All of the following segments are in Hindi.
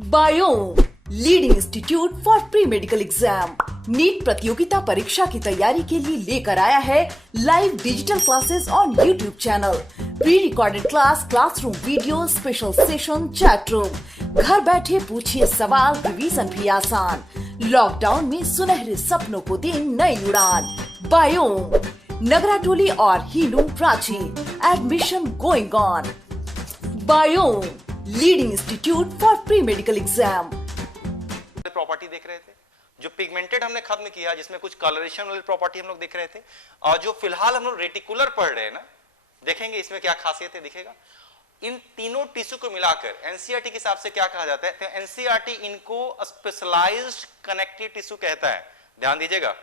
Biome leading institute for pre medical exam NEET प्रतियोगिता परीक्षा की तैयारी के लिए लेकर आया है live digital classes on YouTube channel, pre recorded class, classroom video, special session, chat room. घर बैठे पूछिए सवाल, रिवीजन भी आसान। लॉकडाउन में सुनहरे सपनों को दे नई उड़ान। बायोम, नगराटोली और हीलू प्राची। Admission going on. Biome leading institute for pre medical exam. Property देख रहे थे, जो पिगमेंटेड हमने खत्म किया, जिसमें कुछ कलरेशन वाली प्रॉपर्टी हम लोग देख रहे थे, और जो फिलहाल हम लोग रेटिकुलर पढ़ रहे हैं ना, देखेंगे इसमें क्या खासियत है दिखेगा। इन तीनों टिश्यू को मिलाकर एनसीईआरटी के हिसाब से क्या कहा जाता है, तो एनसीईआरटी इनको स्पेशलाइज्ड कनेक्टिव टिश्यू कहता है। ध्यान दीजिएगा,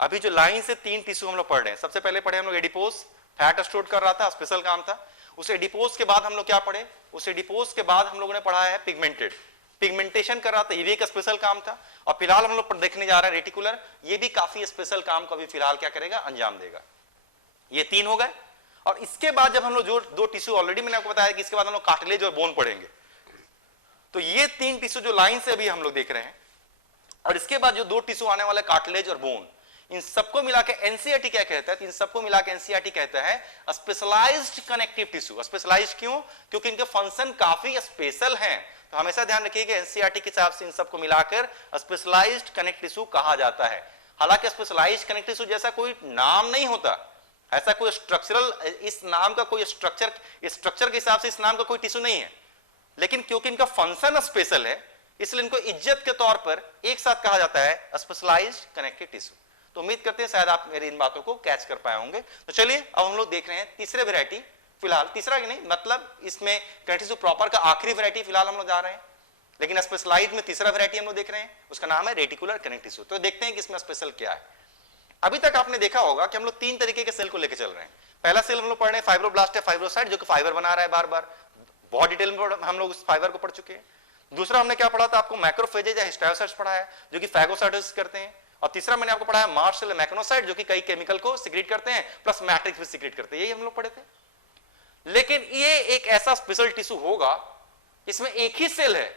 अभी जो लाइन से तीन टिश्यू हम लोग पढ़ रहे हैं, सबसे पहले पढ़े हम लोग एडिपोज, फैट स्टोर कर रहा था, स्पेशल काम था। उस एडिपोज के बाद हम लोग क्या पढ़े, उस एडिपोज के बाद हम लोगों ने पढ़ा है पिगमेंटेड, पिगमेंटेशन कर रहा था, ये भी एक स्पेशल काम था। और फिलहाल हम लोग देखने जा रहे हैं रेटिकुलर, ये भी काफी स्पेशल काम को अभी फिलहाल क्या करेगा, अंजाम देगा। ये तीन हो गए। और इसके बाद जब हम लोग जो दो टिश्यू ऑलरेडी मैंने आपको बताया कि इसके बाद हम लोग कार्टिलेज और बोन पढ़ेंगे, तो ये तीन टिश्यू जो लाइन से अभी हम लोग देख रहे हैं, और इसके बाद जो दो टिश्यू आने वाले कार्टिलेज और बोन, इन सबको मिला के एनसीईआरटी क्या कहता है, इन सबको मिला के एनसीईआरटी कहता है स्पेशलाइज्ड कनेक्टिव टिश्यू। स्पेशलाइज्ड क्यों, क्योंकि इनके फंक्शन काफी स्पेशल हैं। तो हमेशा ध्यान रखिएगा एनसीईआरटी के हिसाब से इन सबको मिलाकर स्पेशलाइज्ड कनेक्टिव टिश्यू कहा जाता है। हालांकि स्पेशलाइज्ड कनेक्टिव टिश्यू जैसा कोई नाम नहीं होता, ऐसा कोई स्ट्रक्चरल, इस नाम का कोई स्ट्रक्चर के हिसाब से इस नाम का कोई टिश्यू नहीं है, लेकिन क्योंकि इनका फंक्शन स्पेशल है, इसलिए इनको इज्जत के तौर पर एक साथ कहा जाता है स्पेशलाइज्ड कनेक्टिव टिश्यू। तो उम्मीद करते हैं शायद आप मेरी इन बातों को कैच कर पाए होंगे। तो चलिए अब हम लोग देख रहे हैं तीसरे वैरायटी, फिलहाल तीसरा नहीं, मतलब इसमें कनेक्टिव टिश्यू प्रॉपर का आखिरी वैरायटी फिलहाल हम लोग जा रहे हैं, लेकिन स्पेशलाइज्ड में तीसरा वैरायटी हम लोग देख रहे हैं, उसका नाम है रेटिकुलर कनेक्टिव टिश्यू। तो देखते हैं कि इसमें स्पेशल क्या है। अभी तक आपने देखा होगा कि हम लोग तीन तरीके के सेल को लेकर चल रहे हैं। पहला सेल हम लोग पढ़ रहे हैं फाइब्रोब्लास्ट या फाइब्रोसाइट, जो कि फाइबर बना रहा है बार बार, बहुत डिटेल में हम लोग उस फाइबर को पढ़ चुके हैं। दूसरा हमने क्या पढ़ा था, आपको मैक्रोफेजेज या हिस्टोसाइट्स पढ़ा है, जो कि फैगोसाइटोसिस करते हैं। और तीसरा मैंने आपको पढ़ा है मास्ट सेल मैकेनोसाइट, जो कि कई केमिकल को सिक्रीट करते हैं, प्लस मैट्रिक्स भी सिक्रीट करते हैं, यही हम लोग पढ़े थे। लेकिन ये एक ऐसा स्पेशल टिश्यू होगा, इसमें एक ही सेल है।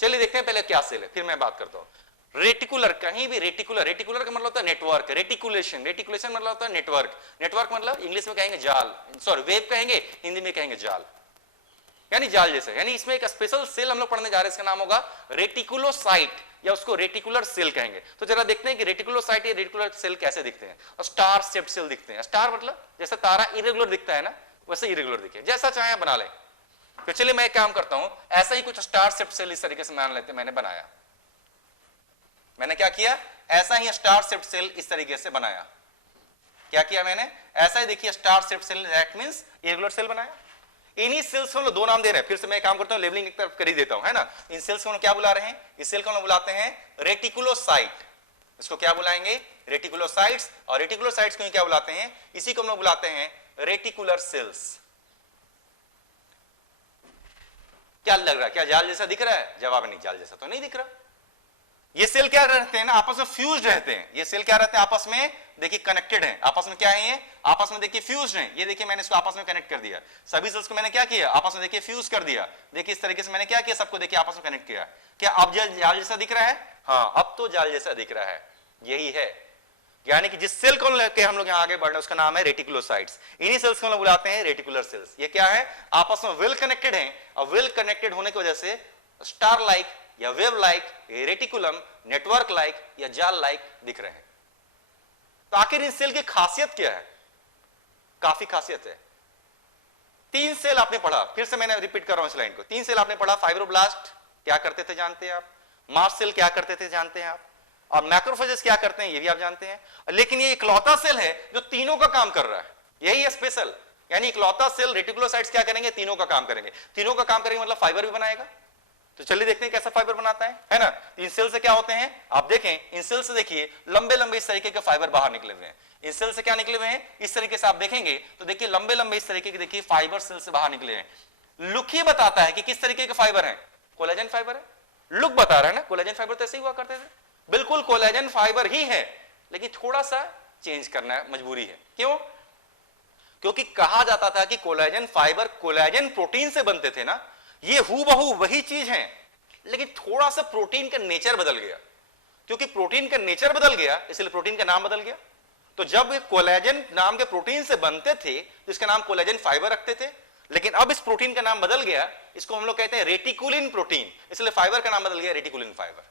चलिए देखते हैं पहले क्या सेल है, फिर मैं बात करता हूं। रेटिकुलर, कहीं भी रेटिकुलर का मतलब होता है नेटवर्क, रेटिकुलेशन मतलब होता है नेटवर्क, मतलब इंग्लिश में कहेंगे जाल, सॉरी वेब कहेंगे, हिंदी में कहेंगे जाल, यानी जाल जैसा। यानी इसमें एक स्पेशल सेल हम लोग पढ़ने जा रहे हैं, इसका नाम होगा रेटिकुलोसाइट, या उसको रेटिकुलर सेल कहेंगे। तो जरा देखते हैं कि रेटिकुलोसाइट या रेटिकुलर सेल कैसे दिखते हैं। और स्टार शेप्ड सेल दिखते हैं। स्टार मतलब जैसे तारा इरेगुलर दिखता है ना, वैसे इरेगुलर दिखे, जैसा चाहे बना लें। तो चलिए मैं एक काम करता हूं, ऐसा ही कुछ स्टार शेप्ड सेल इस तरीके से मान लेते हैं, मैंने बनाया। मैंने क्या किया, ऐसा ही स्टार शेप्ड सेल इस तरीके से बनाया। क्या किया मैंने, ऐसा ही देखिए star shaped cell, that means irregular cell बनाया। इन्हीं सेल्स को दो नाम दे रहे हैं, फिर से मैं काम करता हूं, लेबलिंग एक तरफ कर ही देता हूं, है ना। इन सेल्स को हम क्या बुला रहे हैं, इस सेल को हम बुलाते हैं रेटिकुलोसाइट। इसको क्या बुलाएंगे, रेटिकुलोसाइट्स। और रेटिकुलोसाइट्स को क्या बुलाते हैं, इसी को हम लोग बुलाते हैं रेटिकुलर सेल्स। क्या लग रहा है, क्या जाल जैसा दिख रहा है? जवाब नहीं, जाल जैसा तो नहीं दिख रहा। ये सेल क्या रहते हैं ना, आपस में फ्यूज्ड रहते हैं। ये सेल क्या रहते हैं, आपस में देखिए कनेक्टेड है, आपस में क्या है, ये आपस में देखिए फ्यूज्ड है। ये देखिए मैंने इसको आपस में कनेक्ट कर दिया, सभी सेल्स को मैंने क्या किया, आपस में देखिए फ्यूज कर दिया। देखिए इस तरीके से मैंने क्या किया, सबको देखिए आपस में कनेक्ट किया। क्या अब जाल जैसा दिख रहा है? हाँ, अब तो जाल जैसा दिख रहा है। यही है, यानी कि जिस सेल को लेकर हम लोग यहाँ आगे बढ़ रहे हैं उसका नाम है रेटिकुलोसाइट्स। इन्हीं सेल्स को हम लोग बुलाते हैं रेटिकुलर सेल्स। ये क्या है, आपस में वेल कनेक्टेड है, और वेल कनेक्टेड होने की वजह से स्टार लाइक या wave like, reticulum network like या जाल लाइक दिख रहे हैं। तो आखिर इस सेल की खासियत क्या है? काफी खासियत है। तीन सेल आपने पढ़ा, फिर से मैंने रिपीट कर रहा हूं इस लाइन को। तीन सेल आपने पढ़ा, फाइब्रोब्लास्ट क्या करते थे जानते हैं आप, मास्ट सेल क्या करते थे जानते हैं आप, और मैक्रोफेजेस क्या करते हैं ये भी आप जानते हैं। लेकिन ये इकलौता सेल है जो तीनों का काम कर रहा है, यही है स्पेशल। यानी इकलौता सेल रेटिकुलोसाइट्स क्या करेंगे, तीनों का काम करेंगे। तीनों का काम करेंगे मतलब फाइबर भी बनाएगा। तो चलिए देखते हैं कैसा फाइबर बनाता है ना। इन सेल से क्या होते हैं, आप देखें, इन सेल से देखिए लंबे लंबे इस तरीके के फाइबर बाहर निकले हुए हैं। इन सेल से क्या निकले हुए हैं, इस तरीके से आप देखेंगे तो देखिए लंबे लंबे इस तरीके के देखिए फाइबर सेल से बाहर निकले हैं। लुक ही बताता है कि किस तरीके के फाइबर है, कोलेजन फाइबर है। लुक बता रहा है ना, कोलेजन फाइबर तो ऐसे ही हुआ करते थे, बिल्कुल कोलेजन फाइबर ही है, लेकिन थोड़ा सा चेंज करना मजबूरी है। क्यों, क्योंकि कहा जाता था कि कोलेजन फाइबर कोलेजन प्रोटीन से बनते थे ना, ये हूबहू वही चीज है, लेकिन थोड़ा सा प्रोटीन का नेचर बदल गया। क्योंकि प्रोटीन का नेचर बदल गया इसलिए प्रोटीन का नाम बदल गया। तो जब ये कोलेजन नाम के प्रोटीन से बनते थे तो इसका नाम कोलेजन फाइबर रखते थे, लेकिन अब इस प्रोटीन का नाम बदल गया, इसको हम लोग कहते हैं रेटिकुलिन प्रोटीन, इसलिए फाइबर का नाम बदल गया रेटिकुलिन फाइबर।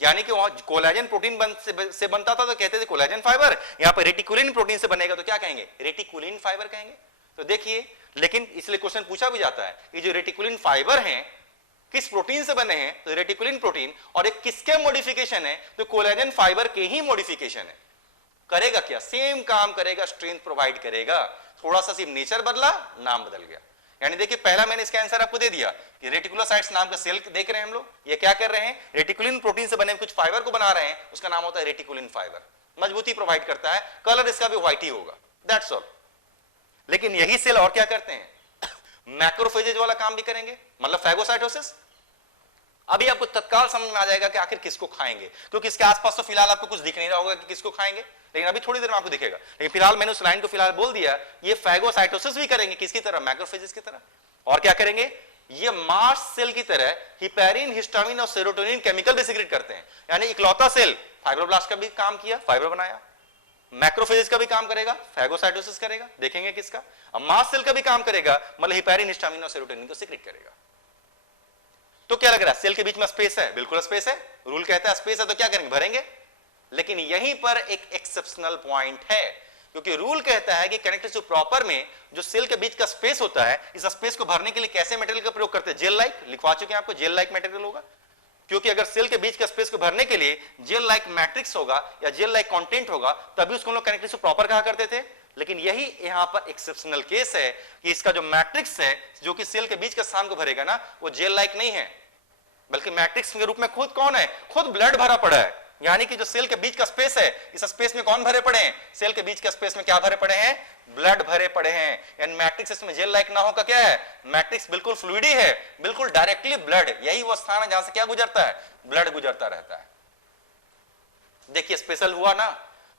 यानी कि वहां कोलेजन प्रोटीन से बनता था तो कहते थे कोलेजन फाइबर, यहां पर रेटिकुलिन प्रोटीन से बनेगा तो क्या कहेंगे, रेटिकुलिन फाइबर कहेंगे। तो देखिए, लेकिन इसलिए क्वेश्चन पूछा भी जाता है ये जो रेटिकुलिन फाइबर हैं किस प्रोटीन से बने हैं, तो रेटिकुलिन प्रोटीन, और एक किसके मॉडिफिकेशन है, तो कोलेजन फाइबर के ही मॉडिफिकेशन है। करेगा क्या, सेम काम करेगा, स्ट्रेंथ प्रोवाइड करेगा, थोड़ा सा सिर्फ नेचर बदला, नाम बदल गया। यानी देखिए, पहला मैंने इसका आंसर आपको दे दिया कि रेटिकुलोसाइट्स नाम का सेल देख रहे हैं हम लोग, ये क्या कर रहे हैं, रेटिकुलिन प्रोटीन से बने कुछ फाइबर को बना रहे हैं, उसका नाम होता है रेटिकुलिन फाइबर। मजबूती प्रोवाइड करता है, कलर इसका भी व्हाइट ही होगा, दैट्स ऑल। लेकिन यही सेल और क्या करते हैं, मैक्रोफेजेज वाला काम भी करेंगे, मतलब फैगोसाइटोसिस। अभी आपको तत्काल समझ में आ जाएगा कि आखिर किसको खाएंगे, क्योंकि इसके आसपास तो फिलहाल आपको कुछ दिख नहीं रहा होगा कि किसको खाएंगे, लेकिन अभी थोड़ी देर में आपको दिखेगा। लेकिन फिलहाल मैंने उस लाइन को फिलहाल बोल दिया, ये फैगोसाइटोसिस भी करेंगे, किसकी तरह, मैक्रोफेजेज की तरह। और क्या करेंगे, ये मास्ट सेल की तरह हिपैरिन, हिस्टामिन और सेरोटोनिन केमिकल भी सीक्रेट करते हैं। यानी इकलौता सेल फाइब्रोब्लास्ट का भी काम किया, फाइबर बनाया, मैक्रोफेजेज का भी काम करेगा, फैगोसाइटोसिस करेगा, देखेंगे किसका। अब मास्ट सेल का भी काम करेगा, मतलब हिपैरिन, हिस्टामिन और सेरोटोनिन को सीक्रेट करेगा। तो क्या लग रहा है, सेल के बीच में स्पेस है, बिल्कुल स्पेस है, रूल कहता है स्पेस है तो क्या करेंगे, भरेंगे। लेकिन यहीं पर एक एक्सेप्शनल पॉइंट है, क्योंकि रूल कहता है कि कनेक्टिव टिश्यू प्रॉपर में जो सेल के बीच का स्पेस होता है, इस स्पेस को भरने के लिए कैसे मटेरियल का प्रयोग करते हैं, जेल लाइक, लिखवा चुके हैं आपको, जेल लाइक मटेरियल होगा। क्योंकि अगर सेल के बीच का स्पेस को भरने के लिए जेल लाइक मैट्रिक्स होगा या जेल लाइक कंटेंट होगा, तभी उसको हम लोग कनेक्टिव टिश्यू प्रॉपर कहा करते थे। लेकिन यही यहां पर एक्सेप्शनल केस है कि इसका जो मैट्रिक्स है जो कि सेल के बीच का स्थान को भरेगा ना, वो जेल लाइक नहीं है, बल्कि मैट्रिक्स के रूप में खुद कौन है, खुद ब्लड भरा पड़ा है। यानी कि जो सेल के बीच का स्पेस है, इस स्पेस में कौन भरे पड़े हैं, सेल के बीच का स्पेस में क्या भरे पड़े हैं, ब्लड भरे पड़े हैं। यानी मैट्रिक्स इसमें जेल लाइक ना होकर क्या है, मैट्रिक्स बिल्कुल फ्लूइडी है, बिल्कुल डायरेक्टली ब्लड, यही वो स्थान है जहां से क्या गुजरता है, ब्लड गुजरता रहता है। देखिए स्पेशल हुआ ना,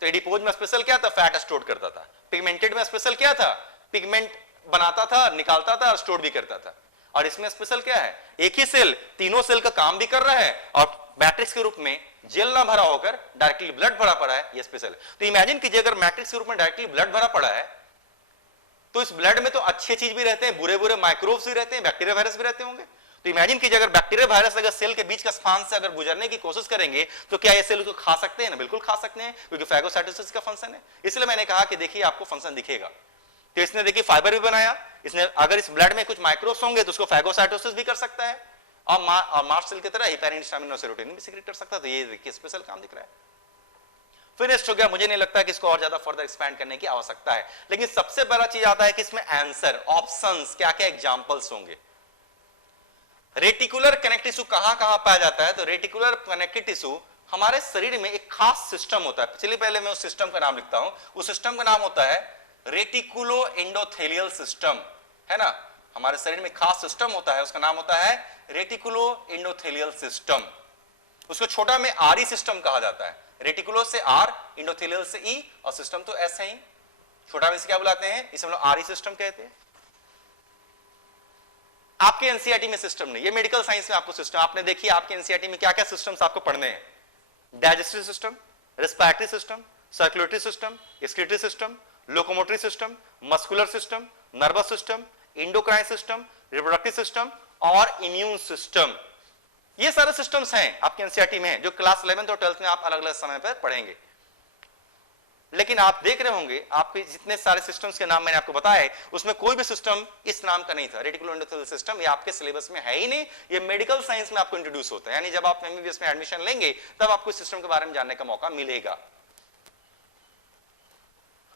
तो एडिपोज में स्पेशल क्या था, फैट स्टोर करता था। पिगमेंटेड में स्पेशल क्या था, पिगमेंट बनाता था, निकालता था और स्टोर भी करता था। और इसमें स्पेशल क्या है, एक ही सेल तीनों सेल का काम भी कर रहा है और मैट्रिक्स के रूप में जेल ना भरा होकर डायरेक्टली ब्लड भरा पड़ा है, ये स्पेशल। तो इमेजिन कीजिए अगर मैट्रिक्स के रूप में डायरेक्टली ब्लड भरा पड़ा है, तो इस ब्लड में तो अच्छी चीज भी रहते हैं, बुरे बुरे माइक्रोब्स भी रहते हैं, बैक्टीरिया वायरस भी रहते होंगे। तो इमेजिन कीजिए अगर बैक्टीरिया वायरस अगर सेल के बीच का स्थान से अगर गुजरने की कोशिश करेंगे तो क्या ये सेल उसको खा सकते हैं ना, बिल्कुल खा सकते हैं, क्योंकि फैगोसाइटोसिस का फंक्शन है। इसलिए मैंने कहा कि देखिए आपको फंक्शन दिखेगा। तो इसने देखिए फाइबर भी बनाया, इसने अगर इस ब्लड में कुछ माइक्रोब्स होंगे तो उसको फैगोसाइटोसिस भी कर सकता है और मास्ट सेल की तरह हिपैरिन, हिस्टामिन और सेरोटोनिन भी सीक्रेट कर सकता है। तो ये देखिए स्पेशल काम दिख रहा है, फिनिश्ड हो गया। मुझे नहीं लगता कि इसको और ज्यादा फर्दर एक्सपैंड करने की आवश्यकता है। लेकिन सबसे बड़ा चीज आता है कि इसमें आंसर, ऑप्शंस, क्या क्या एग्जांपल्स होंगे। रेटिकुलर कनेक्टिव टिश्यू कहां कहां पाया जाता है, तो रेटिकुलर कनेक्टिव टिश्यू हमारे शरीर में एक खास सिस्टम होता है। चलिए पहले मैं उस सिस्टम का नाम लिखता हूं। उस सिस्टम का नाम होता है रेटिकुलो एंडोथेलियल सिस्टम, है ना। हमारे शरीर में खास सिस्टम होता है, उसका नाम होता है रेटिकुलो एंडोथेलियल सिस्टम। उसको छोटा में आरई सिस्टम कहा जाता है। रेटिकुलो से आर, एंडोथेलियल से ई और सिस्टम तो ऐसे ही, छोटा में से क्या बुलाते हैं, इसे हम लोग आरई सिस्टम कहते हैं। आपके एनसीईआरटी में सिस्टम नहीं, ये मेडिकल साइंस में आपको सिस्टम, आपने देखिए आपके एनसीईआरटी में क्या क्या सिस्टम्स आपको पढ़ने हैं। Digestive system, respiratory system, circulatory system, excretory system, locomotory system, muscular system, nervous system, endocrine system, reproductive system और इम्यून सिस्टम। ये सारे सिस्टम्स हैं आपके एनसीईआरटी में, जो क्लास 11th और 12th में आप अलग अलग समय पर पढ़ेंगे। लेकिन आप देख रहे होंगे आपके जितने सारे सिस्टम्स के नाम मैंने आपको बताए, उसमें कोई भी सिस्टम इस नाम का नहीं था। रेटिकुलो एंडोथेलियल सिस्टम ये आपके सिलेबस में है ही नहीं, ये मेडिकल साइंस में आपको इंट्रोड्यूस होता है। यानी जब आप एमबीबीएस में एडमिशन लेंगे तब आपको इस सिस्टम के बारे में जानने का मौका मिलेगा।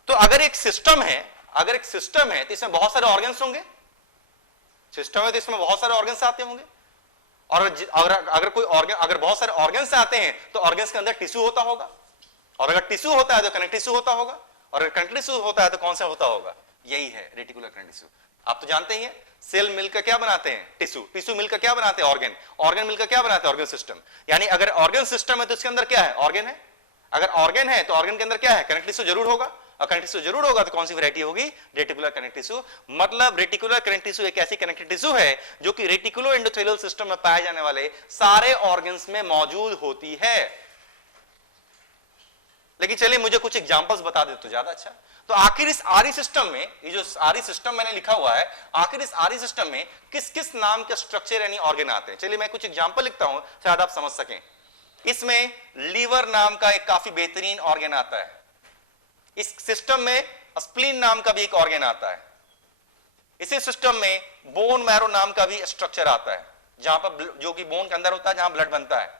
तो अगर एक सिस्टम है तो इसमें बहुत सारे ऑर्गन्स होंगे। सिस्टम है तो इसमें बहुत सारे ऑर्गन्स आते होंगे, और अगर कोई ऑर्गन, अगर बहुत सारे ऑर्गन्स आते हैं तो ऑर्गन्स के अंदर टिश्यू होता होगा, और अगर टिश्यू होता है तो कनेक्टिव टिश्यू होता होगा, और अगर कनेक्टिव टिश्यू होता है तो कौन सा होता होगा, यही है रेटिकुलर कनेक्टिव टिश्यू। आप तो जानते ही हैं, सेल मिलकर क्या बनाते हैं, टिश्यू, टिश्यू मिलकर क्या बनाते हैं, ऑर्गन, ऑर्गन मिलकर क्या बनाते हैं, ऑर्गन सिस्टम। यानी अगर ऑर्गन सिस्टम है तो इसके अंदर क्या है, ऑर्गन है। अगर ऑर्गन है तो ऑर्गन के अंदर क्या है, कनेक्टिव टिश्यू जरूर होगा। और कनेक्टिव टिश्यू जरूर होगा तो कौन सी वैरायटी होगी? Reticular connective tissue. मतलब रेटिकुलर कनेक्टिव टिश्यू एक ऐसी कनेक्टिव टिश्यू है जो कि रेटिकुलो एंडोथेलियल सिस्टम में पाए जाने वाले सारे ऑर्गन्स में मौजूद होती है। लेकिन चलिए मुझे कुछ एग्जांपल्स बता दे तो ज्यादा अच्छा। तो आखिर इस आरी सिस्टम में, ये जो आरी सिस्टम मैंने लिखा हुआ है, आखिर इस आरी सिस्टम में किस किस नाम के स्ट्रक्चर यानी ऑर्गन आते हैं? चलिए मैं कुछ एग्जांपल लिखता हूं शायद आप समझ सकें। इसमें लीवर नाम का एक काफी बेहतरीन ऑर्गन आता है। इस सिस्टम में स्प्लीन नाम का भी एक ऑर्गन आता है। इसी सिस्टम में बोन मैरो नाम का भी स्ट्रक्चर आता है, जहां पर जो कि बोन के अंदर होता है, जहां ब्लड बनता है।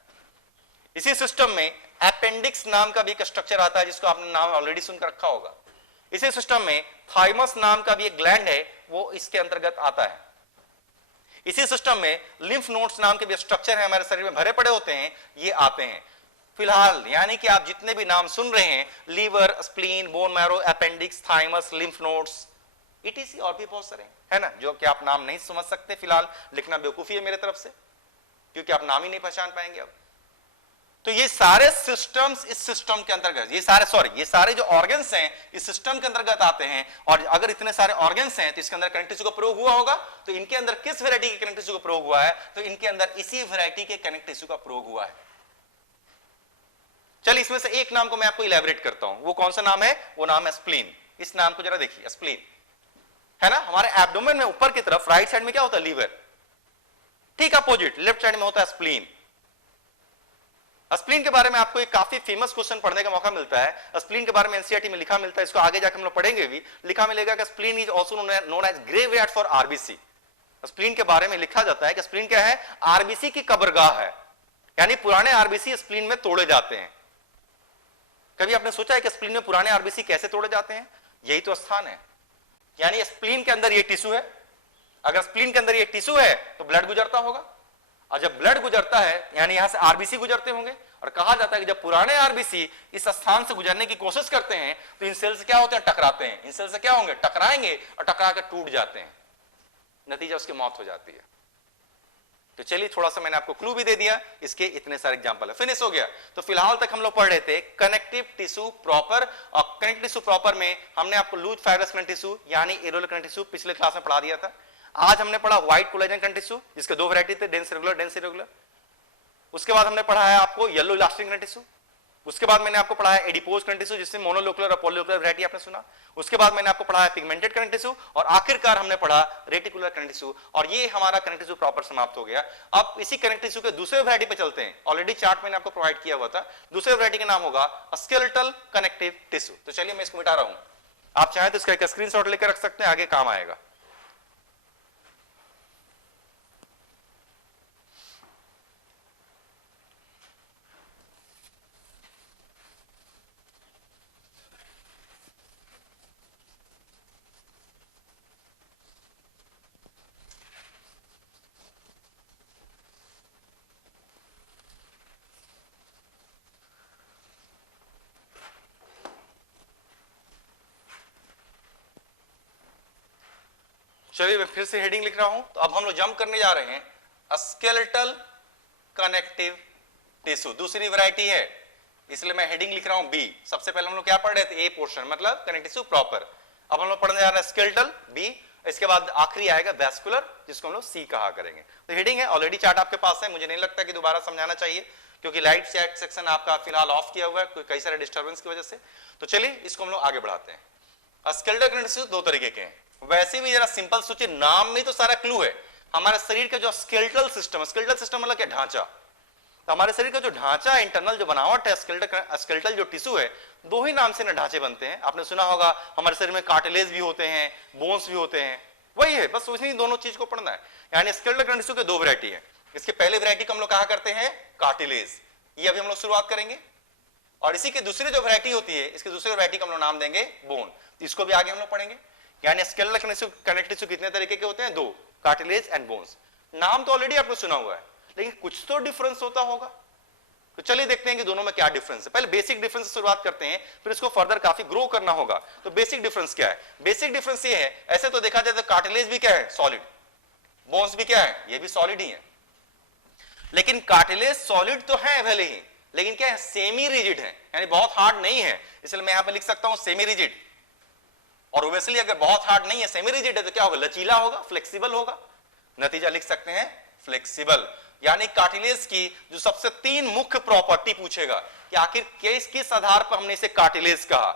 इसी सिस्टम में अपेंडिक्स नाम का भी एक स्ट्रक्चर आता है, जिसको आपने नाम ऑलरेडी सुनकर रखा होगा। इसी सिस्टम में थाइमस नाम का भी एक ग्लैंड है, वो इसके अंतर्गत आता है। इसी सिस्टम में लिम्फ नोड्स नाम के भी स्ट्रक्चर है, हमारे शरीर में भरे पड़े होते हैं, ये आते हैं। फिलहाल यानी कि आप जितने भी नाम सुन रहे हैं, liver, spleen, bone marrow, appendix, thymus, lymph nodes, ETC और भी बहुत सारे है ना, जो कि आप नाम नहीं समझ सकते। फिलहाल लिखना बेवकूफी है मेरे तरफ से, क्योंकि आप नाम ही नहीं पहचान पाएंगे अब। तो ये सारे सिस्टम्स इस सिस्टम के अंतर्गत, ये सारे जो ऑर्गन्स हैं इस सिस्टम के अंतर्गत आते हैं। और अगर इतने सारे ऑर्गन्स हैं तो इसके अंदर कनेक्टिव टिश्यू का प्रयोग हुआ होगा। तो इनके अंदर किस वैरायटी के कनेक्टिव टिश्यू का प्रयोग हुआ है? तो इनके अंदर इसी वैरायटी के कनेक्टिव टिश्यू का प्रयोग हुआ है। चलिए इसमें से एक नाम को मैं आपको इलैबोरेट करता हूं। वो कौन सा नाम है? वो नाम है स्प्लीन। इस नाम को जरा देखिए, स्प्लीन है ना। हमारे एब्डोमेन में ऊपर की तरफ राइट साइड में क्या होता है? लीवर। ठीक अपोजिट लेफ्ट साइड में होता है स्प्लीन। स्प्लीन के बारे में आपको एक काफी फेमस क्वेश्चन पढ़ने का मौका मिलता है। स्प्लीन के बारे में एनसीईआरटी में लिखा मिलता है, इसको आगे जाकर हम लोग पढ़ेंगे भी। लिखा मिलेगा कि spleen is also known as graveyard for RBC. Spleen के बारे में लिखा जाता है कि स्प्लीन क्या है? आरबीसी की कब्रगाह है, यानी पुराने आरबीसी स्प्लीन में तोड़े जाते हैं। कभी आपने सोचा है कि स्प्लीन में पुराने आरबीसी कैसे तोड़े जाते हैं? यही तो स्थान है। यानी स्प्लीन के अंदर ये टिश्यू है। अगर स्प्लीन के अंदर ये टिश्यू है तो ब्लड गुजरता होगा, और जब ब्लड गुजरता है यानी यहां से आरबीसी गुजरते होंगे। और कहा जाता है कि जब पुराने आरबीसी इस स्थान से गुजरने की कोशिश करते हैं तो इन सेल से क्या होते हैं? टकराते हैं। इन सेल से क्या होंगे? टकराएंगे और टकरा कर टूट जाते हैं। नतीजा उसकी मौत हो जाती है। तो चलिए थोड़ा सा मैंने आपको क्लू भी दे दिया, इसके इतने सारे एग्जांपल है। फिनिश हो गया। तो फिलहाल तक हम लोग पढ़ रहे थे कनेक्टिव टिश्यू प्रॉपर, और कनेक्टिव टिश्यू प्रॉपर में हमने आपको लूज फाइब्रस कनेक्टिव टिश्यू यानी एरोलर कनेक्टिव टिश्यू पिछले क्लास में पढ़ा दिया था। आज हमने पढ़ा व्हाइट कोलेजन कनेक्टिव टिश्यू, जिसके दो वैरायटी थे, डेंस रेगुलर, डेंस इरेगुलर। उसके बाद हमने पढ़ा है आपको येलो इलास्टिक कनेक्टिव टिश्यू। उसके बाद मैंने आपको पढ़ा है एडिपोज कनेक्टिव टिश्यू, जिसमें मोनोलोकुलर और पॉलीलोकुलर वैरायटी आपने सुना। उसके बाद मैंने आपको पढ़ा है पिगमेंटेड कनेक्टिव टिश्यू, और आखिरकार हमने पढ़ा रेटिकुलर कनेक्टिव टिश्यू। और ये हमारा कनेक्टिव टिश्यू प्रॉपर समाप्त हो गया। अब इसी कनेक्टिव टिश्यू के दूसरे वैरायटी पे चलते हैं। ऑलरेडी चार्ट मैंने आपको प्रोवाइड किया हुआ था। दूसरे वैरायटी का नाम होगा स्केलेटल कनेक्टिव टिश्यू। तो चलिए मैं इसको मिटा रहा हूं, आप चाहें तो इसका एक स्क्रीनशॉट लेकर रख सकते हैं, आगे काम आएगा। चलिए मैं फिर से हेडिंग लिख रहा हूं। तो अब हम लोग जंप करने जा रहे हैं स्केलेटल कनेक्टिव टिश्यू, दूसरी वैरायटी है, इसलिए मैं हेडिंग लिख रहा हूं बी। सबसे पहले हम लोग क्या पढ़ रहे थे? ए पोर्शन, मतलब कनेक्टिव टिश्यू प्रॉपर। अब हम लोग पढ़ने जा रहे हैं स्केलेटल बी। इसके बाद आखिरी आएगा वैस्कुलर, जिसको हम लोग सी कहा करेंगे। तो हेडिंग है, ऑलरेडी चार्ट आपके पास है, मुझे नहीं लगता कि दोबारा समझाना चाहिए, क्योंकि लाइट चैट सेक्शन आपका फिलहाल ऑफ किया हुआ है कई सारे डिस्टर्बेंस की वजह से। तो चलिए इसको हम लोग आगे बढ़ाते हैं। स्केलेटल कनेक्टिव टिश्यू दो तरीके के हैं। वैसे भी जरा सिंपल सोचिए, नाम में तो सारा क्लू है। हमारे शरीर का जो स्केलेटल सिस्टम मतलब क्या? ढांचा। तो हमारे शरीर का जो ढांचा है, इंटरनल जो बनावट है, स्केलेटल जो टिश्यू है, दो ही नाम से ना ढांचे बनते हैं। आपने सुना होगा हमारे शरीर में कार्टिलेज भी होते हैं, बोन्स भी होते हैं, वही है, बस उसी दोनों चीज को पढ़ना है। यानी स्केलेटल कनेक्टिव टिश्यू के दो वैरायटी है। इसके पहले वैरायटी को हम लोग कहा करते हैं कार्टिलेज, ये अभी हम लोग शुरुआत करेंगे। और इसी के दूसरी जो वैरायटी होती है, इसके दूसरे वैरायटी का हम लोग नाम देंगे बोन। इसको भी आगे हम लोग पढ़ेंगे। यानी स्केलेटल कनेक्टिव टिश्यू कितने तरीके के होते हैं? दो, कार्टिलेज एंड बोन्स। नाम तो ऑलरेडी आपने सुना हुआ है, लेकिन कुछ तो डिफरेंस होता होगा। तो चलिए देखते हैं कि दोनों में क्या डिफरेंस है। पहले बेसिक डिफरेंस से शुरुआत करते हैं, फिर इसको फर्दर काफी ग्रो करना होगा। तो बेसिक डिफरेंस क्या है? बेसिक डिफरेंस ये है, ऐसे तो देखा जाए तो कार्टिलेज भी क्या है? सॉलिड। बोन्स भी क्या है? ये भी सॉलिड ही है। लेकिन कार्टिलेज सॉलिड तो है भले ही, लेकिन क्या है? सेमी रिजिड है यानी बहुत हार्ड नहीं है, इसलिए मैं यहां पे लिख सकता हूं सेमी रिजिड। और ओब्वियसली अगर बहुत हार्ड नहीं है, सेमी रिजिड है, तो क्या होगा, लचीला होगा, फ्लेक्सिबल होगा। नतीजा लिख सकते हैं फ्लेक्सिबल। यानी कार्टिलेज की जो सबसे 3 मुख्य प्रॉपर्टी पूछेगा कि आखिर किस आधार पर हमने इसे कार्टिलेज कहा।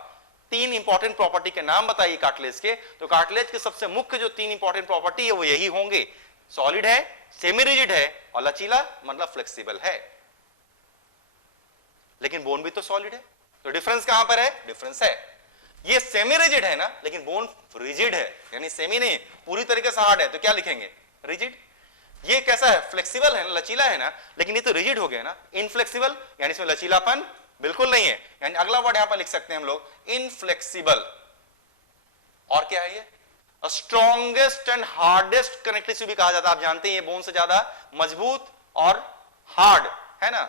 3 इंपॉर्टेंट प्रॉपर्टी के नाम बताइए कार्टिलेज के, तो कार्टिलेज के सबसे मुख्य जो 3 इंपॉर्टेंट प्रॉपर्टी है वो यही होंगे, सॉलिड है, सेमी रिजिड है और लचीला मतलब फ्लेक्सिबल है। लेकिन बोन भी तो सॉलिड है, तो डिफरेंस कहां पर है, डिफरेंस है ये सेमी रिजिड है ना, लेकिन बोन रिजिड है, यानी सेमी नहीं पूरी तरीके से हार्ड है, तो क्या लिखेंगे, रिजिड। ये कैसा है, फ्लेक्सिबल है, लचीला है ना, लेकिन ये तो रिजिड हो गया ना, इनफ्लेक्सिबल, यानी इसमें लचीलापन बिल्कुल नहीं है। यानी अगला वर्ड यहां पर लिख सकते हैं हम लोग इनफ्लेक्सिबल। और क्या है ये, strongest and hardest connective tissue भी कहा जाता है। आप जानते हैं ये बोन से ज्यादा मजबूत और हार्ड है ना,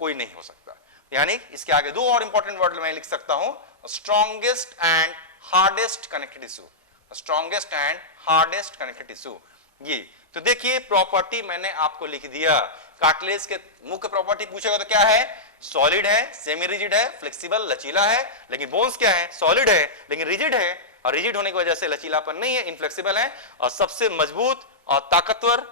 कोई नहीं हो सकता। यानी इसके आगे 2 और इंपॉर्टेंट वर्ड मैं लिख सकता हूं, strongest and hardest connective tissue, strongest and hardest connective tissue. ये तो देखिए प्रॉपर्टी मैंने आपको लिख दिया। कार्टिलेज के मुख्य प्रॉपर्टी पूछेगा तो क्या है, सॉलिड है, सेमी रिजिड है, फ्लेक्सिबल लचीला है। लेकिन बोन्स क्या है, सॉलिड है लेकिन रिजिड है, और रिजिड होने की वजह से लचीलापन नहीं है, इनफ्लेक्सिबल है, और सबसे मजबूत और ताकतवर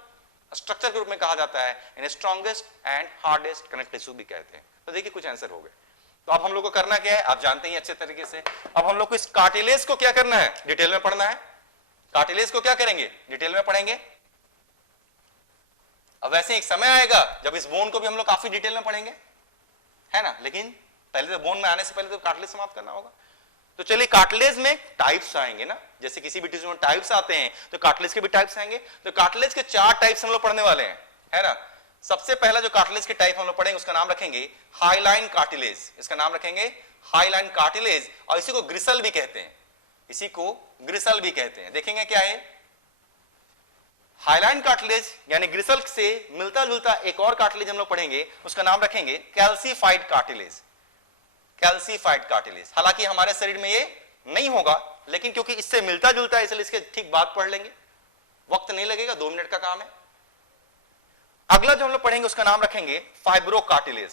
स्ट्रक्चर के रूप में कहा जाता है, यानी strongest and hardest connective tissue भी कहते हैं। तो देखिए कुछ आंसर हो गए। तो अब हम लोग को करना क्या है, आप जानते हैं अच्छे तरीके से। अब हम लोग को इस कार्टिलेज को क्या करना है, डिटेल में पढ़ना है। कार्टिलेज को क्या करेंगे, डिटेल में पढ़ेंगे। अब वैसे एक समय आएगा जब इस बोन को भी हम लोग काफी डिटेल में पढ़ेंगे, है ना, लेकिन पहले तो बोन में आने से पहले तो कार्टिलेज समाप्त करना होगा। तो चलिए कार्टिलेज में टाइप्स आएंगे ना, जैसे किसी भी टिश्यू में टाइप्स आते हैं तो कार्टिलेज के भी टाइप्स आएंगे। तो कार्टिलेज के 4 टाइप्स हम लोग पढ़ने वाले हैं, है ना। सबसे पहला जो कार्टिलेज के टाइप हम लोग पढ़ेंगे उसका नाम रखेंगे हाइलाइन कार्टिलेज, इसका नाम रखेंगे हाइलाइन कार्टिलेज, और इसी को ग्रिसल भी कहते हैं, इसी को ग्रिसल भी कहते हैं। देखेंगे क्या है हाइलाइन कार्टिलेज, यानी ग्रिसल से मिलता जुलता एक और कार्टिलेज हम लोग पढ़ेंगे, उसका नाम रखेंगे कैल्सीफाइड कार्टिलेज, कैल्सीफाइड कार्टिलेज। हालांकि हमारे शरीर में ये नहीं होगा, लेकिन क्योंकि इससे मिलता जुलता है इसलिए इसके ठीक बाद पढ़ लेंगे, वक्त नहीं लगेगा, 2 मिनट का काम है। अगला जो हम लोग पढ़ेंगे उसका नाम रखेंगे फाइब्रो कार्टिलेज,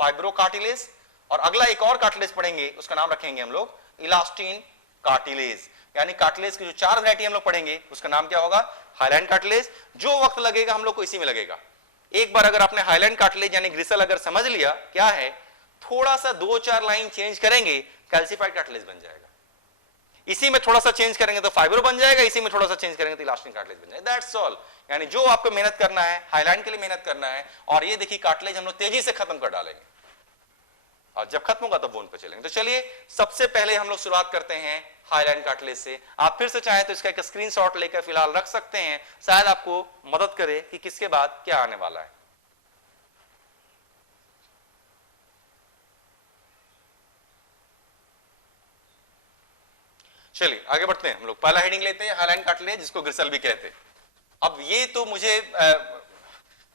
फाइब्रो कार्टिलेज। और अगला एक और कार्टिलेज पढ़ेंगे उसका नाम रखेंगे हम लोग इलास्टिन कार्टिलेज। यानी कार्टिलेज की जो 4 वैरायटी हम लोग पढ़ेंगे उसका नाम क्या होगा, हाइलाइन कार्टिलेज। जो वक्त लगेगा हम लोग को इसी में लगेगा। एक बार अगर आपने हाइलाइन कार्टिलेज यानी ग्रिसल अगर समझ लिया क्या है, थोड़ा सा 2-4 लाइन चेंज करेंगे कैल्सीफाइड कार्टिलेज बन जाएगा। इसी में थोड़ा सा चेंज करेंगे तो फाइब्रो बन जाएगा, इसी में थोड़ा सा चेंज करेंगे तो इलास्टिन कार्टिलेज बन जाएगा। That's all. यानी जो आपको मेहनत करना है हाइलाइन के लिए मेहनत करना है, और ये देखिए कार्टिलेज हम लोग तेजी से खत्म कर डालेंगे, और जब खत्म होगा तो बोन पे चलेंगे। तो चलिए सबसे पहले हम लोग शुरुआत करते हैं हाइलाइन कार्टिलेज से। आप फिर से चाहें तो इसका एक स्क्रीनशॉट लेकर फिलहाल रख सकते हैं, शायद आपको मदद करे कि किसके बाद क्या आने वाला है। चलिए आगे बढ़ते हैं हम लोग। पहला हेडिंग लेते हैं हाइलाइन कार्टिलेज, जिसको ग्रिसल भी कहते हैं। अब ये तो मुझे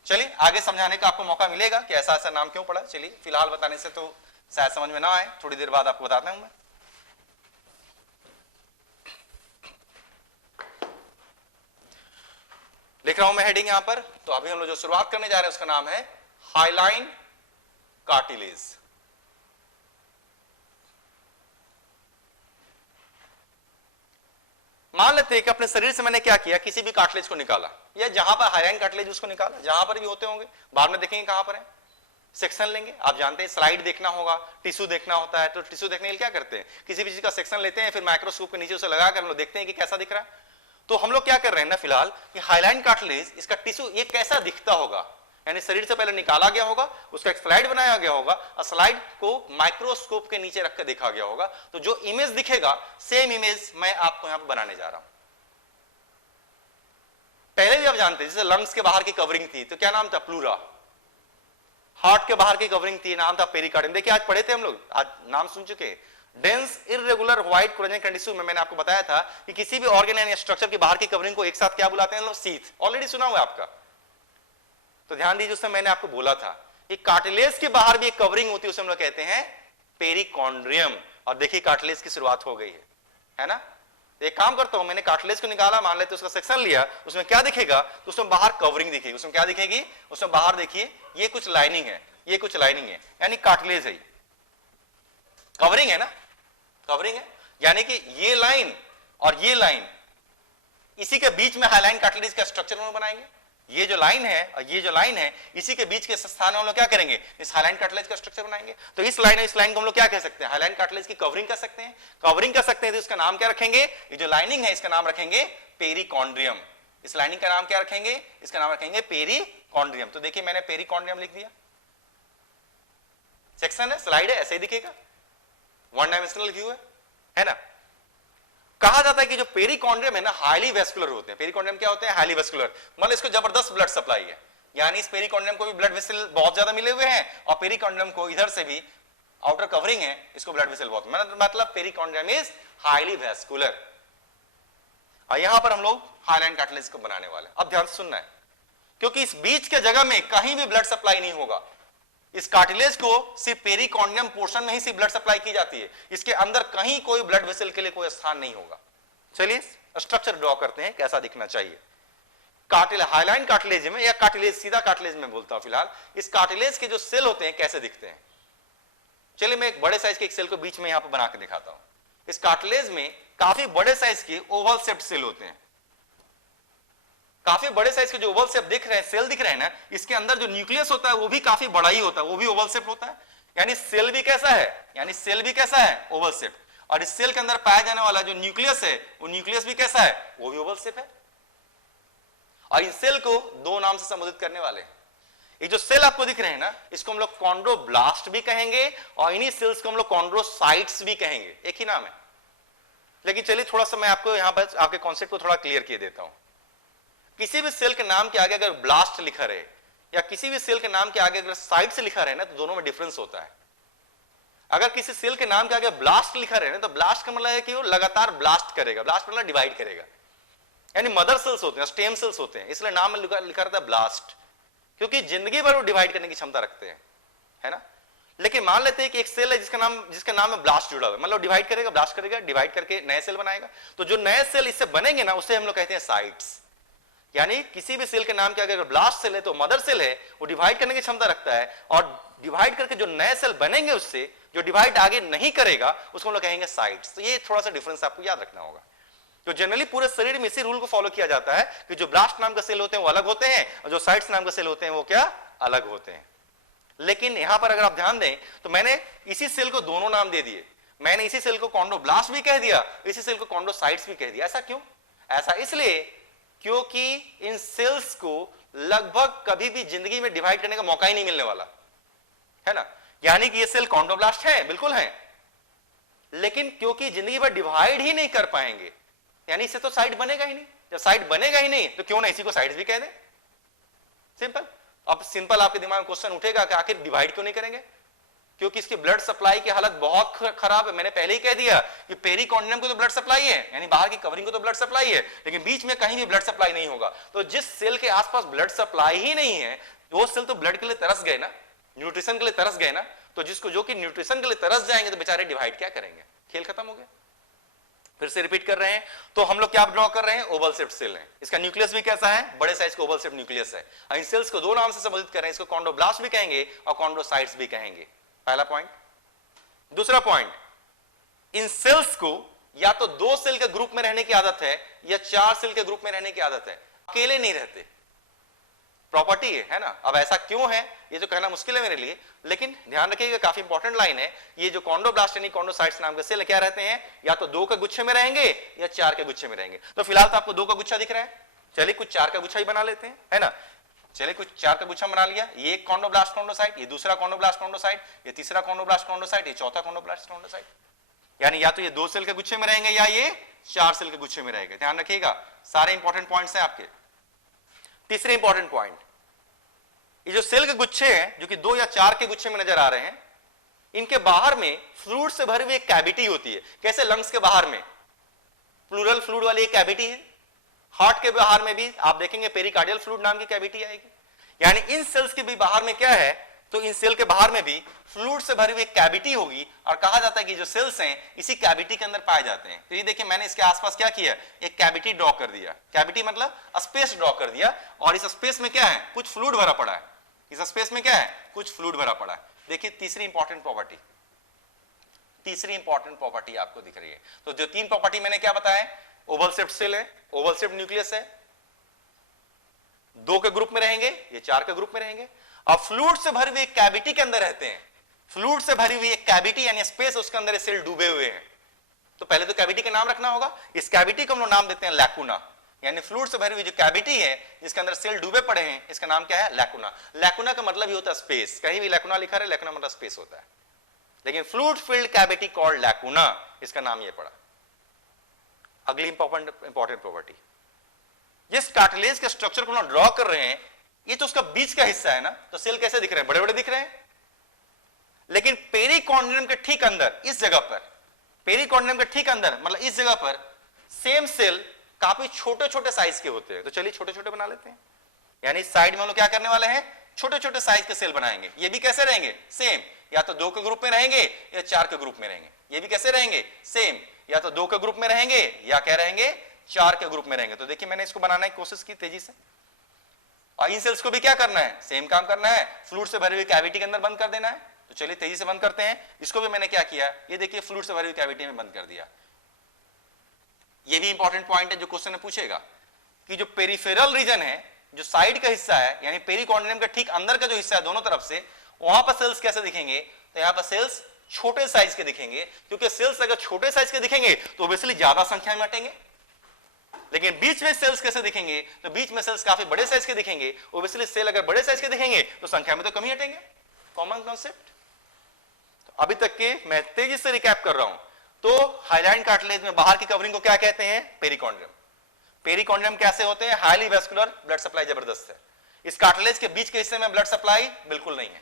चलिए आगे समझाने का आपको मौका मिलेगा कि ऐसा ऐसा नाम क्यों पड़ा। चलिए फिलहाल बताने से तो शायद समझ में ना आए, थोड़ी देर बाद आपको बताता हूं मैं। लिख रहा हूं मैं हेडिंग यहां पर। तो अभी हम लोग जो शुरुआत करने जा रहे हैं उसका नाम है हाइलाइन कार्टिलेज। मान लेते हैं कि अपने शरीर से मैंने क्या किया, किसी भी कार्टिलेज को निकाला, या जहां पर हाइलाइन कार्टिलेज उसको निकाला, जहां पर भी होते होंगे, बाद में देखेंगे कहां पर है, सेक्शन लेंगे। आप जानते हैं स्लाइड देखना होगा, टिश्यू देखना होता है, तो टिश्यू देखने के लिए क्या करते हैं, किसी भी चीज का सेक्शन लेते हैं, फिर माइक्रोस्कोप के नीचे उसे लगाकर हम लोग देखते हैं कि कैसा दिख रहा है। तो हम लोग क्या कर रहे हैं ना फिलहाल कि हाइलाइन कार्टिलेज, इसका टिश्यू ये कैसा दिखता होगा, यानी शरीर से पहले निकाला गया होगा, उसका एक स्लाइड बनाया गया होगा, और स्लाइड को माइक्रोस्कोप के नीचे रख कर देखा गया होगा। तो जो इमेज दिखेगा सेम इमेज मैं आपको यहां पर बनाने जा रहा हूं। पहले भी आप जानते हैं जैसे लंग्स के बाहर की कवरिंग थी तो क्या नाम था, प्लूरा। हार्ट के बाहर की कवरिंग थी, नाम था पेरिकार्डियम। देखिए आज पढ़े थे हम लोग, आज नाम सुन चुके। Dense irregular white collagen tissue में मैंने आपको बताया था कि किसी भी ऑर्गन या स्ट्रक्चर की बाहर की कवरिंग को एक साथ क्या बुलाते हैं, सीथ। ऑलरेडी सुना हुआ है आपका, तो ध्यान दीजिए। उसमें मैंने आपको बोला था कि कार्टिलेज के बाहर भी एक कवरिंग होती है, उसे हम लोग कहते हैं पेरिकॉन्ड्रियम। और देखिए कार्टिलेज की शुरुआत हो गई है ना। एक काम करता हूं, मैंने कार्टिलेज को निकाला, मान लेते उसका सेक्शन लिया, उसमें क्या दिखेगा, तो उसमें बाहर कवरिंग दिखेगी। उसमें क्या दिखेगी, उसमें बाहर देखिए ये कुछ लाइनिंग है, ये कुछ लाइनिंग है, यानी कार्टिलेज है। कवरिंग है ना, कवरिंग है, यानी कि ये लाइन और ये लाइन, इसी के बीच में हाइलाइन कार्टिलेज का स्ट्रक्चर हम बनाएंगे। ये जो लाइन है और ये जो लाइन है, इसी के बीच के स्थान में हम लोग क्या करेंगे, इस हाइलाइन कार्टिलेज का स्ट्रक्चर बनाएंगे। तो इस लाइन और इस लाइन को हम लोग क्या कह सकते हैं, हाइलाइन कार्टिलेज की कवरिंग कर सकते हैं। कवरिंग कर सकते हैं तो इसका नाम क्या रखेंगे, ये जो लाइनिंग है इसका नाम रखेंगे पेरिकॉन्ड्रियम। इस लाइनिंग का नाम क्या रखेंगे, इसका नाम रखेंगे पेरिकॉन्ड्रियम। तो देखिए मैंने पेरिकॉन्ड्रियम लिख दिया, सेक्शन है, स्लाइड है, ऐसे ही दिखेगा, वन डायमेंशनल व्यू है ना। कहा जाता है कि जो पेरिकॉन्ड्रियम है ना, हाईली वेस्कुलर होते हैं। पेरिकॉन्ड्रियम क्या होते हैं, हाईली वेस्कुलर, मतलब इसको जबरदस्त ब्लड सप्लाई है, यानी इस पेरिकॉन्ड्रियम को भी ब्लड वेसल बहुत ज्यादा मिले हुए हैं और पेरिकॉन्ड्रियम को इधर से भी आउटर कवरिंग है, इसको ब्लड वेसल बहुत, मतलब पेरिकॉन्ड्रियम इज हाईली वेस्कुलर। और यहां पर हम लोग हाइलाइन कार्टिलेज को बनाने वाले हैं। अब ध्यान से सुनना है, क्योंकि इस बीच के जगह में कहीं भी ब्लड सप्लाई नहीं होगा। इस कार्टिलेज को सिर्फ पेरिकॉन्ड्रियम पोर्शन में ही सिर्फ ब्लड सप्लाई की जाती है, इसके अंदर कहीं कोई ब्लड वेसल के लिए कोई स्थान नहीं होगा। चलिए स्ट्रक्चर ड्रॉ करते हैं, कैसा दिखना चाहिए कार्टिलेज, हाइलाइन कार्टिलेज में, या कार्टिलेज, सीधा कार्टिलेज में बोलता हूं फिलहाल। इस कार्टिलेज के जो सेल होते हैं कैसे दिखते हैं, चलिए मैं एक बड़े साइज के एक सेल को बीच में यहां पर बना के दिखाता हूं। इस कार्टिलेज में काफी बड़े साइज के ओवल शेप्ड सेल होते हैं। काफी बड़े साइज के जो ओवल शेप दिख रहे हैं, सेल दिख रहे हैं ना, इसके अंदर जो न्यूक्लियस होता है वो भी काफी बड़ा ही होता है, वो भी ओवल शेप होता है। यानी सेल भी कैसा है, यानी सेल भी कैसा है, ओवल शेप। और इस सेल के अंदर पाया जाने वाला जो न्यूक्लियस है, वो न्यूक्लियस भी कैसा है, वो भी ओवल शेप है। और इस सेल को दो नाम से संबोधित करने वाले हैं। ये जो सेल आपको दिख रहे हैं ना, इसको हम लोग कॉन्ड्रोब्लास्ट भी कहेंगे और इन्हीं सेल्स को हम लोग कॉन्ड्रोसाइट्स भी कहेंगे, एक ही नाम है। लेकिन चलिए थोड़ा सा मैं आपको यहां पर आपके कॉन्सेप्ट को थोड़ा क्लियर किए देता हूं। किसी भी सेल के नाम के आगे अगर ब्लास्ट लिखा रहे या किसी भी सेल के नाम के आगे अगर साइट्स लिखा रहे ना, तो दोनों में डिफरेंस होता है। अगर किसी सेल के नाम के आगे ब्लास्ट लिखा रहे ना, तो ब्लास्ट का मतलब है कि वो लगातार ब्लास्ट करेगा, ब्लास्ट मतलब डिवाइड करेगा, यानी मदर सेल्स होते हैं, स्टेम सेल्स होते हैं, इसलिए नाम में लिखा रहता है ब्लास्ट, क्योंकि जिंदगी भर वो डिवाइड करने की क्षमता रखते हैं, है ना। लेकिन मान लेते हैं कि एक सेल है जिसका नाम में ब्लास्ट जुड़ा हुआ है, मतलब डिवाइड करेगा, ब्लास्ट करेगा, डिवाइड करके नए सेल बनाएगा। तो जो नए सेल इससे बनेंगे ना, उसे हम लोग कहते हैं साइट्स। यानी किसी भी सेल के नाम के आगे अगर ब्लास्ट सेल है तो मदर सेल है, वो डिवाइड करने की क्षमता रखता है, और डिवाइड करके जो नए सेल बनेंगे उससे जो डिवाइड आगे नहीं करेगा उसको हम लोग कहेंगे साइट्स। तो ये थोड़ा सा डिफरेंस आपको याद रखना होगा। तो जनरली पूरे शरीर में इसी रूल को फॉलो किया जाता है कि जो ब्लास्ट नाम का सेल होते हैं वो अलग होते हैं और जो साइट्स नाम के सेल होते हैं वो क्या अलग होते हैं। लेकिन यहां पर अगर आप ध्यान दें तो मैंने इसी सेल को दोनों नाम दे दिए। मैंने इसी सेल को कॉन्ड्रोब्लास्ट भी कह दिया, इसी सेल को कॉन्ड्रोसाइट्स भी कह दिया। ऐसा क्यों? ऐसा इसलिए क्योंकि इन सेल्स को लगभग कभी भी जिंदगी में डिवाइड करने का मौका ही नहीं मिलने वाला, है ना। यानी कि ये सेल कॉन्ड्रोब्लास्ट है, बिल्कुल है, लेकिन क्योंकि जिंदगी भर डिवाइड ही नहीं कर पाएंगे, यानी इससे तो साइड बनेगा ही नहीं। जब साइड बनेगा ही नहीं तो क्यों ना इसी को साइड्स भी कह दें, सिंपल। अब सिंपल आपके दिमाग में क्वेश्चन उठेगा कि आखिर डिवाइड क्यों नहीं करेंगे? क्योंकि इसकी ब्लड सप्लाई की हालत बहुत खराब है। मैंने पहले ही कह दिया कि पेरिकॉन्ड्रियम को तो ब्लड सप्लाई है, यानी बाहर की कवरिंग को तो ब्लड सप्लाई है, लेकिन बीच में कहीं भी ब्लड सप्लाई नहीं होगा। तो जिस सेल के आसपास ब्लड सप्लाई ही नहीं है वो सेल तो ब्लड के लिए तरस गए ना, न्यूट्रिशन के लिए तरस गए ना। तो जो कि न्यूट्रिशन के लिए तरस जाएंगे तो बेचारे डिवाइड क्या करेंगे, खेल खत्म हो गया। फिर से रिपीट कर रहे हैं, तो हम लोग क्या ड्रॉ कर रहे हैं, ओवल शेप्ड सेल है। इसका न्यूक्लियस भी कैसा है, बड़े साइज का ओवल शेप्ड न्यूक्लियस है। इन सेल्स को दो नाम से संबोधित कर रहे हैं, इसको कॉन्ड्रोब्लास्ट भी कहेंगे और कॉन्ड्रोसाइट्स भी कहेंगे। पहला पॉइंट। दूसरा पॉइंट, इन सेल्स को या तो दो सेल के ग्रुप में रहने की आदत है या चार सेल के ग्रुप में रहने की आदत है, अकेले नहीं रहते। प्रॉपर्टी है ना। अब ऐसा क्यों है ये तो कहना मुश्किल है मेरे लिए, लेकिन ध्यान रखिएगा काफी इंपॉर्टेंट लाइन है। ये जो कॉन्ड्रोब्लास्ट यानी कॉन्ड्रोसाइट्स नाम के सेल क्या रहते हैं, या तो दो के गुच्छे में रहेंगे या चार के गुच्छे में रहेंगे। तो फिलहाल तो आपको दो का गुच्छा दिख रहा है, चलिए कुछ चार का गुच्छा ही बना लेते हैं, है ना। चलिए कुछ चार का गुच्छा बना लिया। ये एक कॉन्ड्रोब्लास्ट कॉन्ड्रोसाइट, ये दूसरा कॉन्ड्रोब्लास्ट कॉन्ड्रोसाइट, ये तीसरा कॉन्ड्रोब्लास्ट कॉन्ड्रोसाइट, ये चौथा कॉन्ड्रोब्लास्ट कॉन्ड्रोसाइट। यानी या तो ये दो सेल के गुच्छे में रहेंगे या ये चार सेल के गुच्छे में रहेंगे। ध्यान रखिएगा, सारे इंपॉर्टेंट पॉइंट्स हैं आपके। तीसरे इंपॉर्टेंट पॉइंट, ये जो सेल के गुच्छे हैं जो कि दो या चार के गुच्छे में नजर आ रहे हैं, इनके बाहर में फ्लूइड से भरी हुई एक कैविटी होती है। कैसे? लंग्स के बाहर में प्लूरल फ्लूइड वाली एक कैविटी है। हार्ट के बाहर में भी आप देखेंगे पेरिकार्डियल फ्लूइड नाम की कैविटी आएगी। यानी इन सेल्स के भी बाहर में क्या है, तो इन सेल के बाहर में भी फ्लूइड से भरी हुई एक कैविटी होगी और कहा जाता है कि जो सेल्स हैं इसी कैविटी के अंदर पाए जाते हैं। तो ये देखिए मैंने इसके आसपास क्या किया, एक कैविटी ड्रॉ कर दिया। कैविटी मतलब स्पेस ड्रॉ कर दिया और इस स्पेस में क्या है, कुछ फ्लूइड भरा पड़ा है। इस स्पेस में क्या है, कुछ फ्लूइड भरा पड़ा है। देखिए तीसरी इंपॉर्टेंट प्रॉपर्टी, तीसरी इंपॉर्टेंट प्रॉपर्टी आपको दिख रही है। तो जो तीन प्रॉपर्टी मैंने क्या बताया, ओवल शेप्ड सेल है, ओवल शेप्ड न्यूक्लियस है, 2 के ग्रुप में रहेंगे, ये 4 के ग्रुप में रहेंगे। अब फ्लूइड से भरी हुई कैविटी के अंदर रहते हैं, फ्लूइड से भरी हुई एक कैविटी यानी स्पेस, उसके अंदर सेल डूबे हुए हैं। तो पहले तो कैविटी का नाम रखना होगा, इस कैविटी को हम लोग नाम देते हैं लैकुना, यानी फ्लूइड से भरी हुई जो कैविटी है जिसके अंदर सेल डूबे पड़े हैं, इसका नाम क्या है, लैकुना। लैकुना का मतलब ही होता है स्पेस, कहीं भी लैकुना लिखा है, लैकुना मतलब स्पेस होता है, लेकिन fluid filled cavity called lacuna, इसका नाम ये पड़ा। अगली इंपॉर्टेंट प्रॉपर्टी, जिस कार्टिलेज के स्ट्रक्चर को हम ड्रॉ कर रहे हैं, ये तो उसका बीच का हिस्सा है ना, तो सेल कैसे दिख रहे हैं, बड़े बड़े दिख रहे हैं। लेकिन पेरिकॉन्डियम के ठीक अंदर, इस जगह पर, पेरिकॉन्डियम के ठीक अंदर मतलब इस जगह पर सेम सेल काफी छोटे छोटे साइज के होते हैं। तो चलिए छोटे छोटे बना लेते हैं, यानी साइड में हम लोग क्या करने वाले हैं, छोटे छोटे साइज के सेल बनाएंगे। ये भी कैसे रहेंगे, सेम, या तो 2 के ग्रुप में रहेंगे या 4 के ग्रुप में रहेंगे। ये भी कैसे रहेंगे, सेम, या तो 2 के ग्रुप में रहेंगे या क्या रहेंगे, 4 के ग्रुप में रहेंगे। तो देखिए मैंने इसको बनाने की कोशिश की तेजी से, और इन सेल्स को भी क्या करना है, सेम काम करना है, फ्लूइड से भरी हुई कैविटी के अंदर बंद कर देना है। तो चलिए तेजी से बंद करते हैं। इसको भी मैंने क्या किया, ये देखिए फ्लूइड से भरी हुई कैविटी में बंद कर दिया। ये भी इंपॉर्टेंट पॉइंट है जो क्वेश्चन में पूछेगा कि जो पेरिफेरल रीजन है, जो साइड का हिस्सा है, यानी पेरिकॉन्डियम के ठीक अंदर का जो हिस्सा है दोनों तरफ से, वहां पर सेल्स कैसे दिखेंगे, तो यहां पर सेल्स छोटे साइज के दिखेंगे, क्योंकि सेल्स अगर छोटे साइज के दिखेंगे तो ऑब्वियसली ज्यादा संख्या में हटेंगे। लेकिन बीच में सेल्स कैसे दिखेंगे, तो बीच में सेल्स काफी बड़े साइज के दिखेंगे, ऑब्वियसली सेल अगर बड़े साइज के दिखेंगे तो संख्या में तो कम ही हटेंगे। Common concept. तो अभी तक के मैं तेजी से रिकैप कर रहा हूं। तो हाइलाइन कार्टिलेज में बाहर की कवरिंग को क्या कहते हैं, पेरिकॉन्डियम। पेरिकॉन्डियम कैसे होते हैं, हाईली वेस्कुलर, ब्लड सप्लाई जबरदस्त है। इस कार्टिलेज के बीच के हिस्से में ब्लड सप्लाई बिल्कुल नहीं है।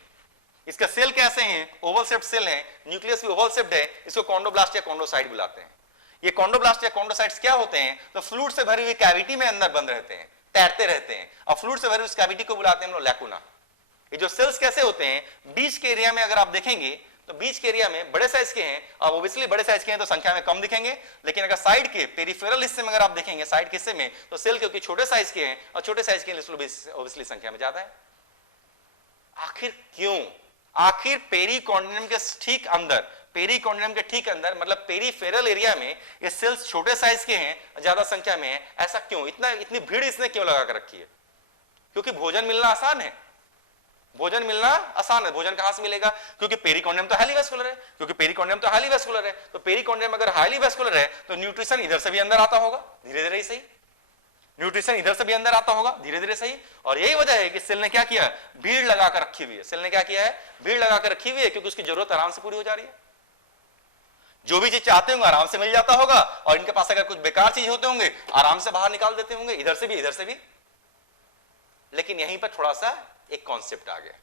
इसके सेल कैसे हैं, ओवल शेप्ड सेल है, न्यूक्लियस भी ओवल शेप्ड है, इसको कॉन्डोब्लास्ट या कॉन्डोसाइट बुलाते हैं। ये कॉन्डोब्लास्ट या कॉन्डोसाइट्स क्या होते हैं, तो फ्लूइड से भरी हुई कैविटी में अंदर बंद रहते हैं, तैरते रहते हैं, और फ्लूइड से भरी हुई कैविटी को बुलाते हैं हम लोग लैकुना। ये जो सेल्स कैसे होते हैं, बीच के एरिया में अगर आप देखेंगे तो बीच के एरिया में बड़े साइज के हैं, अब ऑब्वियसली बड़े साइज के हैं तो संख्या में कम दिखेंगे। लेकिन अगर साइड के पेरिफेरल हिस्से में अगर आप देखेंगे, साइड के हिस्से में, तो सेल क्योंकि छोटे साइज के हैं और छोटे साइज के ऑब्वियसली संख्या में ज्यादा है। आखिर क्यों, आखिर पेरिकॉन्डियम के ठीक अंदर, पेरिकॉन्डियम के ठीक अंदर मतलब पेरिफेरल एरिया में ये सेल्स छोटे साइज के हैं, ज्यादा संख्या में है, ऐसा क्यों, इतनी भीड़ इसने क्यों लगा कर रखी है? क्योंकि भोजन मिलना आसान है, भोजन मिलना आसान है। भोजन कहां से मिलेगा, क्योंकि पेरिकॉन्डियम तो हाईली वेस्कुलर है, क्योंकि पेरिकॉन्डियम तो हाईली वेस्कुलर है। तो पेरिकॉन्डियम अगर हाईली वेस्कुलर है तो न्यूट्रिशन इधर से भी अंदर आता होगा, धीरे धीरे ही सही, न्यूट्रिशन इधर से भी अंदर आता होगा, धीरे धीरे सही। और यही वजह है कि सेल ने क्या किया, भीड़ लगाकर रखी हुई है। सेल ने क्या किया है, भीड़ लगाकर रखी हुई है, क्योंकि उसकी जरूरत आराम से पूरी हो जा रही है। जो भी चीज चाहते होंगे आराम से मिल जाता होगा, और इनके पास अगर कुछ बेकार चीज होते होंगे आराम से बाहर निकाल देते होंगे, इधर से भी इधर से भी। लेकिन यहीं पर थोड़ा सा एक कॉन्सेप्ट आ गया,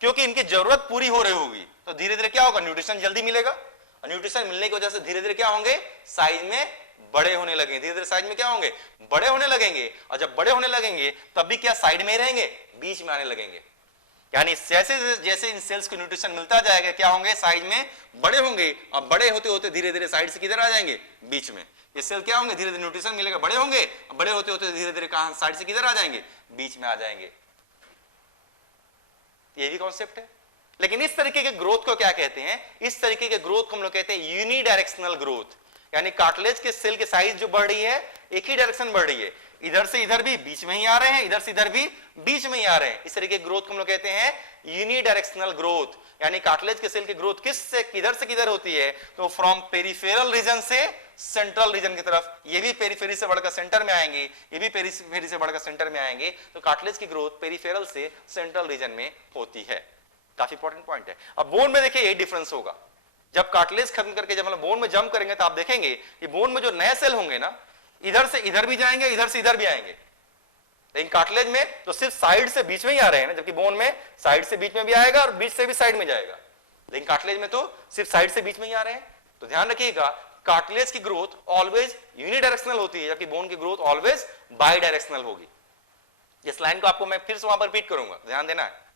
क्योंकि इनकी जरूरत पूरी हो रही होगी तो धीरे धीरे क्या होगा, न्यूट्रिशन जल्दी मिलेगा, और न्यूट्रिशन मिलने की वजह से धीरे धीरे क्या होंगे, साइज में बड़े होने लगेंगे, धीरे धीरे साइज में क्या होंगे, बड़े होने लगेंगे। और जब बड़े होने लगेंगे तब भी क्या साइड में ही रहेंगे, बीच में आने लगेंगे। यानी जैसे जैसे इन सेल्स को न्यूट्रिशन मिलता जाएगा क्या होंगे, साइज में बड़े होंगे, और बड़े होते होते धीरे धीरे साइड से किधर आ जाएंगे, बीच में। ये सेल क्या होंगे, धीरे धीरे न्यूट्रिशन मिलेगा, बड़े होंगे, बड़े होते होते धीरे धीरे कहां, साइड से किधर आ जाएंगे, बीच में आ जाएंगे। ये भी कॉन्सेप्ट है। लेकिन इस तरीके के ग्रोथ को क्या कहते हैं, इस तरीके के ग्रोथ को हम लोग कहते हैं यूनिडायरेक्शनल ग्रोथ। यानी कार्टिलेज के सेल की साइज जो बढ़ रही है एक ही डायरेक्शन बढ़ रही है, इधर से इधर भी बीच में ही आ रहे हैं, इधर से इधर भी बीच में ही आ रहे हैं। इस तरीके की ग्रोथ को हम लोग कहते हैं यूनिडायरेक्शनल ग्रोथ। यानी कार्टिलेज के सेल की ग्रोथ किस से किधर होती है, तो फ्रॉम पेरिफेरल रीजन से सेंट्रल रीजन की तरफ। ये भी पेरिफेरी से बढ़कर सेंटर में आएंगे, ये भी पेरिफेरी से बढ़कर सेंटर में आएंगे। तो कार्टिलेज की ग्रोथ पेरिफेरल से सेंट्रल रीजन में होती है। काफी इंपॉर्टेंट पॉइंट है। अब बोन में देखिए यही डिफरेंस होगा, जब कार्टिलेज खत्म करके जब हम बोन में जंप करेंगे तो आप देखेंगे कि बोन में जो नए सेल होंगे ना, इधर से इधर भी जाएंगे, इधर से इधर भी आएंगे। लेकिन कार्टिलेज में तो सिर्फ साइड से बीच में ही आ रहे हैं ना, जबकि बोन में साइड से बीच में भी आएगा और बीच से भी साइड में जाएगा। लेकिन कार्टिलेज में तो सिर्फ साइड से बीच में ही आ रहे हैं। तो ध्यान रखिएगा, कार्टिलेज की ग्रोथ ऑलवेज यूनिडायरेक्शनल होती है, जबकि बोन की ग्रोथ ऑलवेज बाई डायरेक्शनल होगी। इस लाइन को आपको मैं फिर से वहां पर रिपीट करूंगा, ध्यान देना है।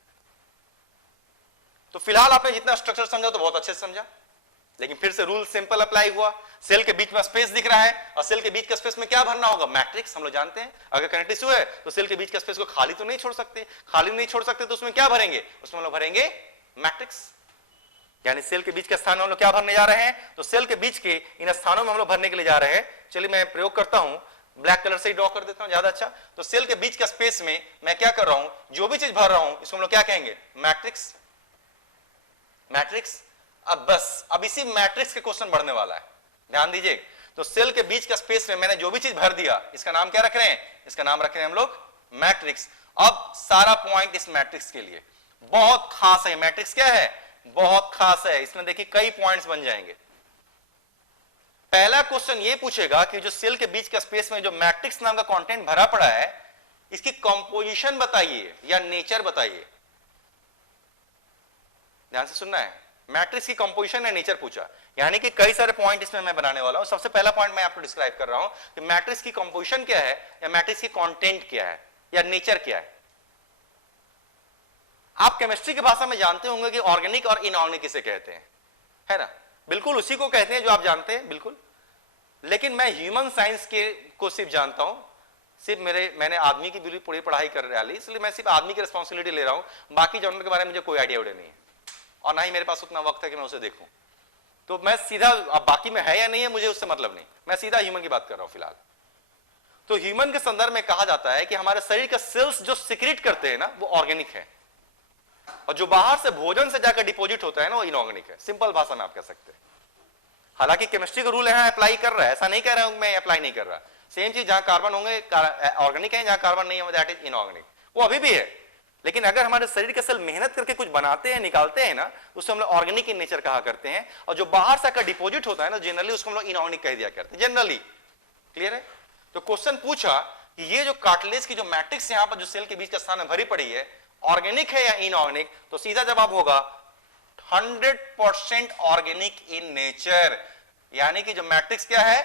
तो फिलहाल आपने जितना स्ट्रक्चर समझा तो बहुत अच्छे से समझा, लेकिन फिर से रूल सिंपल अप्लाई हुआ। सेल के बीच में स्पेस दिख रहा है, और सेल के बीच का स्पेस में क्या भरना होगा, मैट्रिक्स। हम लोग जानते हैं अगर कनेक्टिव टिश्यू है तो सेल के बीच का स्पेस को खाली तो नहीं छोड़ सकते, खाली नहीं छोड़ सकते तो उसमें क्या भरेंगे, उसमें हम लोग भरेंगे मैट्रिक्स। यानी सेल के बीच के स्थान में हम लोग क्या भरने जा रहे हैं, तो सेल के बीच के इन स्थानों में हम लोग भरने के लिए जा रहे हैं। चलिए मैं प्रयोग करता हूं, ब्लैक कलर से ही ड्रॉ कर देता हूं ज्यादा अच्छा। तो सेल के बीच के स्पेस में मैं क्या कर रहा हूं, जो भी चीज भर रहा हूं इसको हम लोग क्या कहेंगे, मैट्रिक्स। मैट्रिक्स। अब बस अब इसी मैट्रिक्स के क्वेश्चन बढ़ने वाला है, ध्यान दीजिए। तो सेल के बीच के स्पेस में मैंने जो भी चीज भर दिया इसका नाम क्या रख रहे हैं, इसका नाम रख रहे हैं हम लोग मैट्रिक्स। अब सारा पॉइंट इस मैट्रिक्स के लिए बहुत खास है। मैट्रिक्स क्या है, बहुत खास है। इसमें देखिए कई पॉइंट्स बन जाएंगे। पहला क्वेश्चन ये पूछेगा कि जो सेल के बीच के स्पेस में जो मैट्रिक्स नाम का कंटेंट भरा पड़ा है इसकी कंपोजिशन बताइए या नेचर बताइए। ध्यान से सुनना है, मैट्रिक्स की कंपोजिशन या नेचर पूछा, यानी कि कई सारे पॉइंट इसमें मैं बनाने वाला हूं। सबसे पहला पॉइंट मैं आपको डिस्क्राइब कर रहा हूं कि मैट्रिक्स की कंपोजिशन क्या है या मैट्रिक्स की कंटेंट क्या है या नेचर क्या है। आप केमिस्ट्री की भाषा में जानते होंगे कि ऑर्गेनिक और इनऑर्गेनिक किसे कहते हैं, है ना, बिल्कुल उसी को कहते हैं जो आप जानते हैं बिल्कुल। लेकिन मैं ह्यूमन साइंस के को सिर्फ जानता हूं, सिर्फ मैंने आदमी की पूरी पढ़ाई कर रही, इसलिए मैं सिर्फ आदमी की रिस्पॉन्सिबिलिटी ले रहा हूं। बाकी जानवर के बारे में मुझे कोई आइडिया नहीं है और ना ही मेरे पास उतना वक्त है कि मैं उसे देखूं। तो मैं सीधा, अब बाकी में है या नहीं है मुझे उससे मतलब नहीं, मैं सीधा ह्यूमन की बात कर रहा हूं फिलहाल। तो ह्यूमन के संदर्भ में कहा जाता है कि हमारे शरीर का सेल्स जो सिक्रीट करते हैं ना वो ऑर्गेनिक है, और जो बाहर से भोजन से जाकर डिपॉजिट होता है ना वो इनऑर्गेनिक है। सिंपल भाषा में आप कह सकते हैं। हालांकि केमिस्ट्री का रूल यहां अप्लाई कर रहा है, ऐसा नहीं कह रहा हूं मैं अप्लाई नहीं कर रहा। सेम चीज जहां कार्बन होंगे ऑर्गेनिक है, जहां कार्बन नहीं है दैट इज इनऑर्गेनिक, वो अभी भी है। लेकिन अगर हमारे शरीर के सेल मेहनत करके कुछ बनाते हैं, निकालते हैं ना, उसको हम लोग ऑर्गेनिक इन नेचर कहा करते हैं। और जो बाहर से आकर डिपॉजिट होता है ना जनरली उसको हम लोग इनऑर्गेनिक कह दिया करते हैं जनरली। क्लियर है। तो क्वेश्चन पूछा कि ये जो कार्टिलेज की जो मैट्रिक्स यहां पर जो सेल के बीच का स्थान में भरी पड़ी है ऑर्गेनिक है या इनऑर्गेनिक, तो सीधा जवाब होगा 100% ऑर्गेनिक इन नेचर। यानी कि जो मैट्रिक्स क्या है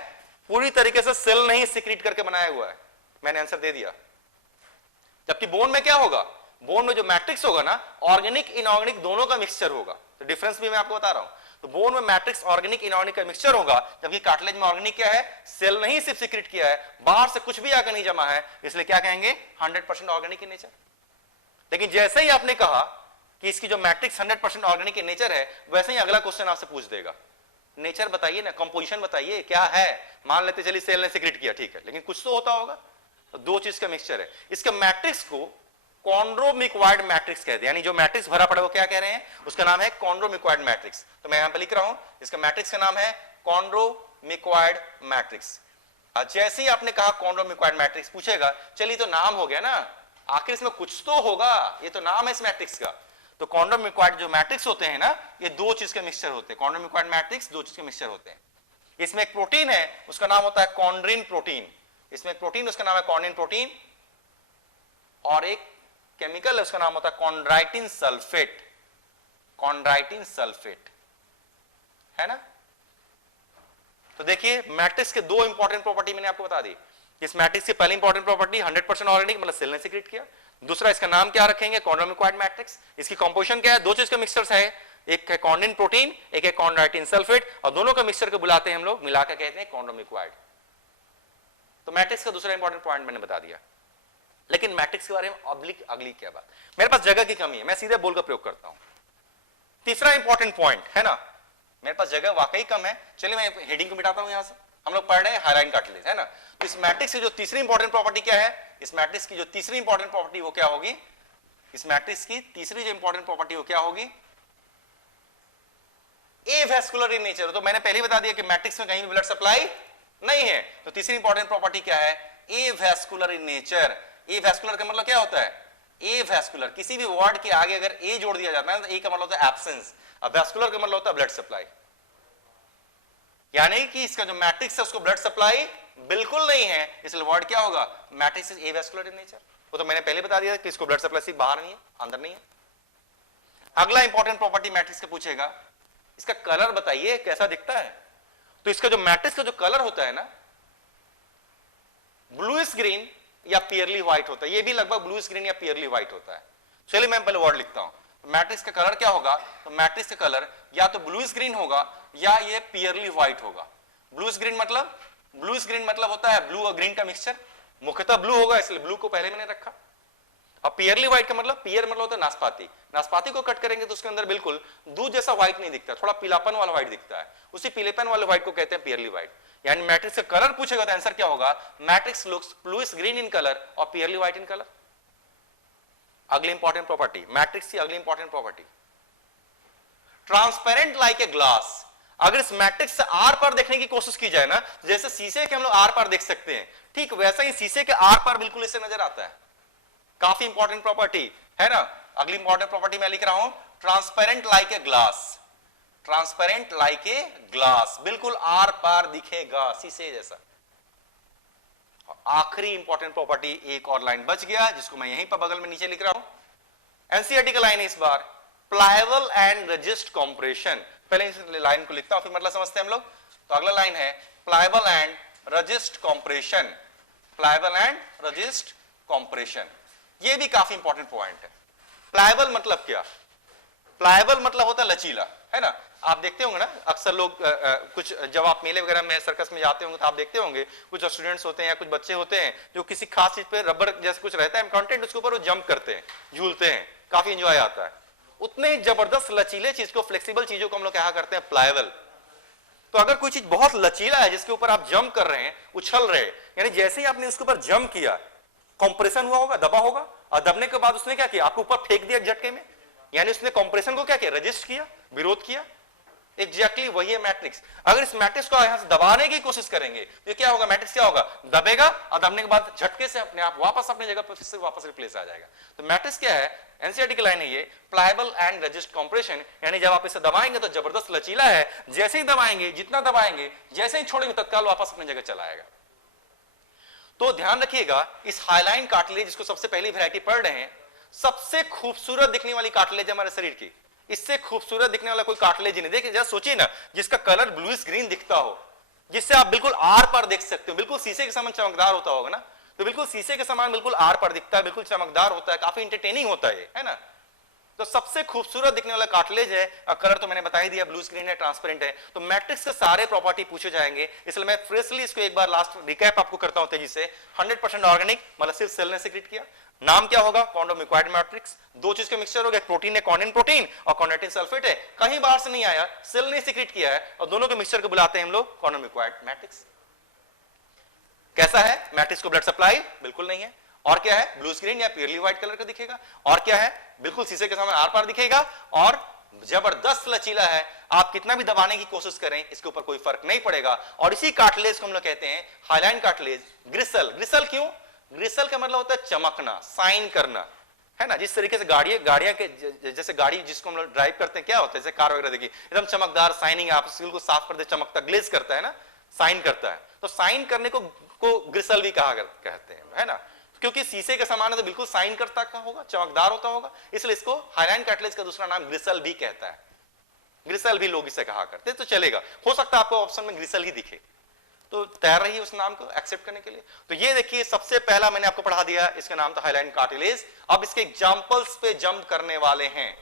पूरी तरीके से सेल नहीं सिक्रीट करके बनाया हुआ है। मैंने आंसर दे दिया। जबकि बोन में क्या होगा, बोन में जो मैट्रिक्स होगा ना ऑर्गेनिक इनऑर्गेनिक दोनों का मिक्सचर होगा। तो डिफरेंस भी मैं आपको बता रहा हूं। तो बोन में मैट्रिक्स ऑर्गेनिक इनऑर्गेनिक का मिक्सचर होगा, जबकि कार्टिलेज में ऑर्गेनिक क्या है, सेल नहीं सिर्फ सिक्रीट किया है, बाहर से कुछ भी आकर नहीं जमा है, इसलिए क्या कहेंगे 100% ऑर्गेनिक इन नेचर। लेकिन जैसे ही आपने कहा कि इसकी जो मैट्रिक्स 100% ऑर्गेनिक इन नेचर है, वैसे ही अगला क्वेश्चन आपसे पूछ देगा नेचर बताइए ना, कंपोजिशन बताइए क्या है। मान लेते चलिए सेल ने सिक्रीट किया, ठीक है, लेकिन कुछ तो होता होगा। तो दो चीज का मिक्सचर है। इसके मैट्रिक्स को कॉन्ड्रोमिक्वाइड मैट्रिक्स कहते हैं, यानी जो मैट्रिक्स भरा पड़ा वो क्या कह रहे हैं, उसका नाम है कॉन्ड्रोमिक्वाइड मैट्रिक्स। तो मैं यहां पर लिख रहा हूं इसका मैट्रिक्स का नाम है कॉन्ड्रोमिक्वाइड मैट्रिक्स। जैसे ही आपने कहा कॉन्ड्रोमिक्वाइड मैट्रिक्स पूछेगा, चलिए तो नाम हो गया ना, आखिर इसमें कुछ तो होगा, ये तो नाम है इस मैट्रिक्स का। तो कॉन्ड्रोमिक्वाइड जो मैट्रिक्स होते हैं ना ये दो चीज के मिक्सचर होते हैं। कॉन्ड्रोमिक्वाइड मैट्रिक्स दो चीज के मिक्सचर होते हैं। इसमें एक प्रोटीन है उसका नाम होता है कॉन्ड्रिन प्रोटीन, इसमें एक प्रोटीन उसका नाम है कॉन्ड्रिन प्रोटीन, और एक केमिकल है उसका नाम होता है कॉन्ड्राइटिन सल्फेट। कॉन्ड्राइटिन सल्फेट है ना। तो देखिए मैट्रिक्स के दो इंपॉर्टेंट प्रॉपर्टी मैंने आपको बता दी। इस मैट्रिक्स की पहली इंपॉर्टेंट प्रॉपर्टी 100% ऑर्गेनिक, मतलब सेल ने सिक्रीट किया। दूसरा इसका नाम क्या रखेंगे, कॉन्ड्रोमिक्वाइड मैट्रिक्स। इसकी कंपोजिशन क्या है, दो चीज का मिक्सचर है, एक है कॉन्ड्रिन प्रोटीन, एक है कॉन्ड्राइटिन सल्फेट, और दोनों का मिक्सचर को बुलाते हैं हम लोग मिलाकर कहते हैं कॉन्ड्रोमिक्वाइड। तो मैट्रिक्स का दूसरा इंपॉर्टेंट पॉइंट मैंने बता दिया। लेकिन मैट्रिक्स के बारे में अगली क्या बात, मेरे पास जगह की कमी है, मैं सीधे बोल का प्रयोग करता हूं। तीसरा इंपॉर्टेंट पॉइंट है ना, मेरे पास जगह वाकई कम है। चलिए मैं हेडिंग को मिटाता हूं यहां से। हम लोग पढ़ रहे हैं हायराइन कार्टिलेज, है ना। तो इस मैट्रिक्स की जो तीसरी इंपॉर्टेंट प्रॉपर्टी क्या है, इस मैट्रिक्स की जो तीसरी इंपॉर्टेंट प्रॉपर्टी वो क्या होगी, इस मैट्रिक्स की तीसरी जो इंपॉर्टेंट प्रॉपर्टी वो क्या होगी, एवेस्कुलर इन नेचर। तो मैंने पहले बता दिया कि मैट्रिक्स में कहीं भी ब्लड सप्लाई नहीं है। तो तीसरी इंपॉर्टेंट प्रॉपर्टी क्या है, एवेस्कुलर इन नेचर। एवेस्कुलर का मतलब क्या होता है, एवेस्कुलर, किसी भी वर्ड के आगे अगर ए जोड़ दिया जाता है तो ए का मतलब होता है एब्सेंस, और वेस्कुलर का मतलब होता है ब्लड सप्लाई। यानी कि इसका जो मैट्रिक्स है उसको ब्लड सप्लाई बिल्कुल नहीं है, इसलिए वर्ड क्या होगा, matrix is avascular in nature. वो तो मैंने पहले बता दिया कि इसको ब्लड सप्लाई सिर्फ बाहर नहीं है, अंदर नहीं है। अगला इंपॉर्टेंट प्रॉपर्टी मैट्रिक्स का पूछेगा, इसका कलर बताइए कैसा दिखता है। तो इसका जो मैट्रिक्स का जो कलर होता है ना, ब्लूइश ग्रीन या पियरली व्हाइट होता है। ये भी लगभग ब्लूइश ग्रीन या पियरली व्हाइट होता है। चलिए मैं पहले वर्ड लिखता हूं। मैट्रिक्स का कलर क्या होगा, तो मैट्रिक्स का कलर या तो ब्लूइश ग्रीन होगा या ये पियरली व्हाइट होगा। ब्लूइश ग्रीन मतलब होता है ब्लू और ग्रीन का मिक्सचर, मुख्यतः ब्लू होगा इसलिए ब्लू को पहले मैंने रखा। अब पियरली व्हाइट का मतलब, पियर मतलब होता है नाशपाती, नाशपाती को कट करेंगे तो उसके अंदर बिल्कुल दूध जैसा व्हाइट नहीं दिखता, थोड़ा पीलापन वाला व्हाइट दिखता है, उसी पीलेपन वाले व्हाइट को कहते हैं पियरली व्हाइट। यानी मैट्रिक्स का कलर पूछेगा तो आंसर क्या होगा, matrix looks bluish green in colour और पियरली व्हाइट इन कलर। अगली इंपॉर्टेंट प्रॉपर्टी, मैट्रिक्स की अगली important property, transparent like a glass. अगर इस मैट्रिक्स से आर पार देखने की कोशिश की जाए ना, जैसे शीशे के हम लोग आर पार देख सकते हैं, ठीक वैसा ही शीशे के आर पार बिल्कुल इसे नजर आता है। काफी इंपॉर्टेंट प्रॉपर्टी है ना। अगली इंपॉर्टेंट प्रॉपर्टी मैं लिख रहा हूं, transparent like a glass, transparent like a glass, बिल्कुल आर पार दिखेगा शीशे जैसा। आखिरी इंपॉर्टेंट प्रॉपर्टी, एक और लाइन बच गया जिसको मैं यहीं पर बगल में नीचे लिख रहा हूं, एनसीईआरटी का लाइन है इस बार, प्लायबल एंड रजिस्ट कॉम्प्रेशन। पहले इस लाइन को लिखता हूं फिर मतलब समझते हैं हम लोग। तो अगला लाइन है pliable and resist compression, pliable and resist compression. ये भी काफी इंपॉर्टेंट पॉइंट है। प्लायबल मतलब क्या, प्लायबल मतलब होता है लचीला, है ना। आप देखते होंगे ना अक्सर लोग कुछ जब आप मेले वगैरह में सर्कस में जाते होंगे तो आप देखते होंगे कुछ स्टूडेंट्स होते हैं या कुछ बच्चे होते हैं जो किसी खास चीज पे रबर जैसे कुछ रहता है कंटेंट, उसके ऊपर वो जंप करते हैं, झूलते हैं, काफी एंजॉय आता है। उतने ही जबरदस्त लचीले चीज को, फ्लेक्सिबल चीजों को हम लोग क्या करते हैं, प्लायबल। तो अगर कोई चीज बहुत लचीला है जिसके ऊपर आप जंप कर रहे हैं, उछल रहे हैं, यानी जैसे ही आपने उसके ऊपर जंप किया, कंप्रेशन हुआ होगा, दबा होगा, और दबने के बाद उसने क्या किया, आपके ऊपर फेंक दिया झटके में, यानी उसने कंप्रेशन को क्या किया, रजिस्ट किया, विरोध किया। एग्जैक्टली वही है मैट्रिक्स। अगर इस मैट्रिक्स को यहां से दबाने की कोशिश करेंगे तो क्या होगा, मैट्रिक्स क्या होगा, दबेगा और दबने के बाद झटके से अपने आप वापस अपनी जगह पर फिर से वापस रिप्लेस आ जाएगा। तो मैट्रिक्स क्या है, एनसीईआरटी की लाइन है ये, प्लायबल एंड रजिस्ट कंप्रेशन, यानी जब आप इसे दबाएंगे तो जबरदस्त लचीला है, जैसे ही दबाएंगे, जितना दबाएंगे, जैसे ही छोड़ेंगे तत्काल वापस अपनी जगह चला आएगा। तो ध्यान रखिएगा, इस हाइलाइन कार्टिलेज जिसको सबसे पहली वैरायटी पढ़ रहे हैं, सबसे खूबसूरत दिखने वाली कार्टिलेज हमारे शरीर की, इससे खूबसूरत दिखने वाला कोई कार्टिलेज नहीं। देखिए जरा सोचिए ना, जिसका कलर ब्लूइश ग्रीन दिखता हो, जिससे आप बिल्कुल आर पार देख सकते हो, बिल्कुल शीशे के समान चमकदार होता होगा ना, तो बिल्कुल शीशे के समान बिल्कुल आर पार दिखता है, बिल्कुल चमकदार होता है, काफी इंटरटेनिंग होता है ना। तो सबसे खूबसूरत दिखने वाला कार्टिलेज है, कलर तो मैंने बता ही दिया, ब्लू स्क्रीन है, ट्रांसपेरेंट है। तो मैट्रिक्स के सारे प्रॉपर्टी पूछे जाएंगे, इसलिए मैं फ्रेशली इसको एक बार लास्ट रिकैप आपको करता हूं तेजी से। 100% ऑर्गेनिक मतलब सिर्फ सेल ने सीक्रेट किया। नाम क्या होगा, कॉन्डोमिक्वाइड मैट्रिक्स। दो चीज का मिक्सचर हो गया, प्रोटीन है कॉर्निन प्रोटीन और कॉर्नेटिन सल्फेट है, कहीं बाहर से नहीं आया, सेल ने सीक्रेट किया है, और दोनों के मिक्सचर को बुलाते हैं हम लोग कॉन्डोमिक्वाइड मैट्रिक्स। कैसा है मैट्रिक्स को, ब्लड सप्लाई बिल्कुल नहीं है, और क्या है, ब्लू स्क्रीन या पियरली व्हाइट कलर का दिखेगा, और क्या है, बिल्कुल शीशे के सामने आर पार दिखेगा, और जबरदस्त लचीला है, आप कितना भी दबाने की कोशिश करें इसके ऊपर कोई फर्क नहीं पड़ेगा। और इसी कार्टिलेज को हम लोग कहते हैं हाइलाइन कार्टिलेज, ग्रिसल। ग्रिसल क्यों, ग्रिसल का मतलब होता है चमकना, साइन करना, है ना। जिस तरीके से गाड़ियां के जैसे गाड़ी जिसको हम लोग ड्राइव करते हैं क्या होता है, जैसे कार वगैरह देखिए एकदम चमकदार साइनिंग, आप बिल्कुल साफ कर दे, चमकता, ग्लेज करता है ना, साइन करता है। तो साइन करने को ग्रिसल भी कहते हैं, है ना, क्योंकि शीशे के समान है तो बिल्कुल साइन करता होगा, चमकदार होता होगा, इसलिए इसको हाइलाइन कार्टिलेज का दूसरा नाम ग्रिसल भी कहता है। ग्रिसल भी लोग इसे कहा करते हैं, तो चलेगा, हो सकता है आपको ऑप्शन में ग्रिसल ही दिखे, तो तैयार रहिए उस नाम को एक्सेप्ट करने के लिए। तो ये देखिए सबसे पहला मैंने आपको पढ़ा दिया, इसका नाम था हाइलाइन कार्टिलेज। अब इसके एग्जांपल्स पे जंप करने वाले हैं।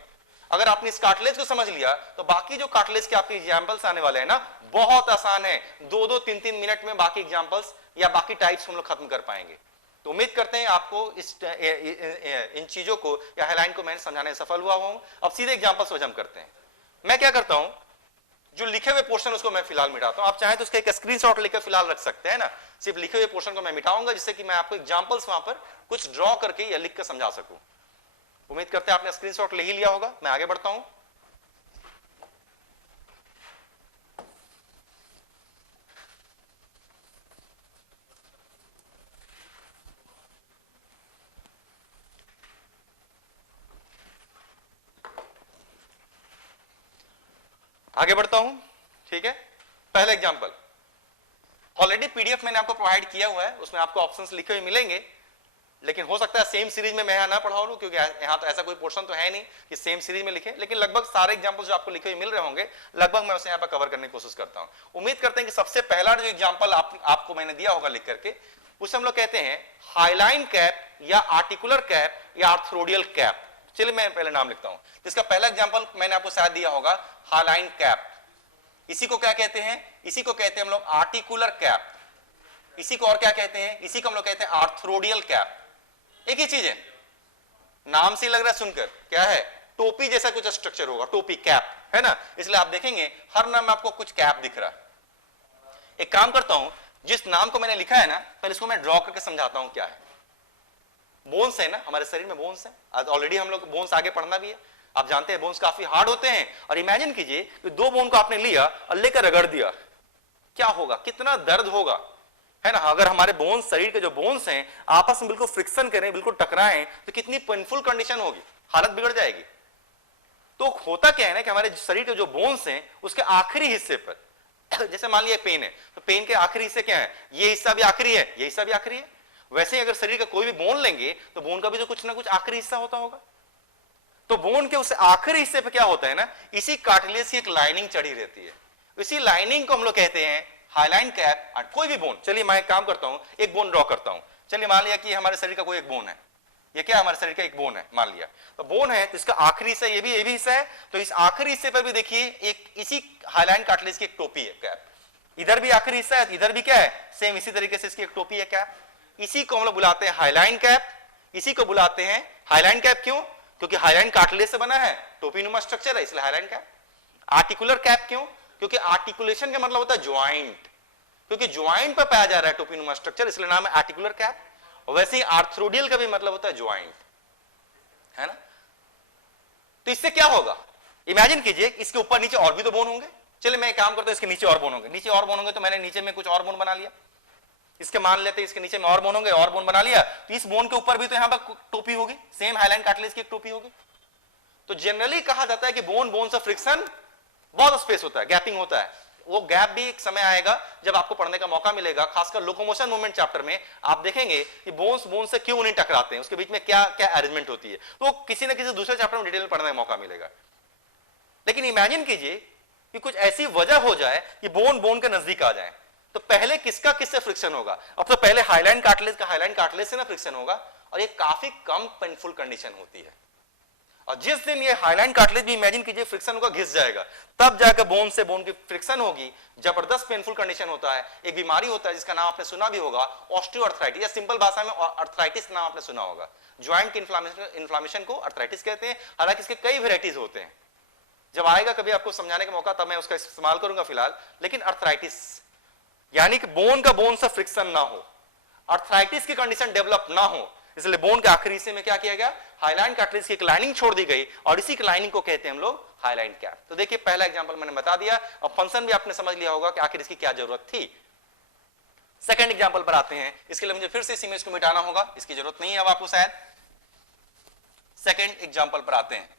अगर आपने इस कार्टिलेज को समझ लिया तो बाकी जो कार्टिलेज के आपके एग्जांपल्स आने वाले हैं ना, बहुत आसान है, 2-2, 3-3 मिनट में बाकी एग्जांपल्स या बाकी टाइप्स हम लोग खत्म कर पाएंगे। तो उम्मीद करते हैं आपको इन चीजों को या हाइलाइन को मैंने समझाने में सफल हुआ हूं। अब सीधे एग्जांपल्स पे जंप करते हैं। मैं क्या करता हूं, जो लिखे हुए पोर्शन उसको मैं फिलहाल मिटाता हूं, आप चाहें तो उसका एक स्क्रीनशॉट लेकर फिलहाल रख सकते हैं ना, सिर्फ लिखे हुए पोर्शन को मैं मिटाऊंगा जिससे कि मैं आपको एग्जांपल्स वहां पर कुछ ड्रॉ करके या लिख कर समझा सकूं। उम्मीद करते हैं आपने स्क्रीनशॉट ले ही लिया होगा। मैं आगे बढ़ता हूं। आगे बढ़ता हूं, ठीक है। पहला एग्जांपल ऑलरेडी पीडीएफ मैंने आपको प्रोवाइड किया हुआ है, उसमें आपको ऑप्शंस लिखे हुए मिलेंगे, लेकिन हो सकता है सेम सीरीज में मैं यहां ना पढ़ाऊं लूं, क्योंकि यहां तो ऐसा कोई पोर्शन तो है नहीं कि सेम सीरीज में लिखे, लेकिन लगभग सारे एग्जांपल्स जो आपको लिखे हुए मिल रहे होंगे लगभग मैं उसे यहां पर कवर करने की कोशिश करता हूं। उम्मीद करते हैं कि सबसे पहला जो एग्जांपल आपको मैंने दिया होगा लिख करके, उसे हम लोग कहते हैं हाइलाइन कैप या आर्टिकुलर कैप या आर्थ्रोडियल कैप। चलिए मैं पहले नाम लिखता हूं। इसका पहला एग्जांपल मैंने आपको शायद दिया होगा, हाइलाइन कैप। इसी को क्या कहते हैं, इसी को कहते हैं हम लोग आर्टिकुलर कैप। इसी को और क्या कहते हैं, इसी को हम लोग कहते हैं आर्थ्रोडियल कैप। एक ही चीज है, नाम से लग रहा है सुनकर, क्या है, टोपी जैसा कुछ स्ट्रक्चर होगा, टोपी, कैप, है ना। इसलिए आप देखेंगे हर नाम में आपको कुछ कैप दिख रहा है। एक काम करता हूं, जिस नाम को मैंने लिखा है ना, पहले इसको मैं ड्रॉ करके समझाता हूं क्या है। बोन्स है ना, हमारे शरीर में बोन्स है, ऑलरेडी हम लोग बोन्स आगे पढ़ना भी है। आप जानते हैं बोन्स काफी हार्ड होते हैं, और इमेजिन कीजिए कि दो बोन को आपने लिया और लेकर रगड़ दिया, क्या होगा, कितना दर्द होगा, है ना। अगर हमारे बोन्स, शरीर के जो बोन्स हैं, आपस में बिल्कुल फ्रिक्शन करें, बिल्कुल टकराएं, तो कितनी पेनफुल कंडीशन होगी, हालत बिगड़ जाएगी। तो होता क्या है ना कि हमारे शरीर के जो बोन्स हैं उसके आखिरी हिस्से पर, जैसे मान लिया पेन है, तो पेन के आखिरी हिस्से क्या है, ये हिस्सा भी आखिरी है, ये हिस्सा भी आखिरी है। वैसे ही अगर शरीर का कोई भी बोन लेंगे तो बोन का भी तो कुछ ना कुछ आखिरी हिस्सा होता होगा। तो बोन के उस आखिरी हिस्से पे क्या होता है ना, इसी कार्टिलेज की एक लाइनिंग चढ़ी रहती है। इसी लाइनिंग को हम लोग कहते हैं हाइलाइन कैप। और कोई भी बोन, चलिए मैं एक काम करता हूं, एक बोन ड्रॉ करता हूं। चलिए मान लिया कि हमारे शरीर का कोई एक बोन है, ये क्या हमारे शरीर का एक बोन है मान लिया, तो बोन है तो इसका आखिरी हिस्सा ये भी हिस्सा है, तो इस आखिरी हिस्से पर भी देखिए एक इसी हाइलाइन कार्टिलेज की एक टोपी है, कैप। इधर भी आखिरी हिस्सा है, इधर भी क्या है, सेम इसी तरीके से इसकी एक टोपी है, कैप। इसी को हम लोग बुलाते हैं हाइलाइन कैप। इसी को बुलाते हैं हाइलाइन कैप, क्यों, क्योंकि हाइलाइन कार्टिलेज से बना है, टोपी नुमा स्ट्रक्चर है, इसलिए हाइलाइन कैप। आर्टिकुलर कैप क्यों, क्योंकि आर्टिकुलेशन का मतलब होता है ज्वाइंट, क्योंकि ज्वाइंट पर पाया जा रहा है टोपी नुमा स्ट्रक्चर, इसलिए नाम है आर्टिकुलर कैप। वैसे ही आर्थ्रोडियल का भी मतलब होता है ज्वाइंट, है ना। तो इससे क्या होगा, इमेजिन कीजिए इसके ऊपर नीचे और भी तो बोन होंगे। चलिए मैं एक काम करता हूं, इसके नीचे और बोन होंगे, नीचे और बोन होंगे, तो मैंने नीचे में कुछ और बोन बना लिया। इसके मान लेते हैं इसके नीचे में और बोन होंगे, और बोन बना लिया, तो इस बोन के ऊपर भी तो यहां पर टोपी होगी, सेम हाइलाइन कार्टिलेज की एक टोपी होगी। तो जनरली कहा जाता है कि बोन बोन से फ्रिक्शन बहुत स्पेस होता है, गैपिंग होता है। वो गैप भी एक समय आएगा जब आपको पढ़ने का मौका मिलेगा, खासकर लोकोमोशन मूवमेंट चैप्टर में आप देखेंगे कि बोन्स बोन से क्यों नहीं टकराते हैं, उसके बीच में क्या क्या अरेंजमेंट होती है, तो किसी ना किसी दूसरे चैप्टर में डिटेल में पढ़ने का मौका मिलेगा। लेकिन इमेजिन कीजिए कि कुछ ऐसी वजह हो जाए कि बोन बोन के नजदीक आ जाए, तो पहले किसका किससे फ्रिक्शन होगा, अब तो पहले हाइलाइन कार्टिलेज का हाइलाइन कार्टिलेज से ना फ्रिक्शन होगा, और ये काफी कम पेनफुल कंडीशन होती है। और जिस दिन ये हाइलाइन कार्टिलेज भी इमेजिन कीजिए फ्रिक्शन होगा, घिस जाएगा, तब जाकर बोन से बोन की फ्रिक्शन होगी, जबरदस्त पेनफुल कंडीशन होता है। एक बीमारी होता है जिसका नाम आपने सुना भी होगा, ऑस्टियोआर्थराइटिस, या सिंपल भाषा में अर्थराइटिस नाम आपने सुना होगा। ज्वाइंट की इन्फ्लामेशन को अर्थराइटिस कहते हैं, हालांकि इसके कई वेराइटीज होते हैं। जब आएगा कभी आपको समझाने का मौका तब मैं उसका इस्तेमाल करूंगा फिलहाल। लेकिन अर्थराइटिस यानी कि बोन का बोन से फ्रिक्शन ना हो, अर्थराइटिस की कंडीशन डेवलप ना हो, इसलिए बोन के आखिरी हिस्से में क्या किया गया, हाइलाइन कार्टिलेज की एक लाइनिंग छोड़ दी गई, और इसी की लाइनिंग को कहते हैं हम लोग हाइलाइन कैप। तो देखिए पहला एग्जांपल मैंने बता दिया, और फंक्शन भी आपने समझ लिया होगा कि आखिर इसकी क्या जरूरत थी। सेकंड एग्जांपल पर आते हैं, इसके लिए मुझे फिर से इस इमेज को मिटाना होगा, इसकी जरूरत नहीं है अब आपको शायद। सेकंड एग्जांपल पर आते हैं,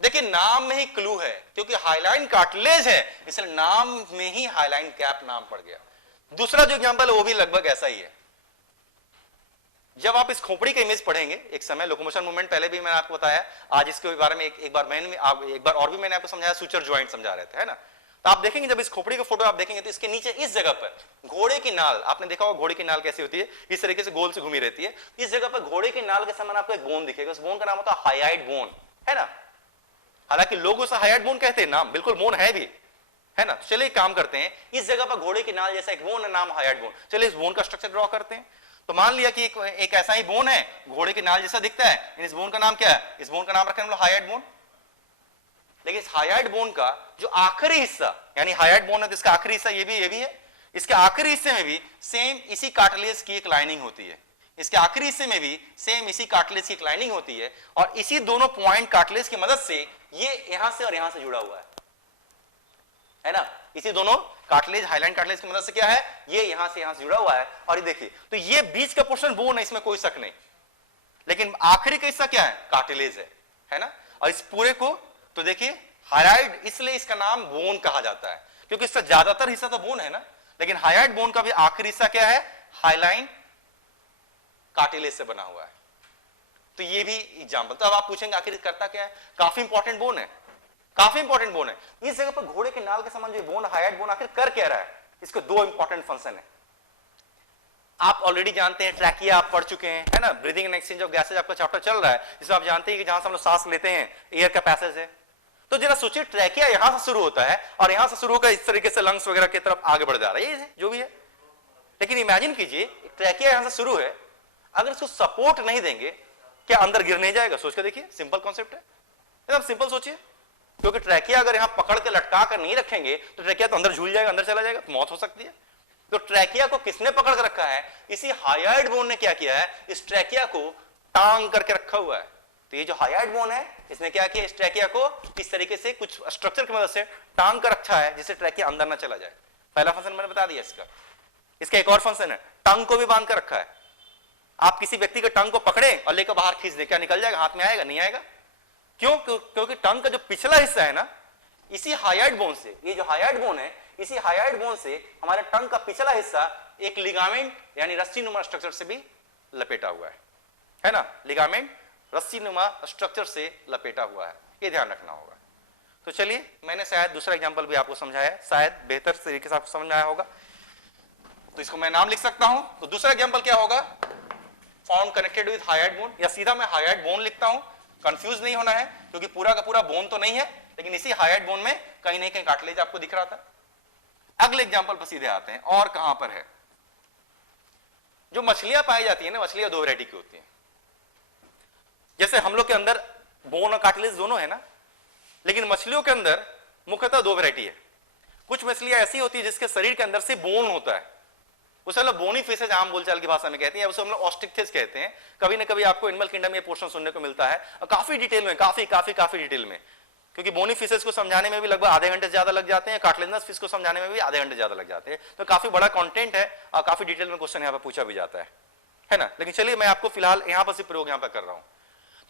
देखिए नाम में ही क्लू है, क्योंकि हाइलाइन कार्टिलेज है इसलिए नाम में ही हाइलाइन कैप नाम पड़ गया। दूसरा जो एग्जांपल है वो भी लगभग ऐसा ही है। जब आप इस खोपड़ी का इमेज पढ़ेंगे एक समय, लोकोमोशन मूवमेंट पहले भी मैंने आपको बताया, आज इसके बारे में एक बार और भी मैंने आपको समझाया, सूचर ज्वाइंट समझा रहे थे, है ना। तो आप देखेंगे जब इस खोपड़ी का फोटो आप देखेंगे तो इसके नीचे इस जगह पर घोड़े की नाल, आपने देखा होगा घोड़े की नाल कैसी होती है, इस तरीके से गोल से घूमी रहती है। इस जगह पर घोड़े की नाल के समान आपको एक बोन दिखेगा, उस बोन का नाम होता है हाइयाइड बोन, है ना। हालांकि लोग उसे हाइयाइड बोन कहते हैं, नाम बिल्कुल बोन है भी, है ना। चलिए एक काम करते हैं, इस जगह पर घोड़े की नाल जैसा एक बोन है, नाम हाइयाइड बोन। चलिए इस बोन का स्ट्रक्चर ड्रॉ करते हैं। तो मान लिया कि एक ऐसा ही बोन है, घोड़े की नाल जैसा दिखता है, इस बोन का नाम क्या है, इस बोन का नाम रखें हम लोग हाइयाइड बोन। लेकिन इस हाइयाइड बोन का जो आखिरी हिस्सा, यानी हाइयाइड बोन है तो इसका आखिरी हिस्सा ये भी है, इसके आखिरी हिस्से में भी सेम इसी कार्टिलेज की एक लाइनिंग होती है, इसके आखिरी हिस्से में भी सेम इसी कार्टिलेज की एक लाइनिंग होती है, और इसी दोनों पॉइंट कार्टिलेज की मदद से ये यहां से और यहां से जुड़ा हुआ है ना। इसी दोनों कार्टिलेज, हाइलाइन कार्टिलेज की मदद से क्या है, ये यहां से जुड़ा हुआ है। और ये देखिए, तो ये बीच का पोर्शन बोन है, इसमें कोई शक नहीं, लेकिन आखिरी का हिस्सा क्या है, कार्टिलेज है ना। और इस पूरे को तो देखिए हाइलाइड, इसलिए इसका नाम बोन कहा जाता है, क्योंकि इसका ज्यादातर हिस्सा तो बोन है ना, लेकिन हाइलाइड बोन का भी आखिरी हिस्सा क्या है, हाइलाइन कार्टिलेज से बना हुआ है। तो ये भी एग्जांपल। तो अब आप पूछेंगे आखिर करता क्या है, काफी इंपॉर्टेंट बोन है, काफी इंपॉर्टेंट बोन है। इस जगह पर घोड़े के नाल के समान जो बोन, हाइयाइड बोन, आखिर कर क्या रहा है, इसके दो इंपॉर्टेंट फंक्शन है। आप ऑलरेडी जानते हैं, ट्रैकिया आप पढ़ चुके हैं, है ना। Breathing and exchange of gases आपका चैप्टर चल रहा है, जिसमें आप जानते हैं कि जहां से हम लोग सांस लेते हैं एयर का पैसेज है। तो जरा सोचिए, ट्रैकिया यहां से शुरू होता है और यहां से शुरू होकर इस तरीके से लंग्स वगैरह की तरफ आगे बढ़ जा रहा है, ये जो भी है। लेकिन इमेजिन कीजिए ट्रैकिया यहां से शुरू है, अगर इसको सपोर्ट नहीं देंगे क्या अंदर गिर नहीं जाएगा? सोच के देखिए, सिंपल कॉन्सेप्ट है, एकदम सिंपल सोचिए। क्योंकि ट्रैकिया अगर यहां पकड़ के लटका कर नहीं रखेंगे तो ट्रैकिया तो अंदर झूल जाएगा, अंदर चला जाएगा, तो मौत हो सकती है। तो ट्रैकिया को किसने पकड़ कर रखा है? इसी हायाइड बोन ने क्या किया है, इस ट्रैकिया को टांग करके रखा हुआ है। तो ये जो हायाइड बोन है इसने क्या किया, इस ट्रैकिया को इस तरीके से कुछ स्ट्रक्चर की मदद से टांग कर रखा है जिससे ट्रैकिया अंदर ना चला जाए। पहला फंक्शन मैंने बता दिया इसका। इसका एक और फंक्शन है, टंग को भी बांध कर रखा है। आप किसी व्यक्ति के टंग को पकड़े और लेकर बाहर खींच दे, क्या निकल जाएगा? हाथ में आएगा? नहीं आएगा। क्यों? क्योंकि टंग का जो पिछला हिस्सा है ना, इसी हायाइड बोन से, ये जो हायाइड बोन है, इसी हायाइड बोन से हमारे टंग का पिछला हिस्सा एक लिगामेंट यानी रस्सी नुमा स्ट्रक्चर से भी लपेटा हुआ है ना? लिगामेंट रस्सी नुमा स्ट्रक्चर से लपेटा हुआ है, ये ध्यान रखना होगा। तो चलिए, मैंने शायद दूसरा एग्जांपल भी आपको समझाया, शायद बेहतर तरीके से आपको समझ में आया होगा। तो इसको मैं नाम लिख सकता हूं। तो दूसरा एग्जांपल क्या होगा? फाउंड कनेक्टेड विद हायाइड बोन, या सीधा मैं हायाइड बोन लिखता हूं। कंफ्यूज नहीं होना है क्योंकि पूरा का पूरा बोन तो नहीं है, लेकिन इसी हायाइड बोन में कहीं ना कहीं कार्टिलेज आपको दिख रहा था। अगले एग्जांपल पर सीधे आते हैं, और कहां पर है? जो मछलियां पाई जाती है ना, मछलियां दो वैरायटी की होती हैं। जैसे हम लोग के अंदर बोन और कार्टिलेज दोनों है ना, लेकिन मछलियों के अंदर मुख्यतः दो वैरायटी है। कुछ मछलियां ऐसी होती है जिसके शरीर के अंदर से बोन होता है, उसे हम लोग बोनी फिशेज आम बोलचाल की भाषा में कहते हैं, उसे हम लोग ऑस्ट्रिक्थिस कहते हैं। कभी ना कभी आपको एनिमल किंगडम में पोर्शन सुनने को मिलता है, और काफी डिटेल में, काफी डिटेल में, क्योंकि बोनी फिशेज को समझाने में भी लगभग आधे घंटे से ज्यादा लग जाते हैं, कार्टिलेजिनस फिश को समझाने में भी आधे घंटे ज्यादा लग जाते हैं। तो काफी बड़ा कंटेंट है और काफी डिटेल में क्वेश्चन यहाँ पे पूछा भी जाता है ना। लेकिन चलिए, मैं आपको फिलहाल यहाँ पर सिर्फ प्रयोग यहाँ पर कर रहा हूँ।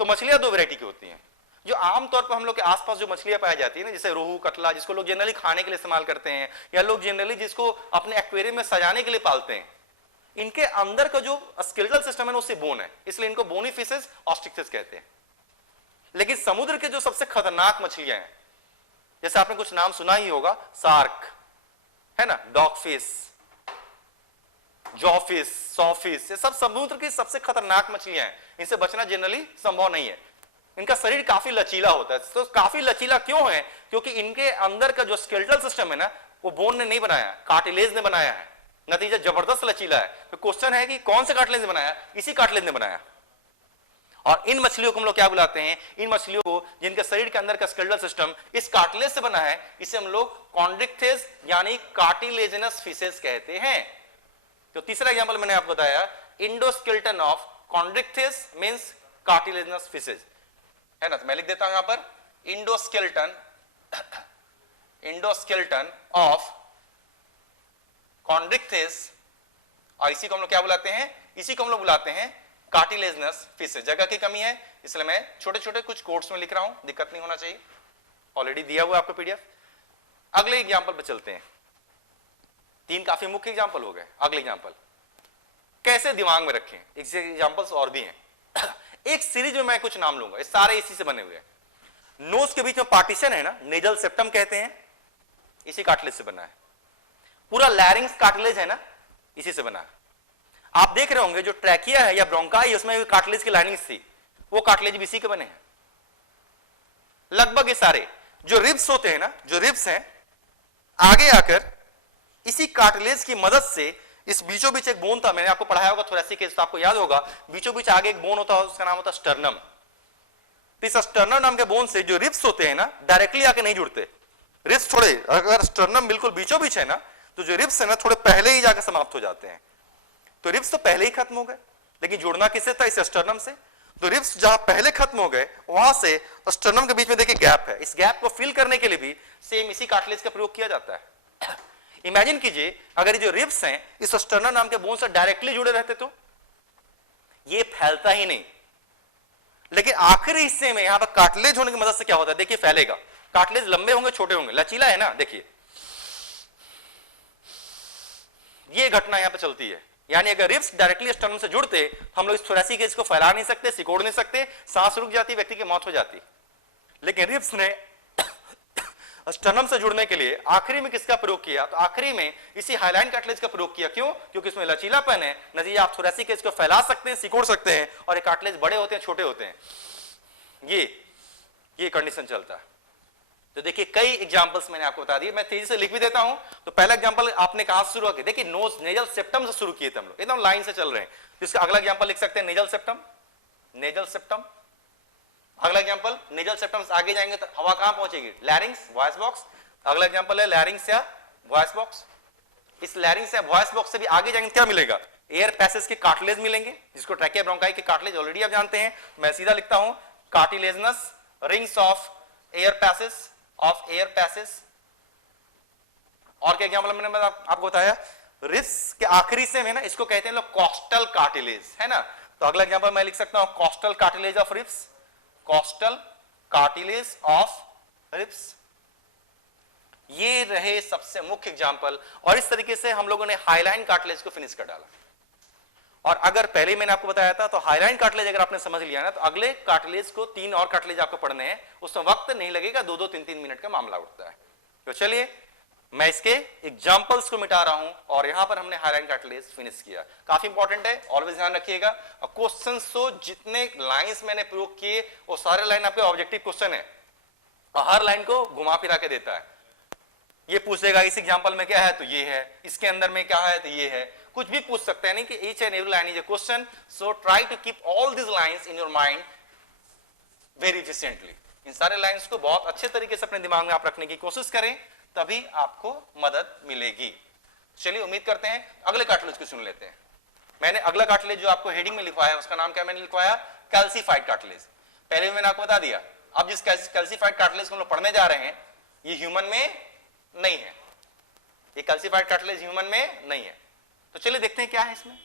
तो मछलियां दो वैरायटी की होती हैं। जो आमतौर पर हम लोग के आसपास जो मछलियां पाई जाती है ना, जैसे रोहू, कतला, जिसको लोग जनरली खाने के लिए इस्तेमाल करते हैं, या लोग जनरली जिसको अपने एक्वेरियम में सजाने के लिए पालते हैं, इनके अंदर का जो स्केलेटल सिस्टम है ना, उससे बोन है, इसलिए इनको बोनी फिशेज, ऑस्ट्रिक्थिस कहते हैं। लेकिन समुद्र के जो सबसे खतरनाक मछलियां हैं, जैसे आपने कुछ नाम सुना ही होगा, शार्क है ना, डॉग फिश, जॉफिश, सॉफिश, ये सब समुद्र की सबसे खतरनाक मछलियां हैं। इनसे बचना जनरली संभव नहीं है। इनका शरीर काफी लचीला होता है। तो काफी लचीला क्यों है? क्योंकि इनके अंदर का जो स्केलेटल सिस्टम है ना, वो बोन ने नहीं बनाया, कार्टिलेज ने बनाया है। नतीजा जबरदस्त लचीला है। तो क्वेश्चन है कि कौन से कार्टिलेज ने बनाया? इसी कार्टिलेज ने बनाया। और इन मछलियों को हम लोग क्या बुलाते हैं? इन मछलियों को जिनके शरीर के अंदर का स्केलेटल सिस्टम इस कार्टिलेज से बना है, इसे हम लोग कॉन्ड्रिक्थिस यानी कार्टिलेजिनस फिशेज कहते हैं। तो तीसरा एग्जांपल मैंने आपको बताया, endoskeleton of Chondrichthyes means cartilaginous fishes, है ना। तो मैं लिख देता हूं यहां पर, इंडोस्केलेटन ऑफ कॉन्ड्रिक्थिस, और इसी को हम लोग क्या बुलाते हैं? इसी को हम लोग बुलाते हैं कार्टिलेजिनस फिशेज। जगह की कमी है इसलिए मैं छोटे छोटे कुछ कोट्स में लिख रहा हूं, दिक्कत नहीं होना चाहिए, ऑलरेडी दिया हुआ आपको पीडीएफ। अगले एग्जांपल पे चलते हैं। तीन काफी मुख्य एग्जांपल हो गए। अगले एग्जांपल कैसे दिमाग में रखें, एग्जांपल्स और भी हैं। एक सीरीज में मैं कुछ नाम लूंगा, ये सारे इसी से बने हुए हैं। नोज के बीच में पार्टीशन है ना, नेजल सेप्टम कहते हैं, इसी कार्टिलेज से बना है। पूरा लैरिंग्स कार्टिलेज है ना, इसी से बना है। आप देख रहे होंगे जो ट्रैकिया है या ब्रोंकाई, उसमें कार्टिलेज की लाइनिंग्स थी, वो कार्टिलेज भी इसी के बने हैं। लगभग ये सारे जो रिब्स होते हैं ना, जो रिब्स हैं, आगे आकर इसी कार्टिलेज की मदद से, इस बीचों बीच एक बोन था, मैंने आपको पढ़ाया होगा थोरेसिक केस, तो आपको याद होगा, बीचों बीच आगे एक बोन होता है, उसका नाम होता है स्टर्नम। तो इस स्टर्नम नाम के बोन से जो रिब्स होते हैं ना, डायरेक्टली आके नहीं जुड़ते। रिब्स थोड़े, अगर स्टर्नम बिल्कुल बीचों बीच है ना, तो जो रिब्स है ना, थोड़े पहले ही जाकर समाप्त हो जाते हैं। तो रिब्स तो पहले ही खत्म हो गए, लेकिन जुड़ना किससे था? इस स्टर्नम से। तो रिब्स जहां पहले खत्म हो गए, वहां से स्टर्नम के बीच में देखिए गैप है, इस गैप को फिल करने के लिए भी सेम इसी कार्टिलेज का प्रयोग किया जाता है। इमेजिन कीजिए, अगर ये जो रिब्स हैं इस स्टर्नम नाम के बोन से डायरेक्टली जुड़े रहते तो ये फैलता ही नहीं, लेकिन आखिरी हिस्से में यहां पर कार्टिलेज होने की मदद से क्या होता है? देखिए फैलेगा। कार्टिलेज लंबे होंगे, छोटे होंगे, लचीला है ना, देखिए ये घटना यहां पर चलती है। यानी अगर रिब्स डायरेक्टली स्टर्नम से जुड़ते, हम लोग इस थोरेसिक केस को फैला नहीं सकते, सिकोड़ नहीं सकते, सांस रुक जाती, व्यक्ति की मौत हो जाती। लेकिन रिब्स ने स्टर्नम से जुड़ने के लिए आखिरी में किसका प्रयोग किया? तो आखिरी में इसी हाइलाइन कार्टिलेज का प्रयोग किया। क्यों? क्योंकि इसमें लचीलापन है, नतीजा आप थोरेसिक केस को फैला सकते हैं, सिकोड़ सकते हैं, और ये कार्टिलेज बड़े होते हैं, छोटे होते हैं, ये कंडीशन चलता है। तो देखिए कई एग्जांपल्स मैंने आपको बता दिए, मैं तेजी से लिख भी देता हूं। तो पहला एग्जांपल आपने कहां से शुरू किया? देखिए नोज नेजल सेप्टम से शुरू किए थे हम लोग, एकदम लाइन से चल रहे हैं। तो इसका अगला एग्जांपल लिख सकते हैं नेजल सेप्टम, नेजल सेप्टम। अगला एग्जांपल, नेजल सेप्टम से आगे जाएंगे तो हवा कहां पहुंचेगी? लैरिंग्स, वॉइस बॉक्स। अगला एग्जांपल है लैरिंग्स या वॉइस बॉक्स। इस लैरिंग्स या वॉइस बॉक्स से भी आगे जाएंगे क्या मिलेगा? एयर पैसेज के कार्टिलेज मिलेंगे, जिसको ट्रैकिया ब्रोंकाई के कार्टिलेज ऑलरेडी आप जानते हैं। मैं सीधा लिखता हूं cartilaginous rings of air passage. और क्या एग्जांपल मैंने आपको बताया? रिब्स के आखिरी से है ना, इसको कहते हैं लोग कॉस्टल कार्टिलेज, है ना। तो अगला एग्जांपल मैं लिख सकता हूं costal cartilage of ribs, costal cartilage of ribs. ये रहे सबसे मुख्य एग्जांपल, और इस तरीके से हम लोगों ने हाईलाइन कार्टिलेज को फिनिश कर डाला। और अगर पहले मैंने आपको बताया था तो हाईलाइन कार्टिलेज अगर आपने समझ लिया ना, तो अगले कार्टिलेज को 3 और कार्टिलेज आपको पढ़ने हैं, उसमें वक्त नहीं लगेगा, 2-2, 3-3 मिनट का मामला उठता है। तो चलिए मैं इसके एग्जांपल्स को मिटा रहा हूं, और यहां पर हमने हाईलाइन कार्टिलेज फिनिश किया। काफी इंपॉर्टेंट है, ऑलवेज ध्यान रखिएगा। क्वेश्चंस तो जितने लाइंस मैंने प्रयोग किए वो सारे लाइन आपके ऑब्जेक्टिव क्वेश्चन है, और हर लाइन को घुमा फिरा के देता है। ये पूछेगा इस एग्जांपल में क्या है तो ये है, इसके अंदर में क्या है तो ये है, कुछ भी पूछ सकते हैं, नहीं कि each and every line is a question. So try to keep all this lines in your mind very efficiently. इन सारे लाइंस को बहुत अच्छे तरीके से अपने दिमाग में आप रखने की कोशिश करें, तभी आपको मदद मिलेगी। चलिए उम्मीद करते हैं अगले कार्टिलेज को सुन लेते हैं। मैंने अगला कार्टिलेज जो आपको हेडिंग में लिखवाया है उसका नाम क्या मैंने लिखवाया? Calcified cartilage. पहले मैंने आपको बता दिया। अब जिस कैल्सीफाइड कार्टिलेज को हम लोग पढ़ने जा रहे हैं ये ह्यूमन में नहीं है, ये कैल्सीफाइड कार्टिलेज ह्यूमन में नहीं है। तो चलिए देखते हैं क्या है इसमें।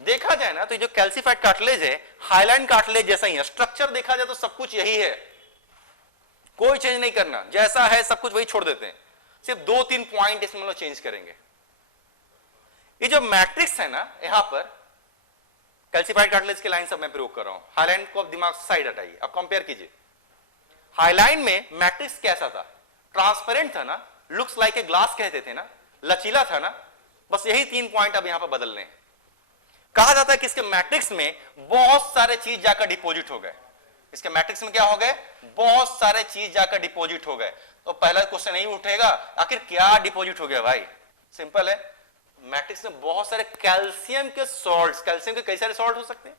देखा जाए ना तो ये जो कैल्सीफाइड कार्टिलेज है हाईलाइन कार्टिलेज जैसा ही है, स्ट्रक्चर देखा जाए तो सब कुछ यही है, कोई चेंज नहीं करना, जैसा है सब कुछ वही छोड़ देते हैं, सिर्फ 2-3 पॉइंट इसमें हम लोग चेंज करेंगे। ये जो मैट्रिक्स है ना, यहां पर कैल्सीफाइड कार्टिलेज की लाइन सब मैं प्रयोग कर रहा हूं। हाईलाइन को अब दिमाग से साइड हटाइए, अब कंपेयर कीजिए। हाईलाइन में मैट्रिक्स कैसा था? ट्रांसपेरेंट था ना, लुक्स लाइक ए ग्लास कहते थे ना, लचीला था ना। बस यही 3 पॉइंट अब यहां पर बदलने हैं। कहा जाता है कि इसके मैट्रिक्स में बहुत सारे चीज जाकर डिपॉजिट हो गए। इसके मैट्रिक्स में क्या हो गए? बहुत सारे चीज जाकर डिपॉजिट हो गए। तो पहला क्वेश्चन यही उठेगा, आखिर क्या डिपॉजिट हो गया भाई? सिंपल है, मैट्रिक्स में बहुत सारे कैल्शियम के सॉल्ट्स, कैल्शियम के कई सारे सॉल्ट हो सकते हैं,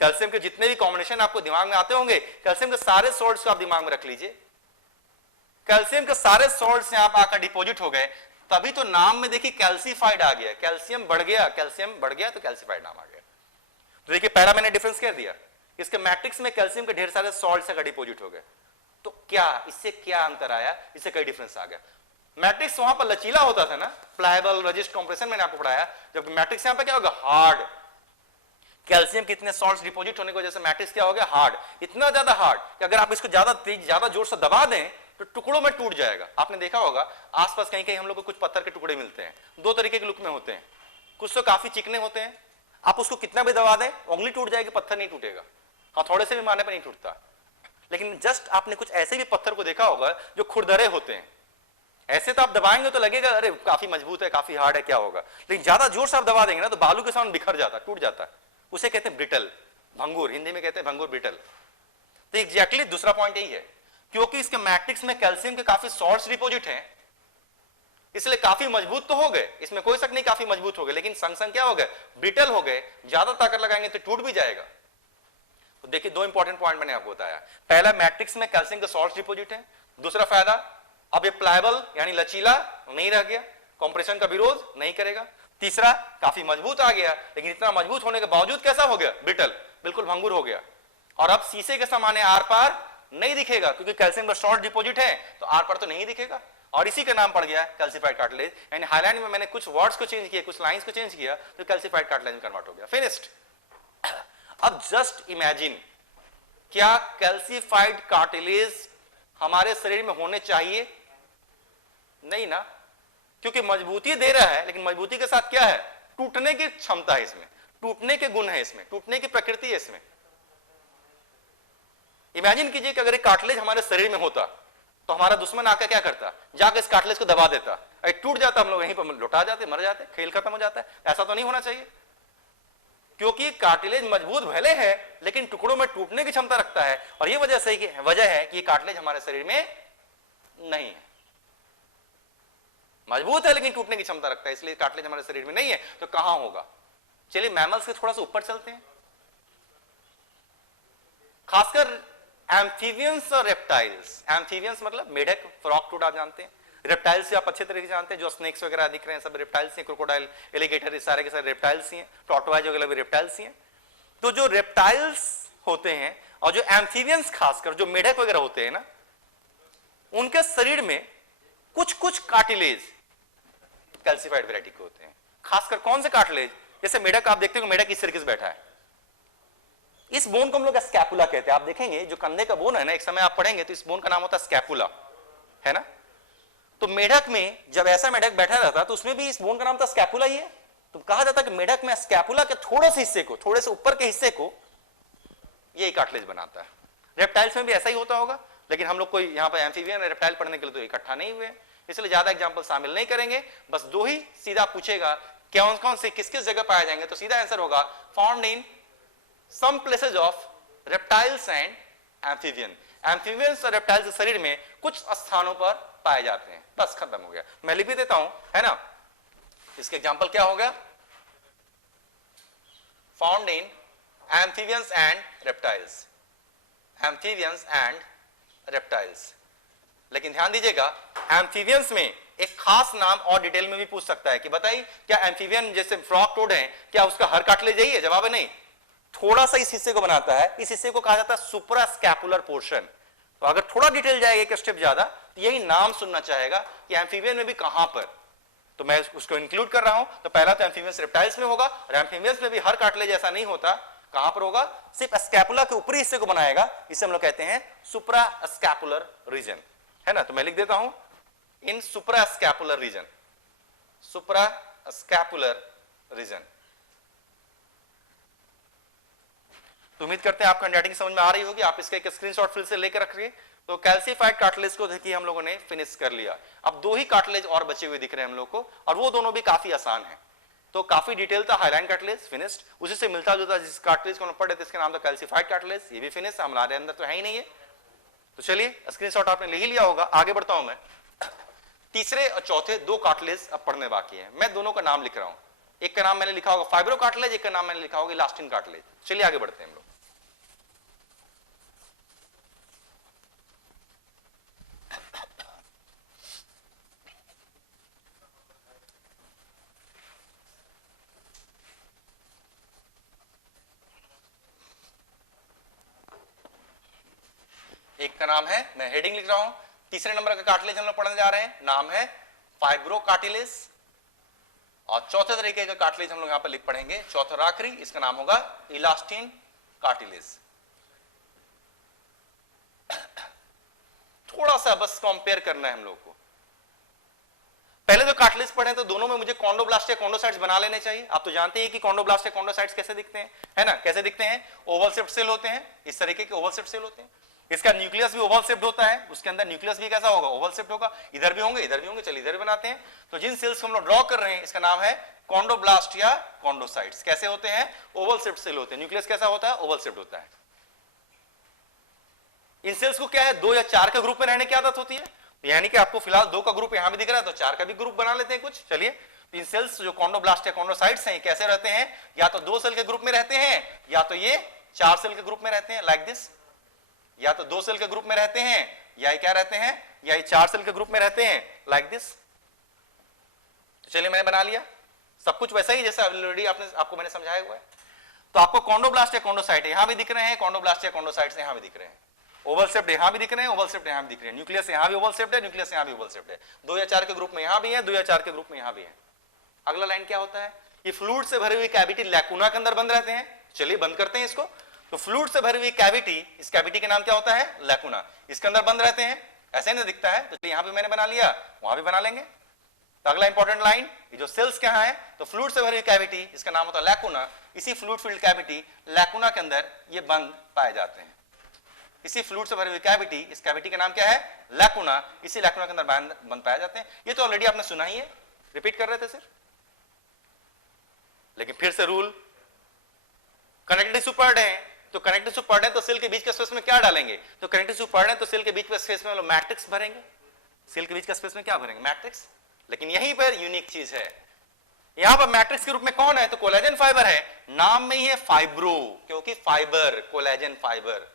कैल्शियम के जितने भी कॉम्बिनेशन आपको दिमाग में आते होंगे, कैल्शियम के सारे सॉल्ट्स को आप दिमाग में रख लीजिए। कैल्शियम के सारे सॉल्ट्स यहां पर आकर डिपॉजिट हो गए, तभी तो नाम में देखिए कैल्सीफाइड आ गया, कैल्शियम बढ़ गया, कैल्शियम बढ़ गया तो कैल्सीफाइड नाम आ गया। तो देखिए पहला मैंने डिफरेंस कर दिया, इसके मैट्रिक्स में कैल्शियम के ढेर सारे सॉल्ट्स अगर डिपॉजिट हो गए, तो क्या इससे क्या अंतर आया? इससे कई डिफरेंस आ गया। मैट्रिक्स वहां पर लचीला होता था ना, प्लायबल, रजिस्ट, कंप्रेशन मैंने आपको पढ़ाया, जब मैट्रिक्स यहां पर क्या होगा? हार्ड। कैल्शियम कितने सॉल्ट्स डिपॉजिट होने की वजह से मैट्रिक्स क्या हो गया? हार्ड। इतना ज्यादा हार्ड कि अगर आप इसको ज्यादा तेज, ज्यादा जोर से दबा दें तो टुकड़ों में टूट जाएगा। आपने देखा होगा आसपास कहीं कहीं हम लोग को कुछ पत्थर के टुकड़े मिलते हैं, 2 तरीके के लुक में होते हैं। कुछ तो काफी चिकने होते हैं, आप उसको कितना भी दबा दें उंगली टूट जाएगी, पत्थर नहीं टूटेगा। हाँ, थोड़े से भी मारने पर नहीं टूटता। लेकिन जस्ट आपने कुछ ऐसे भी पत्थर को देखा होगा जो खुरदरे होते हैं, ऐसे तो आप दबाएंगे तो लगेगा अरे काफी मजबूत है, काफी हार्ड है, क्या होगा, लेकिन ज्यादा जोर से आप दबा देंगे ना तो बालू के साथ बिखर जाता है, टूट जाता है। उसे कहते हैं ब्रिटल, भंगुर, हिंदी में कहते हैं भंगुर, ब्रिटल। तो एग्जैक्टली दूसरा पॉइंट यही है, क्योंकि इसके मैट्रिक्स में कैल्शियम के काफी सॉल्ट्स डिपॉजिट हैं, इसलिए काफी मजबूत तो हो गए, इसमें कोई शक नहीं, काफी मजबूत हो गए, लेकिन संग संग क्या हो गए? ब्रिटल हो गए। ज्यादा ताकत लगाएंगे तो टूट भी जाएगा। तो देखिए 2 इंपॉर्टेंट पॉइंट मैंने आपको बताया। पहला, मैट्रिक्स में कैल्शियम के सॉल्ट्स डिपॉजिट है। दूसरा फायदा, अब ये प्लायबल यानी लचीला नहीं रह गया, कंप्रेशन का विरोध नहीं करेगा। तीसरा, काफी मजबूत आ गया, लेकिन इतना मजबूत होने के बावजूद कैसा हो गया? ब्रिटल, बिल्कुल भंगुर हो गया। और अब शीशे के समान आर पार नहीं दिखेगा, क्योंकि कैल्शियम का सॉल्ट डिपॉजिट है तो आर पार तो नहीं दिखेगा, और इसी का नाम पड़ गया कैल्सीफाइड कार्टिलेज। यानी हाईलाइन में मैंने कुछ वर्ड्स को चेंज किया, कुछ लाइंस को चेंज किया, तो कैल्सीफाइड कार्टिलेज में कन्वर्ट हो गया। फिनिश्ड। अब जस्ट इमेजिन, क्या कैल्सीफाइड कार्टिलेज हमारे शरीर में होने चाहिए? नहीं ना, क्योंकि मजबूती दे रहा है, लेकिन मजबूती के साथ क्या है? टूटने की क्षमता है इसमें, टूटने के गुण है इसमें, टूटने की प्रकृति है इसमें। इमेजिन कीजिए कि अगर एक कार्टिलेज हमारे शरीर में होता तो हमारा दुश्मन आकर क्या करता? जाकर इस कार्टिलेज को दबा देता, टूट जाता, हम लोग यहीं पर लौटा जाते, मर जाते, खेल खत्म हो जाता है। ऐसा तो नहीं होना चाहिए, क्योंकि कार्टिलेज मजबूत भले है लेकिन टुकड़ों में टूटने की क्षमता रखता है, और ये वजह है कि कार्टिलेज हमारे शरीर में नहीं है। मजबूत है लेकिन टूटने की क्षमता रखता है, इसलिए कार्टिलेज हमारे शरीर में नहीं है। तो कहां होगा? चलिए मैमल्स के थोड़ा सा ऊपर चलते हैं। खासकर एम्फीबियंस और रेप्टाइल्स। एम्फीबियंस मतलब मेढक, फ्रॉग टूड आप जानते हैं। रेप्टाइल्स से आप अच्छे तरीके से जानते हैं, जो स्नेक्स वगैरह दिख रहे हैं सब रेप्टाइल्स हैं, क्रोकोडाइल, एलिगेटर, सारे के सारे रेप्टाइल्स ही हैं, टॉर्टोइज वगैरह भी रेप्टाइल्स ही हैं। तो जो रेप्टाइल्स होते हैं और जो एम्फीबियंस खासकर जो मेढक वगैरह होते हैं ना, उनके शरीर में कुछ कुछ कार्टिलेज कैल्सिफाइड वैरायटी के होते हैं। खासकर कौन से कार्टिलेज? जैसे मेढक आप देखते हो, मेढक इस तरीके से बैठा है, इस बोन को हम लोग स्कैपुला कहते हैं। आप देखेंगे जो कंधे का बोन है ना, एक समय आप पढ़ेंगे तो इस बोन का नाम होता है स्कैपुला, है ना। तो मेढक में जब ऐसा मेढक बैठा रहता तो उसमें भी इस बोन का नाम था स्कैपुला ही है। तो कहा जाता है कि मेढक में स्कैपुला के थोड़े से हिस्से को, थोड़े से ऊपर के हिस्से को यही कार्टिलेज बनाता है। रेप्टाइल्स में भी ऐसा ही होता होगा, लेकिन हम लोग कोई यहाँ पर एम्फीबियन और रेप्टाइल पढ़ने के लिए तो इकट्ठा नहीं हुए, इसलिए ज्यादा एग्जाम्पल शामिल नहीं करेंगे। बस दो ही सीधा पूछेगा कौन कौन से किस किस जगह पाए जाएंगे, तो सीधा आंसर होगा found in some places of reptiles and amphibian. Amphibians और रेप्टाइल्स के शरीर में कुछ स्थानों पर पाए जाते हैं। बस खत्म हो गया। मैं लिख भी देता हूं, है ना। इसके एग्जाम्पल क्या होगा? Found in amphibians and reptiles, amphibians and reptiles. लेकिन ध्यान दीजिएगा, एम्फीबियंस में एक खास नाम और डिटेल में भी पूछ सकता है कि बताइए क्या एम्फीबियन जैसे फ्रॉग टोड है, क्या उसका हर कार्टिलेज यही है? जवाब है नहीं, थोड़ा सा इस हिस्से को बनाता है। इस हिस्से को कहा जाता है सुप्रास्कैपुलर पोर्शन। तो अगर थोड़ा डिटेल जाएगा एक स्टेप ज्यादा, तो यही नाम सुनना चाहेगा कि एम्फीबियन में भी कहां पर, तो मैं उसको इंक्लूड कर रहा हूं। तो पहला तो एम्फीबियंस रेप्टाइल्स में होगा, और एम्फीबियंस में भी हर कार्टिलेज ऐसा नहीं होता। कहां पर होगा? सिर्फ स्कैपुला के ऊपरी हिस्से को बनाएगा, इसे हम लोग कहते हैं सुप्रास्कैपुलर रीजन, है ना। तो मैं लिख देता हूं इन सुप्रास्कैपुलर रीजन, सुप्रास्कैपुलर रीजन। तो उम्मीद करते हैं आपको हैंडराइटिंग समझ में आ रही होगी। आप इसका एक स्क्रीनशॉट फिर से लेकर रखिए। तो कैल्सिफाइड कार्टिलेज को देखिए हम लोगों ने फिनिश कर लिया। अब दो ही कार्टिलेज और बचे हुए दिख रहे हैं हम लोग को, और वो दोनों भी काफी आसान है। तो काफी डिटेल था। हाइलाइन कार्टिलेज फिनिश्ड, उसी से मिलता जुलता जिस कार्टिलेज को हम पढ़े थे इसका नाम था कैल्सिफाइड कार्टिलेज, ये भी फिनिश, हमारे अंदर तो है ही नहीं है। तो चलिए स्क्रीनशॉट आपने ले ही लिया होगा। आगे बढ़ता हूं मैं। तीसरे और चौथे दो कार्टिलेज अब पढ़ने बाकी है। मैं दोनों का नाम लिख रहा हूं। एक का नाम मैंने लिखा होगा फाइब्रो कार्टिलेज, एक का नाम मैंने लिखा होगा इलास्टिन कार्टिलेज। चलिए आगे बढ़ते हैं हम लोग। एक का नाम है, मैं हेडिंग लिख रहा हूं, तीसरे नंबर का कार्टिलेज हम लोग पढ़ने जा रहे हैं, नाम है फाइब्रो कार्टिलेज। और चौथे तरीके का कार्टिलेज हम लोग यहां पर लिख पढ़ेंगे, चौथा आखिरी, इसका नाम होगा इलास्टिन कार्टिलेज। थोड़ा सा बस कंपेयर करना है हम लोग को। पहले जो कार्टिलेज पढ़े तो दोनों में मुझे कॉन्डोब्लास्ट या कॉन्डोसाइट्स बना लेने चाहिए। आप तो जानते हैं कि कॉन्डोब्लास्ट या कॉन्डोसाइट्स कैसे दिखते हैं, है ना। कैसे दिखते हैं? ओवल शेप्ड सेल होते हैं, इस तरीके के ओवल शेप्ड सेल होते हैं। इसका न्यूक्लियस भी ओवल शेप्ड होता है, उसके अंदर न्यूक्लियस भी कैसा होगा? ओवल शेप्ड होगा। इधर भी होंगे, इधर भी होंगे। चलिए इधर बनाते हैं। तो जिन सेल्स को हम लोग ड्रॉ कर रहे हैं इसका नाम है कॉन्डोब्लास्ट या कॉन्डोसाइट्स। कैसे होते हैं? ओवल शेप्ड सेल होते हैं। न्यूक्लियस कैसा होता है? ओवल शेप्ड होता है। इन सेल्स को क्या है, 2 या 4 के ग्रुप में रहने की आदत होती है। यानी कि आपको फिलहाल 2 का ग्रुप यहां भी दिख रहा है, तो 4 का भी ग्रुप बना लेते हैं कुछ। चलिए, इन सेल्स जो कॉन्डोब्लास्ट या कॉन्डोसाइट्स हैं कैसे रहते हैं? या तो 2 सेल के ग्रुप में रहते हैं, या तो ये 4 सेल के ग्रुप में रहते हैं, लाइक दिस। या तो 2 सेल के ग्रुप में रहते हैं, या ये क्या रहते हैं, या ये 4 सेल के ग्रुप में रहते हैं, लाइक दिस। तो चलिए मैंने बना लिया सब कुछ वैसा ही जैसा ऑलरेडी आपको मैंने समझाया हुआ है। तो आपको कॉन्डोब्लास्ट या कॉन्डोसाइट यहां भी दिख रहे हैं, कॉन्डोब्लास्ट या कॉन्डोसाइट्स यहां भी दिख रहे हैं। ओवल शेप्ड यहां भी दिख रहे हैं, ओवल शेप्ड यहां भी दिख रहे हैं। न्यूक्लियस यहां भी ओवल शेप्ड है, न्यूक्लियस यहां भी ओवल शेप्ड है। 2 या 4 के ग्रुप में यहां भी है, 2 या 4 के ग्रुप में यहां भी है। अगला लाइन क्या होता है? ये फ्लूइड से भरी हुई कैविटी लैकुना के अंदर बंद रहते हैं। चलिए बंद करते हैं इसको। तो फ्लूइड से भरी हुई कैविटी, इस कैविटी के नाम क्या होता है? लैकुना। इसके अंदर बंद रहते हैं, ऐसे नहीं दिखता है। तो यहां भी मैंने बना लिया, वहां भी बना लेंगे। तो अगला इंपॉर्टेंट लाइन, ये जो सेल्स क्या है, तो फ्लूइड से भरी हुई कैविटी, इसका नाम होता है लैकुना। इसी फ्लूइड फिल्ड कैविटी लैकुना के अंदर ये बंद पाए जाते हैं। इसी फ्लूइड से भरी हुई कैविटी, इस कैविटी का नाम क्या है? लैकुना। इसी लैकुना के अंदर बंद पाए जाते हैं। ये तो ऑलरेडी आपने सुना ही है, रिपीट कर रहे थे सिर्फ। लेकिन फिर से रूल, कनेक्टिव टिश्यू पढ़ रहे हैं तो कनेक्टिव टिश्यू पढ़ रहे हैं तो सेल के बीच के स्पेस में क्या डालेंगे? तो कनेक्टिव टिश्यू पढ़ रहे हैं तो सेल के बीच के स्पेस में मैट्रिक्स भरेंगे। सेल के बीच का स्पेस में क्या भरेंगे? मैट्रिक्स। लेकिन यहीं पर यूनिक चीज है, यहां पर मैट्रिक्स के रूप में कौन है? तो कोलेजन फाइबर है। नाम में ही है फाइब्रो, क्योंकि फाइबर, कोलेजन फाइबर।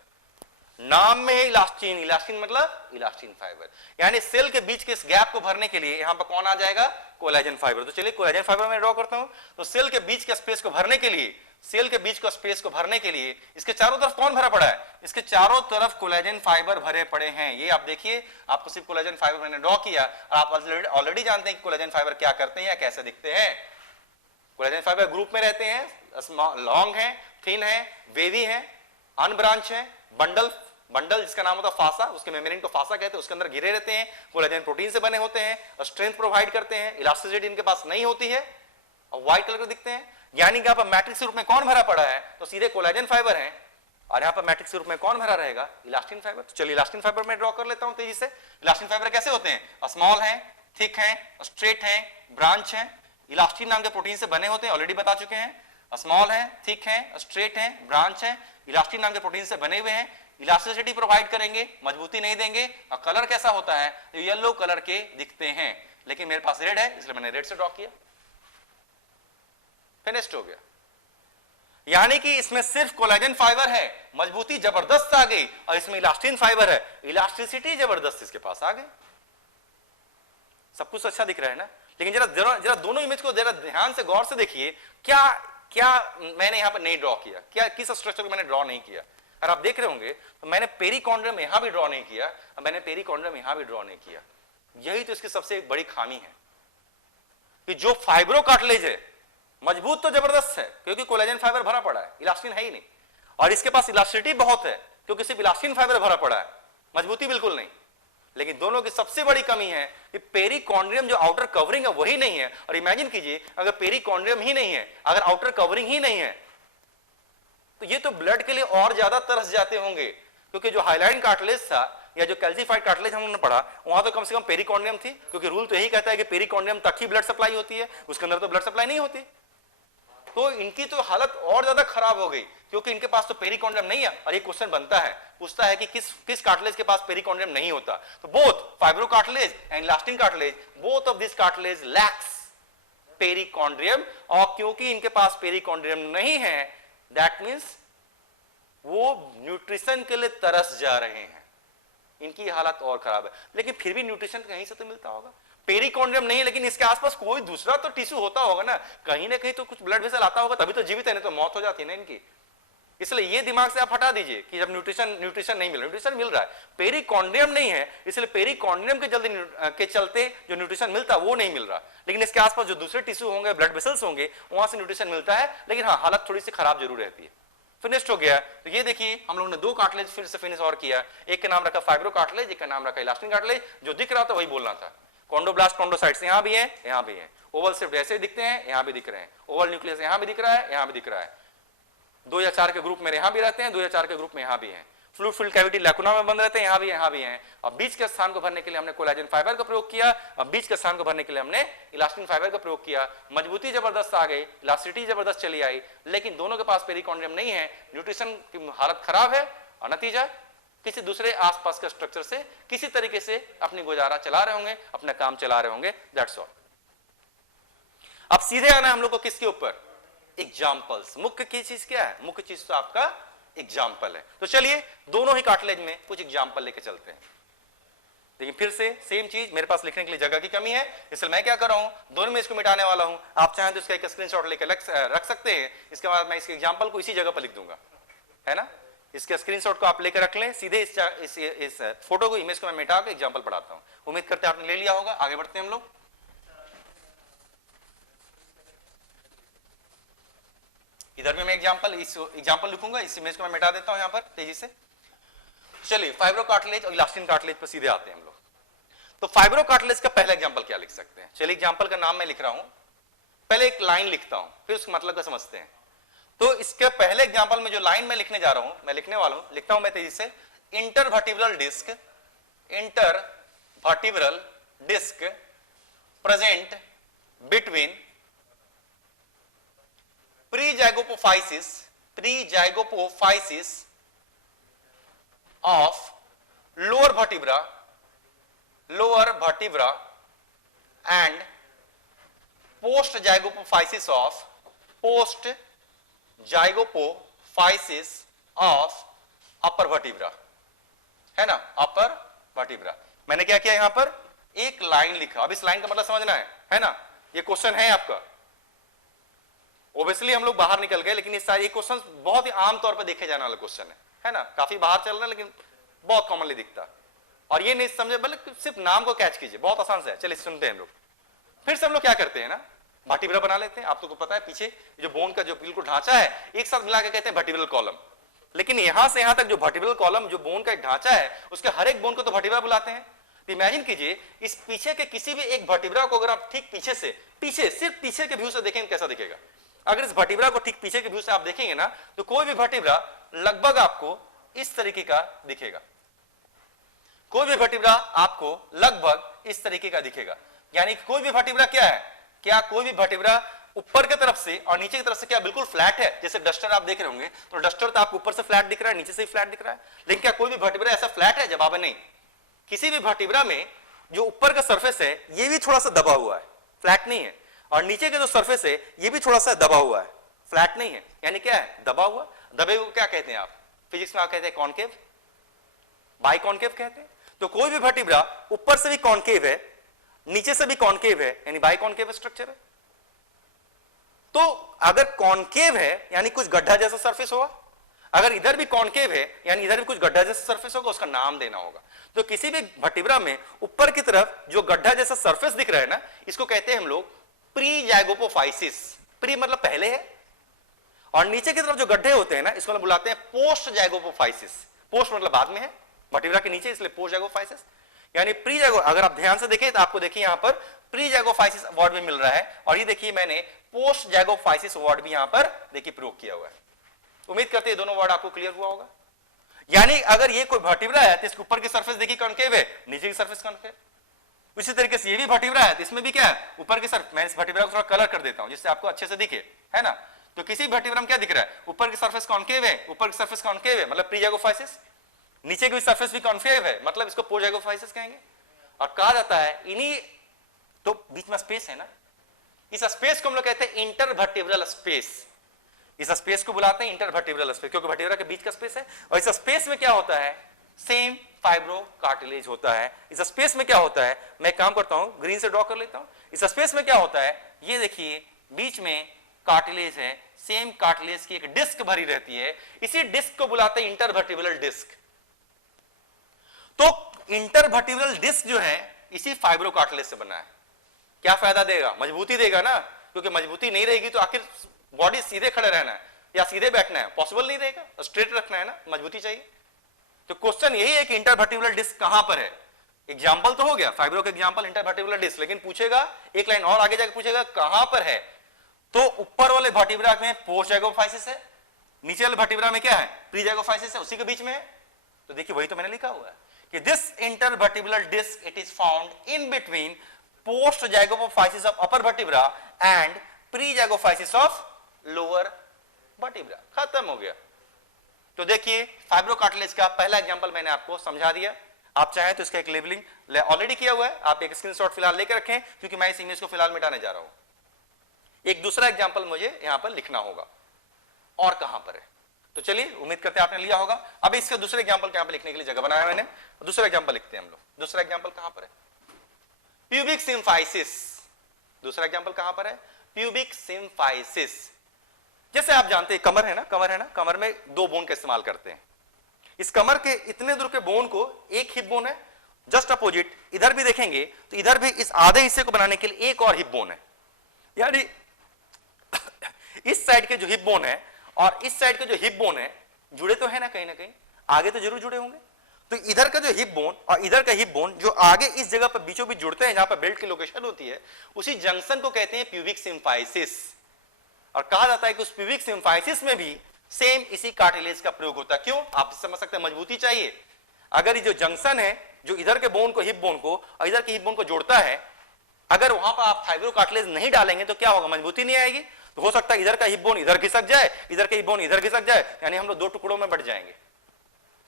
नाम में है इलास्टिन, इलास्टिन मतलब इलास्टिन फाइबर, यानी सेल के बीच के इस गैप को भरने के लिए यहां पर कौन आ जाएगा, कोलेजन फाइबर। तो चलिए कोलेजन फाइबर मैं ड्रॉ करता हूं। तो सेल के बीच के स्पेस को भरने के लिए, सेल के बीच को स्पेस को भरने के लिए इसके चारों तरफ कौन भरा पड़ा है, इसके चारों तरफ कोलेजन फाइबर भरे पड़े हैं। ये आप देखिए, आपको सिर्फ कोलेजन फाइबर मैंने ड्रॉ किया और आप ऑलरेडी जानते हैं कि कोलेजन फाइबर क्या करते हैं या कैसे दिखते हैं। कोलेजन फाइबर ग्रुप में रहते हैं, लॉन्ग है, थिन है, वेवी है, अनब्रांच है, बंडल जिसका नाम होता है फासा, उसके मेम्ब्रेन को फासा कहते हैं, उसके अंदर घिरे रहते हैं, कोलेजन प्रोटीन से बने होते हैं और स्ट्रेंथ प्रोवाइड करते हैं, इलास्टिसिटी इनके पास नहीं होती है और व्हाइट कलर के दिखते हैं। यानी कि यहाँ पर मैट्रिक्स रूप में कौन भरा पड़ा है, तो सीधे कोलेजन फाइबर है और यहाँ पर मैट्रिक्स रूप में कौन भरा रहेगा, इलास्टिन फाइबर। तो चलिए इलास्टिन फाइबर मैं ड्रॉ कर लेता हूं तेजी से। इलास्टिन फाइबर कैसे होते हैं, स्मॉल है, थिक है, स्ट्रेट है, ब्रांच है, इलास्टिन नाम के प्रोटीन से बने होते हैं, ऑलरेडी बता चुके हैं। स्मॉल है, थिक है, स्ट्रेट है, ब्रांच है, इलास्टिन नाम के प्रोटीन से बने हुए हैं, इलास्टिसिटी प्रोवाइड करेंगे, मजबूती नहीं देंगे और कलर कैसा होता है, तो येलो कलर के दिखते हैं। लेकिन मेरे पास रेड है इसलिए मैंने रेड से ड्रॉ किया, फिनिश्ड हो गया। यानी कि इसमें सिर्फ कोलेजन फाइबर है, मजबूती जबरदस्त आ गई, और इसमें इलास्टिन फाइबर है, इलास्टिसिटी जबरदस्त इसके पास आ गई। सब कुछ अच्छा दिख रहा है ना। लेकिन जरा दोनों इमेज को जरा ध्यान से गौर से देखिए, क्या क्या मैंने यहां पर नहीं ड्रॉ किया, क्या किस स्ट्रक्चर को मैंने ड्रॉ नहीं किया। और आप देख रहे होंगे तो मैंने पेरिकॉन्ड्रियम यहां भी ड्रॉ नहीं किया और मैंने पेरिकॉन्ड्रियम यहां भी ड्रॉ नहीं किया। यही तो इसकी सबसे बड़ी खामी है कि जो फाइब्रो कार्टिलेज है मजबूत तो जबरदस्त है क्योंकि कोलेजन फाइबर भरा पड़ा है, इलास्टिन है ही नहीं, और इसके पास इलास्टिसिटी बहुत है क्योंकि सिर्फ इलास्टिन फाइबर भरा पड़ा है, मजबूती बिल्कुल नहीं। लेकिन दोनों की सबसे बड़ी कमी है कि पेरिकॉन्ड्रियम जो आउटर कवरिंग है वही नहीं है। और इमेजिन कीजिए अगर पेरिकॉन्ड्रियम ही नहीं है, अगर आउटर कवरिंग ही नहीं है, तो ये तो ब्लड के लिए और ज्यादा तरस जाते होंगे, क्योंकि जो हाइलाइन कार्टिलेज था या जो कैल्सिफाइड कार्टिलेज हमने पढ़ा वहां तो कम से कम पेरिकॉन्ड्रियम थी, क्योंकि रूल तो यही कहता है कि पेरिकॉन्ड्रियम तक ही ब्लड सप्लाई होती है, उसके अंदर तो ब्लड सप्लाई नहीं होती। तो इनकी तो हालत और ज्यादा खराब हो गई क्योंकि इनके पास तो पेरिकॉन्ड्रियम नहीं है। और एक क्वेश्चन बनता है, पूछता है कि किस कार्टिलेज के पास पेरिकॉन्ड्रियम नहीं होता, तो both fibro cartilage and elastin cartilage, both of this cartilage lakhs perichondrium. और क्योंकि इनके पास पेरिकॉन्ड्रियम नहीं है, दैट मींस वो न्यूट्रिशन के लिए तरस जा रहे हैं, इनकी हालत और खराब है। लेकिन फिर भी न्यूट्रिशन कहीं से तो मिलता होगा, पेरिकॉन्ड्रियम नहीं लेकिन इसके आसपास कोई दूसरा तो टिश्यू होता होगा ना कहीं तो कुछ ब्लड वेसल आता होगा, तभी तो जीवित है, नहीं तो मौत हो जाती है ना इनकी। इसलिए ये दिमाग से आप हटा दीजिए कि जब न्यूट्रिशन नहीं मिल रहा, न्यूट्रिशन मिल रहा है, पेरिकॉन्ड्रियम नहीं है, इसलिए पेरिकॉन्ड्रियम के जल्दी के चलते जो न्यूट्रिशन मिलता है वो नहीं मिल रहा। लेकिन इसके आसपास जो दूसरे टिश्यू होंगे, ब्लड वेसल्स होंगे, वहां से न्यूट्रिशन मिलता है, लेकिन हाँ हालत थोड़ी सी खराब जरूर रहती है। फिनिश्ड हो गया। तो ये देखिए हम लोगों ने दो कार्टिलेज फिर से फिनिश और किया, एक का नाम रखा फाइब्रो कार्टिलेज, एक का नाम रखा इलास्टिन कार्टिलेज। जो दिख रहा था वही बोलना था। कॉन्डोब्लास्ट कॉन्डोसाइट्स यहां भी है, यहां भी है, ओवल शेप ऐसे दिखते हैं, यहां भी दिख रहे हैं, ओवल न्यूक्लियस यहां भी दिख रहा है, यहां भी दिख रहा है, 2 या 4 के ग्रुप में यहां भी रहते हैं, 2 या 4 के ग्रुप में यहां भी हैं, फ्लूइड फिल्ड कैविटी लैकुना में बंद रहते हैं, यहां भी हैं। और बीच के स्थान को भरने के लिए हमने कोलेजन फाइबर का प्रयोग किया और बीच के स्थान को भरने के लिए हमने इलास्टिन फाइबर का प्रयोग किया। मजबूती जबरदस्त आ गई, इलास्टिसिटी जबरदस्त चली आई, लेकिन दोनों के पास पेरिकॉन्ड्रियम नहीं है, न्यूट्रिशन की हालत खराब है और नतीजा किसी दूसरे आसपास के स्ट्रक्चर से किसी तरीके से अपनी गुजारा चला रहे होंगे, अपना काम चला रहे होंगे, दैट्स ऑल। अब सीधे आना हम लोग को किसके ऊपर, एग्जाम्पल्स। मुख्य की चीज क्या है, मुख्य चीज तो आपका एग्जाम्पल है। तो चलिए दोनों ही कार्टिलेज में कुछ एग्जाम्पल लेके चलते हैं। लेकिन फिर से सेम चीज, मेरे पास लिखने के लिए जगह की कमी है, इसलिए मैं क्या कर रहा हूं, दोनों में इसको मिटाने वाला हूं। आप चाहें तो इसका एक स्क्रीनशॉट लेकर रख सकते हैं, इसके बाद मैं इसके एग्जाम्पल को इसी जगह पर लिख दूंगा, है ना। इसके स्क्रीनशॉट को आप लेकर रख लें, सीधे इस फोटो को, इमेज को मैं मिटा के एग्जाम्पल पढ़ाता हूं। उम्मीद करते हैं आपने ले लिया होगा। आगे बढ़ते हैं हम लोग। इधर भी मैं एग्जाम्पल लिखूंगा, इस इमेज को मैं मिटा देता हूं यहां पर तेजी से। चलिए फाइब्रो कार्टिलेज और इलास्टिन कार्टिलेज पर सीधे आते हैं हम लोग। तो फाइब्रो कार्टिलेज का पहला एग्जाम्पल क्या लिख सकते हैं, चलिए एग्जाम्पल का नाम मैं लिख रहा हूं, पहले एक लाइन लिखता हूं फिर उसका मतलब का समझते हैं। तो इसके पहले एग्जाम्पल में जो लाइन मैं लिखने जा रहा हूं, मैं लिखने वाला हूं, लिखता हूं मैं तेजी से, intervertebral disc present between prezygapophysis of lower vertebra and post-zygopophysis of upper vertebra. है ना, अपर वर्टिब्रा। मैंने क्या किया यहां पर एक लाइन लिखा। अब इस लाइन का मतलब समझना है ना, ये क्वेश्चन है आपका। ओब्वियसली हम लोग बाहर निकल गए, लेकिन ये क्वेश्चन बहुत ही आम तौर पर देखे जाने वाला क्वेश्चन है ना, काफी बाहर चल रहा है लेकिन बहुत कॉमनली दिखता। और ये नहीं समझे, बल्कि सिर्फ नाम को कैच कीजिए, बहुत आसान से है। चलिए सुनते हैं हम लोग। फिर से हम लोग क्या करते हैं ना, वर्टिब्रा बना लेते हैं। आप तो पता है पीछे जो बोन का जो बिल्कुल ढांचा है एक साथ मिला के कहते हैं वर्टिब्रल कॉलम। लेकिन यहां से यहां तक जो वर्टिब्रल कॉलम, जो बोन का एक ढांचा है, उसके हर एक बोन को तो वर्टिब्रा बुलाते हैं। तो इमेजिन कीजिए इस पीछे के किसी भी एक वर्टिब्रा को अगर आप ठीक पीछे से, सिर्फ पीछे के व्यू से देखेंगे कैसा दिखेगा। अगर इस वर्टिब्रा को ठीक पीछे के व्यू से आप देखेंगे ना, तो कोई भी वर्टिब्रा लगभग आपको इस तरीके का दिखेगा। कोई भी वर्टिब्रा आपको लगभग इस तरीके का दिखेगा। यानी कोई भी वर्टिब्रा क्या है, क्या कोई भी वर्टिब्रा ऊपर की तरफ से और नीचे की तरफ से क्या बिल्कुल फ्लैट है? जैसे डस्टर आप देख रहे होंगे, तो डस्टर तो आपको ऊपर से फ्लैट दिख रहा है, नीचे से भी फ्लैट दिख रहा है। लेकिन क्या कोई भी वर्टिब्रा ऐसा फ्लैट है? जवाब है नहीं। किसी भी वर्टिब्रा में जो ऊपर का सरफेस है ये भी थोड़ा सा दबा हुआ है, फ्लैट नहीं है। और नीचे का जो सरफेस है ये भी थोड़ा सा दबा हुआ है, फ्लैट नहीं है। यानी क्या है? दबा हुआ। दबे हुए क्या कहते हैं आप फिजिक्स में? आप कहते हैं कॉनकेव, बाई कॉनकेव कहते हैं। तो कोई भी वर्टिब्रा ऊपर से भी कॉनकेव है, नीचे से भी कॉनकेव है, यानी बाई कॉनकेव स्ट्रक्चर है। तो अगर कॉनकेव है यानी कुछ गड्ढा जैसा सरफेस होगा, अगर इधर भी कॉनकेव है यानी इधर भी कुछ गड्ढा जैसा सरफेस होगा, उसका नाम देना होगा। तो किसी भी वर्टिब्रा में ऊपर की तरफ जो गड्ढा जैसा सरफेस दिख रहा है ना, इसको कहते हैं हम लोग प्री जैगोपोफाइसिस। प्री मतलब पहले है, और नीचे की तरफ जो गड्ढे होते हैं ना, इसको हम बुलाते हैं पोस्ट जैगोपोफाइसिस। पोस्ट मतलब बाद में है, वर्टिब्रा के नीचे, इसलिए पोस्ट जैगोफाइसिस। यानी प्री जैगो, अगर आप ध्यान से देखें तो आपको देखिए यहां पर प्री जैगोफाइसिस अवार्ड भी मिल रहा है, और ये देखिए मैंने पोस्ट जैगोफाइसिस अवार्ड भी यहां पर देखिए प्रयोग किया हुआ है। उम्मीद करते हैं दोनों वर्ड आपको क्लियर हुआ होगा। यानी अगर ये कोई वर्टिब्रा है तो इसके ऊपर की सरफेस देखिए कॉनकेव है, नीचे की सरफेस कॉनकेव। उसी तरीके से ये भी वर्टिब्रा है तो इसमें भी क्या है? ऊपर की सरफेस। मैं इस वर्टिब्रा को थोड़ा कलर कर देता हूं जिससे आपको अच्छे से दिखे, है ना। तो किसी वर्टिब्रा में क्या दिख रहा है? ऊपर की सरफेस कॉनकेव है, ऊपर की सरफेस कॉनकेव है मतलब प्री जैगोफाइसिस। नीचे की सरफेस भी कॉनकेव है मतलब इसको पोस्ट जैगोफाइसिस कहेंगे। और कहा जाता है इन्हीं, तो बीच में स्पेस है ना, इस स्पेस को हम लोग कहते हैं इंटरवर्टिब्रल स्पेस। इस स्पेस को बुलाते हैं इंटरवर्टिब्रल स्पेस, क्योंकि वर्टिब्रा के बीच का स्पेस है। और इस स्पेस में क्या होता है? सेम फाइब्रो कार्टिलेज होता है। इस स्पेस में क्या होता है? मैं काम करता हूं, ग्रीन से ड्रॉ कर लेता हूं। इस स्पेस में क्या होता है? ये देखिए बीच में कार्टिलेज है, सेम कार्टिलेज की एक डिस्क भरी रहती है। इसी डिस्क को बुलाते हैं इंटरवर्टिब्रल डिस्क। तो इंटरवर्टिब्रल डिस्क जो है इसी फाइब्रो कार्टिलेज से बना है। क्या फायदा देगा? मजबूती देगा ना, क्योंकि मजबूती नहीं रहेगी तो आखिर बॉडी सीधे खड़े रहना है या सीधे बैठना है, पॉसिबल नहीं रहेगा, स्ट्रेट रखना है ना, मजबूती चाहिए। तो क्वेश्चन यही है कि इंटरवर्टिब्रल डिस्क कहां पर है। एग्जांपल तो हो गया फाइब्रो का एग्जांपल इंटरवर्टिब्रल डिस्क, लेकिन पूछेगा एक लाइन और आगे जाकर पूछेगा कहां पर है। तो ऊपर वाले वर्टिब्रा में पोस्ट जैगोफाइसिस है, नीचे वाले वर्टिब्रा में क्या है? प्री जैगोफाइसिस है, उसी के बीच में है। तो देखिए वही तो मैंने लिखा हुआ है कि this intervertebral disc it is found in between post zygapophysis of upper vertebra and pre zygapophysis of lower vertebra. खत्म हो गया। तो देखिए फाइब्रो कार्टिलेज का पहला एग्जांपल मैंने आपको समझा दिया। आप चाहें तो इसका एक लेबलिंग ऑलरेडी किया हुआ है, आप एक स्क्रीनशॉट फिलहाल लेकर रखें क्योंकि मैं इस इमेज को फिलहाल मिटाने जा रहा हूं। एक दूसरा एग्जांपल मुझे यहां पर लिखना होगा, और कहां पर है। तो चलिए उम्मीद करते हैं आपने लिया होगा। अब इसके दूसरे एग्जांपल यहां पर लिखने के लिए जगह बनाया मैंने, दूसरा एग्जांपल लिखते हैं हम लोग। दूसरा एग्जांपल कहां पर है? Pubic symphysis. दूसरा एग्जांपल कहां पर है? Pubic symphysis. जैसे आप जानते हैं कमर है ना, कमर में दो बोन का इस्तेमाल करते हैं। इस कमर के इतने दूर के बोन को एक हिप बोन है, जस्ट अपोजिट इधर भी देखेंगे तो इधर भी इस आधे हिस्से को बनाने के लिए एक और हिप बोन है। यानी इस साइड के जो हिप बोन है और इस साइड के जो हिप बोन है जुड़े तो है ना कहीं आगे तो जरूर जुड़े होंगे। तो इधर का जो हिप बोन और इधर का हिप बोन जो आगे इस जगह पर बीचों बीच जुड़ते हैं जहां पर बेल्ट की लोकेशन होती है, उसी जंक्शन को कहते हैं प्यूबिक सिम्फाइसिस। और कहा जाता है कि उस प्यूबिक सिम्फाइसिस में भी सेम इसी कार्टिलेज का प्रयोग होता है। क्यों? आप समझ सकते हैं, मजबूती चाहिए। अगर ये जो जंक्शन है जो इधर के बोन को, हिप बोन को और इधर के हिप बोन को जोड़ता है, अगर वहां पर आप फाइब्रो कार्टिलेज नहीं डालेंगे तो क्या होगा? मजबूती नहीं आएगी। तो हो सकता है इधर का हिप बोन इधर खिसक जाए, इधर के हिप बोन इधर खिसक जाए, यानी हम लोग दो टुकड़ों में बढ़ जाएंगे।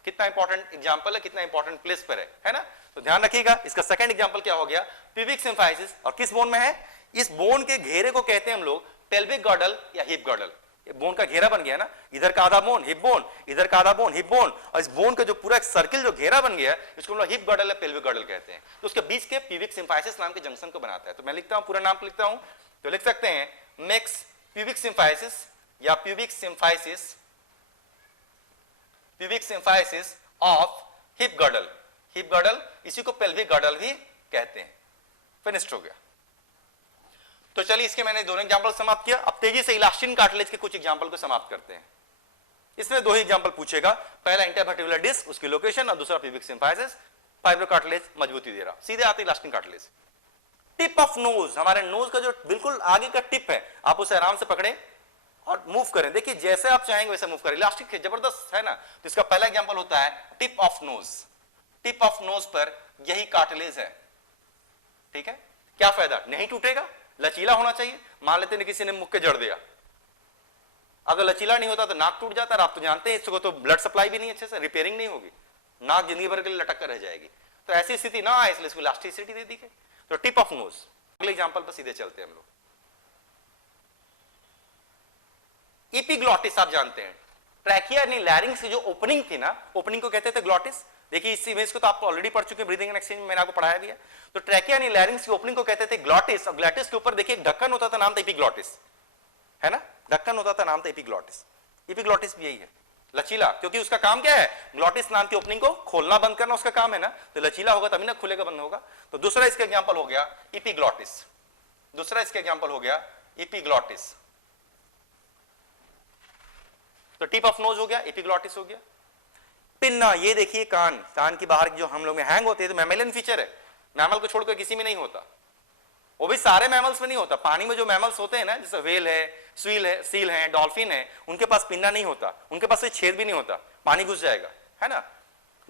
कितना इंपॉर्टेंट एग्जांपल है, कितना इंपॉर्टेंट प्लेस पर है ना। तो ध्यान रखिएगा। इसका सेकंड एग्जांपल क्या हो गया? Pubic symphysis. और किस बोन में है? इस बोन के घेरे को कहते हैं हम लोग पेल्विक गॉर्डल या हिप गॉर्डल। बोन का घेरा बन गया ना, इधर का आधा बोन हिप बोन, इधर का आधा बोन हिप बोन, और इस बोन का जो पूरा एक सर्किल जो घेरा बन गया है इसको हम लोग हिप गर्डल या पेल्विक गर्डल कहते हैं। तो उसके बीच के प्यूबिक सिम्फाइसिस नाम के जंक्शन को बनाता है। तो मैं लिखता हूं, पूरा नाम लिखता हूं, तो लिख सकते हैं मेक्स प्यूबिक सिम्फाइसिस या pubic symphysis of hip girdle. Hip girdle इसी को पेल्विक गर्डल भी कहते हैं। फिनिश्ड हो गया। तो चलिए इसके मैंने दोनों एग्जांपल समाप्त किया। अब तेजी से इलास्टिन कार्टिलेज के कुछ एग्जांपल को समाप्त करते हैं। इसमें दो ही एग्जांपल पूछेगा, पहला इंटरवर्टिब्रल डिस्क उसकी लोकेशन और दूसरा प्यूबिक सिम्फाइसिस, फाइब्रो कार्टिलेज मजबूती दे रहा। सीधे आते elastin cartilage. Tip of nose, हमारे नोज का जो बिल्कुल आगे का टिप है, आप उसे आराम से पकड़ें और मूव करें। देखिए जैसे आप चाहेंगे वैसे मूव करें, इलास्टिक जबरदस्त है ना। तो इसका पहला एग्जांपल होता है tip of nose. Tip of nose पर यही कार्टिलेज है, ठीक है। क्या फायदा, नहीं टूटेगा, लचीला होना चाहिए। मान लेते हैं किसी ने मुक्के जड़ दिया, अगर लचीला नहीं होता तो नाक टूट जाता है। आप तो जानते हैं इसको, तो ब्लड सप्लाई भी नहीं अच्छे से, रिपेयरिंग नहीं होगी, नाक जिंदगी भर के लिए लटक कर रह जाएगी। तो ऐसी स्थिति ना आए इसलिए इसको इलास्टिसिटी दे दी गई। तो टिप ऑफ नोज। अगले एग्जांपल पर सीधे चलते हैं हम लोग। एपिग्लॉटिस आप जानते हैं, ट्रैकिया यानी लैरिंग्स की जो ओपनिंग थी ना, ओपनिंग को कहते थे ग्लॉटिस। देखिए इस इमेज को तो आपको ऑलरेडी पढ़ चुके हैं, ब्रीदिंग एंड एक्सचेंज में मैंने आपको पढ़ाया भी है। तो ट्रैकिया यानी लैरिंग्स की ओपनिंग को कहते थे ग्लॉटिस, और ग्लॉटिस के ऊपर देखिए एक ढक्कन होता था, नाम था एपिग्लॉटिस, है ना, ढक्कन होता था, नाम था एपिग्लॉटिस। एपिग्लॉटिस भी यही है, लचीला, क्योंकि उसका काम क्या है, ग्लॉटिस नाम की ओपनिंग को खोलना बंद करना उसका काम है ना। तो लचीला होगा तभी ना खुलेगा बंद होगा। तो दूसरा इसका एग्जांपल हो गया एपिग्लॉटिस। दूसरा इसका एग्जांपल हो गया एपिग्लॉटिस। तो टिप ऑफ नोज हो गया, एपिग्लॉटिस हो गया। पिन्ना, ये देखिए कान, कान की बाहर जो हम लोग में हैंग होते हैं, तो मैमलियन फीचर है, मैमल को छोड़कर किसी में नहीं होता, वो भी सारे मैमल्स में नहीं होता। पानी में जो मैमल्स होते हैं ना, जैसे व्हेल है, सील है, डॉल्फिन है, उनके पास पिन्ना नहीं होता, उनके पास छेद भी नहीं होता, पानी घुस जाएगा, है ना।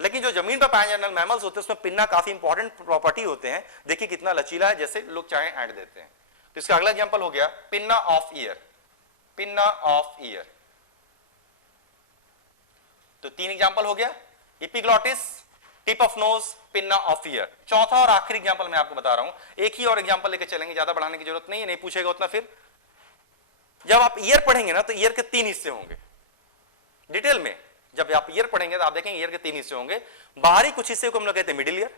लेकिन जो जमीन पर पाए जाने वाले मैमल्स होते हैं उसमें पिन्ना काफी इंपॉर्टेंट प्रॉपर्टी होते हैं। देखिए कितना लचीला है, जैसे लोग चाहे ऐड देते हैं। तो इसका अगला एग्जाम्पल हो गया pinna of year. Pinna of year. तो तीन एग्जांपल हो गया, epiglottis, tip of nose, pinna of year. चौथा और आखिरी एग्जांपल मैं आपको बता रहा हूं, एक ही और एग्जांपल लेके चलेंगे, ज्यादा बढ़ाने की जरूरत नहीं है, नहीं पूछेगा उतना। फिर जब आप ईयर पढ़ेंगे ना, तो ईयर के तीन हिस्से होंगे डिटेल में। जब आप ईयर पढ़ेंगे तो आप देखेंगे ईयर के तीन हिस्से होंगे। बाहरी कुछ हिस्से को हम लोग कहते हैं मिडिल ईयर,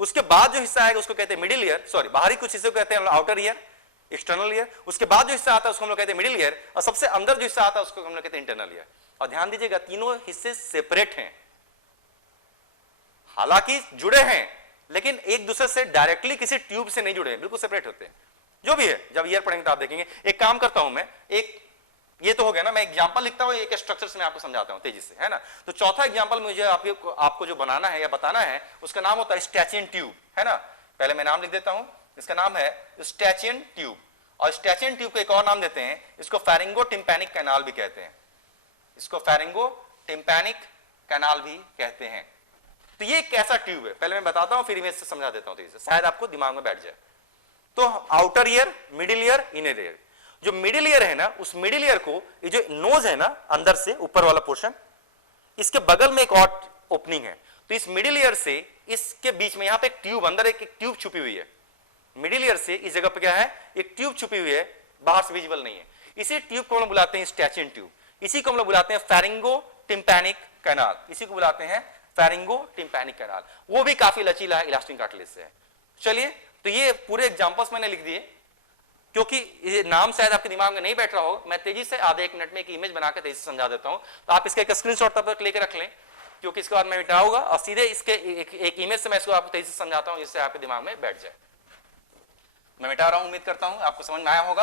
उसके बाद जो हिस्सा आएगा उसको कहते हैं मिडिल ईयर, सॉरी बाहरी कुछ हिस्से को कहते हैं आउटर ईयर, एक्सटर्नल ईयर। उसके बाद जो हिस्सा आता है उसको हम लोग कहते हैं मिडिल ईयर, और सबसे अंदर जो हिस्सा आता है उसको हम लोग कहते हैं इंटरनल ईयर। और ध्यान दीजिएगा तीनों हिस्से सेपरेट हैं, हालांकि जुड़े हैं, लेकिन एक दूसरे से डायरेक्टली किसी ट्यूब से नहीं जुड़े हैं, बिल्कुल सेपरेट होते हैं। जो भी है, जब ईयर पढ़ेंगे तो आप देखेंगे। एक काम करता हूं मैं, एक ये तो हो गया ना, मैं एग्जांपल लिखता हूं, एक स्ट्रक्चर से मैं आपको समझाता हूं तेजी से, है ना। तो चौथा एग्जांपल मुझे आपको जो बनाना है या बताना है, उसका नाम होता है स्टैचियन ट्यूब, है ना। पहले मैं नाम लिख देता हूं, इसका नाम है स्टैचियन ट्यूब। और स्टैचियन ट्यूब को एक और नाम देते हैं, इसको फेरिंगो टिम्पैनिक कैनाल भी कहते हैं। इसको फेरिंगो टिम्पैनिक कैनाल भी कहते हैं। तो ये कैसा ट्यूब है पहले मैं बताता हूं, फिर इमेज से समझा देता हूं तेजी से, शायद आपको दिमाग में बैठ जाए। तो outer ear, middle ear, inner ear. जो मिडिल ईयर है ना, उस मिडिल ईयर को, ये जो नोज है ना अंदर से ऊपर वाला पोर्शन, इसके बगल में एक और ओपनिंग है। तो इस मिडिल ईयर से इसके बीच में यहां पे एक ट्यूब, अंदर एक ट्यूब छुपी हुई है। मिडिल ईयर से इस जगह पे क्या है, एक ट्यूब छुपी हुई है, बाहर से विजिबल नहीं है। इसी ट्यूब को हम लोग बुलाते हैं स्टैचियन ट्यूब। इसी को हम लोग बुलाते हैं फेरिंगो टिम्पैनिक कैनाल। इसी को बुलाते हैं फेरिंगो टिम्पैनिक कैनाल। वो भी काफी लचीला है, इलास्टिक कार्टिलेज से है। चलिए, तो ये पूरे एग्जांपल्स मैंने लिख दिए, क्योंकि ये नाम शायद आपके दिमाग में नहीं बैठ रहा हो। मैं तेजी से आधे एक मिनट में एक इमेज बनाकर तेजी से समझा देता हूं। तो आप इसका एक स्क्रीनशॉट तब तक लेकर रख लें, क्योंकि इसके बाद मैं मिटाऊंगा और सीधे इसके एक इमेज से मैं इसको आपको तेजी से समझाता हूं, जिससे आपके दिमाग में बैठ जाए। मैं मिटा रहा हूं, उम्मीद करता हूं आपको समझ में आया होगा।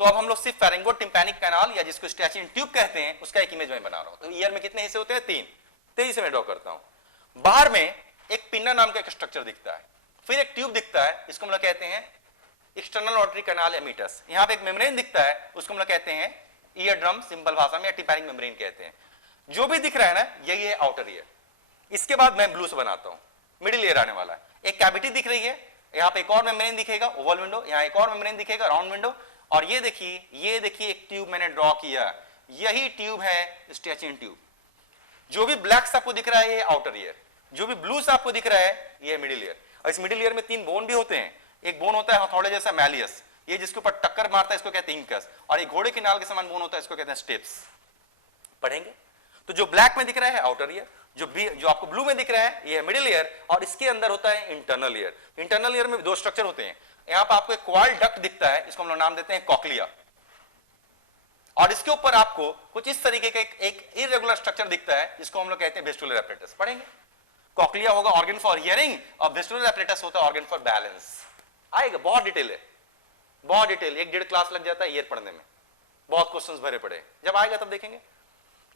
तो अब हम लोग सिर्फ फेरिंगो टिम्पैनिक कैनाल या जिसको स्टैचियन ट्यूब कहते हैं, उसका एक इमेज मैं बना रहा हूं। तो ईयर में कितने हिस्से होते हैं, तीन। तेजी से मैं ड्रॉ करता हूं। बाहर में एक पिन्ना नाम का एक स्ट्रक्चर दिखता है, फिर एक ट्यूब दिखता है, इसको हम लोग कहते हैं एक्सटर्नल ऑर्टरी कैनाल या मीटस। यहां पे एक मेम्ब्रेन दिखता है, उसको हम लोग कहते हैं ईयर ड्रम, सिंपल भाषा में, या टिम्पैनिक मेम्ब्रेन कहते हैं। जो भी दिख रहा है ना, यही है आउटर ईयर। इसके बाद मैं ब्लू से बनाता हूं, मिडिल ईयर आने वाला है। एक कैविटी दिख रही है, यहाँ पे एक और मेम्ब्रेन दिखेगा, ओवल विंडो, यहाँ एक और मेम्ब्रेन दिखेगा, राउंड विंडो। और ये देखिए एक ट्यूब मैंने ड्रॉ किया, यही ट्यूब है स्टैचियन ट्यूब। जो भी ब्लैक आपको दिख रहा है ये आउटर ईयर, जो भी ब्लू आपको दिख रहा है ये मिडिल ईयर। और इस मिडिल ईयर में तीन बोन भी होते हैं। एक बोन होता है हथौड़े जैसा मैलियस, ये जिसके ऊपर टक्कर मारता है इसको कहते हैं इंकस, और ये घोड़े की नाल के समान बोन होता है इसको कहते हैं स्टेप्स। पढ़ेंगे तो जो ब्लैक में दिख रहा है आउटर ईयर, जो आपको ब्लू में दिख रहा है ये है मिडिल ईयर, और इसके अंदर होता है इंटरनल ईयर। इंटरनल ईयर में दो स्ट्रक्चर होते हैं, यहां पर आपको एक क्वाल डक्ट दिखता है, इसको हम लोग नाम देते हैं कॉक्लिया, और इसके ऊपर आपको कुछ इस तरीके का एक इरेगुलर स्ट्रक्चर दिखता है जिसको हम लोग कहते हैं वेस्टिबुलर एपरेटस। पढ़ेंगे कॉक्लिया होगा ऑर्गन फॉर हियरिंग और वेस्टिबुलर एपरेटस होता है ऑर्गन फॉर बैलेंस। आएगा, बहुत डिटेल है, बहुत डिटेल, 1-1.5 क्लास लग जाता है ईयर पढ़ने में, बहुत क्वेश्चंस भरे पड़े, जब आएगा तब देखेंगे।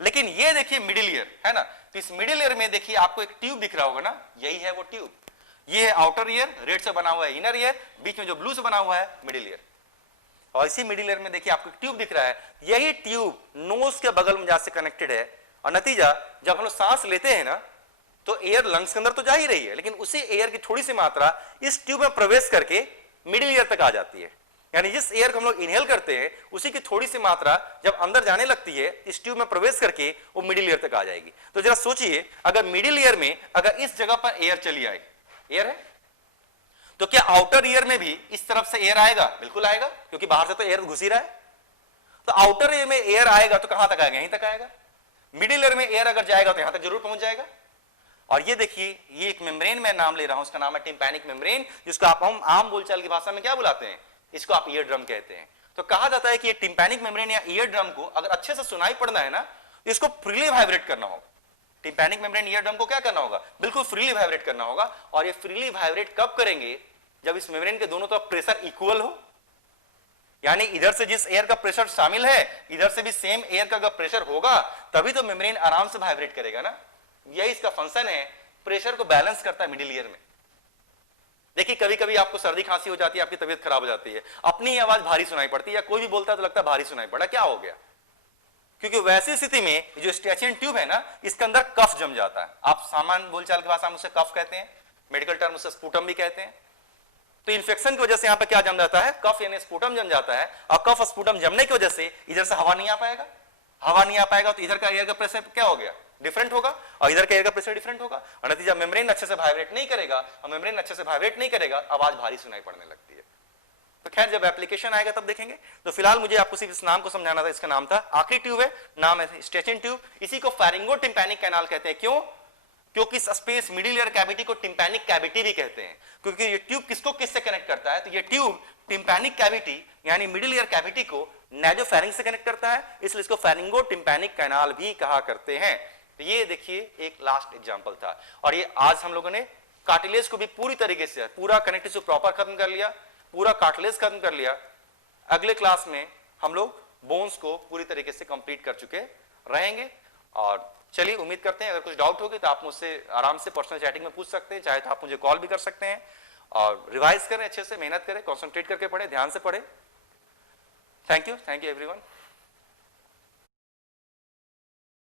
लेकिन ये देखिए मिडिल ईयर है ना, तो इस मिडिल ईयर में देखिए आपको एक ट्यूब दिख रहा होगा ना, यही है वो ट्यूब। ये है आउटर ईयर, रेड से बना हुआ है इनर ईयर, बीच में जो ब्लू से बना हुआ है मिडिल ईयर, और इसी मिडिल ईयर में देखिए आपको एक ट्यूब दिख रहा है, यही ट्यूब नोज के बगल में जाके कनेक्टेड है, और नतीजा जब हम लोग सांस लेते हैं ना तो एयर लंग्स के अंदर तो जा ही रही है, लेकिन उसी एयर की थोड़ी सी मात्रा इस ट्यूब में प्रवेश करके मिडिल ईयर तक आ जाती है। यानी जिस एयर को हम लोग इनहेल करते हैं उसी की थोड़ी सी मात्रा जब अंदर जाने लगती है इस ट्यूब में प्रवेश करके वो मिडिल ईयर तक आ जाएगी। तो जरा सोचिए, अगर मिडिल ईयर में अगर इस जगह पर एयर चली आए, एयर है, तो क्या आउटर ईयर में भी इस तरफ से एयर आएगा? बिल्कुल आएगा, क्योंकि बाहर से तो एयर घुस ही रहा है। तो आउटर ईयर में एयर आएगा तो कहां तक आएगा? यहीं तक आएगा। मिडिल ईयर में एयर अगर जाएगा तो यहां तक जरूर पहुंच जाएगा। और ये देखिए, ये एक मेम्ब्रेन मैं नाम ले रहा हूं, उसका नाम है टिम्पैनिक मेम्ब्रेन, जिसको आप हम आम बोलचाल की भाषा में क्या बुलाते हैं? इसको आप ईयर ड्रम कहते हैं। तो कहा जाता है कि ये टिम्पैनिक मेम्ब्रेन या ईयर ड्रम को अगर अच्छे से सुनाई पड़ना है ना, इसको फ्रीली वाइब्रेट करना होगा। टिम्पैनिक मेम्ब्रेन ईयर ड्रम को क्या करना होगा? बिल्कुल फ्रीली वाइब्रेट करना होगा। और ये फ्रीली वाइब्रेट कब करेंगे? जब इस मेम्ब्रेन के दोनों तरफ प्रेशर इक्वल हो, यानी इधर से जिस एयर का प्रेशर शामिल है इधर से भी सेम एयर का अगर प्रेशर होगा तभी तो मेम्ब्रेन आराम से वाइब्रेट करेगा ना। यही इसका फंक्शन है, प्रेशर को बैलेंस करता है मिडिल ईयर में। देखिए कभी कभी आपको सर्दी खांसी हो जाती है, आपकी तबीयत खराब हो जाती है, अपनी आवाज भारी सुनाई पड़ती है, या कोई भी बोलता है तो लगता है भारी सुनाई पड़ा, क्या हो गया? क्योंकि वैसी स्थिति में जो स्ट्रेचियन ट्यूब है ना, इसके अंदर कफ जम जाता है। आप सामान्य बोलचाल की भाषा में उसे कफ कहते हैं, मेडिकल टर्म उसे स्पूटम भी कहते हैं। तो इन्फेक्शन की वजह से यहां पर क्या जम जाता है? कफ यानी स्पूटम जम जाता है, और कफ स्पूटम जमने की वजह से इधर से हवा नहीं आ पाएगा। हवा नहीं आ पाएगा तो इधर का एयर का प्रेशर क्या हो गया? डिफरेंट होगा, और इधर का एयर का प्रेशर डिफरेंट होगा, और नतीजा मेम्ब्रेन अच्छे से वाइब्रेट नहीं करेगा, और मेम्ब्रेन अच्छे से वाइब्रेट नहीं करेगा, आवाज भारी सुनाई पड़ने लगती है। तो खैर जब एप्लीकेशन आएगा तब देखेंगे। तो फिलहाल मुझे आपको सिर्फ इस नाम को समझाना था। इसका नाम था, आखिरी ट्यूब है, नाम है स्ट्रेचियन ट्यूब। इसी को फेरिंगो-टिम्पैनिक कैनाल कहते हैं। क्यों? क्योंकि स्पेस मिडिल ईयर कैविटी को टिम्पैनिक कैविटी भी कहते हैं, क्योंकि ये ट्यूब किसको किससे कनेक्ट करता है? तो ये ट्यूब टिम्पैनिक कैविटी यानी मिडिल ईयर कैविटी को नासोफैरिंक्स से कनेक्ट करता है, इसलिए इसको फेरिंगो-टिम्पैनिक कैनाल भी कहा करते हैं। तो ये देखिए एक लास्ट एग्जांपल था, और ये आज हम लोगों ने कार्टिलेज को भी पूरी तरीके से, पूरा कनेक्टिव टिश्यू प्रॉपर खत्म कर लिया, पूरा कार्टिलेज खत्म कर लिया। अगले क्लास में हम लोग बोन्स को पूरी तरीके से कंप्लीट कर चुके रहेंगे। और चलिए उम्मीद करते हैं अगर कुछ डाउट होगी तो आप मुझसे आराम से पर्सनल चैटिंग में पूछ सकते हैं, चाहे तो आप मुझे कॉल भी कर सकते हैं। और रिवाइज करें, अच्छे से मेहनत करें, कॉन्सेंट्रेट करके पढ़े, ध्यान से पढ़े। Thank you everyone.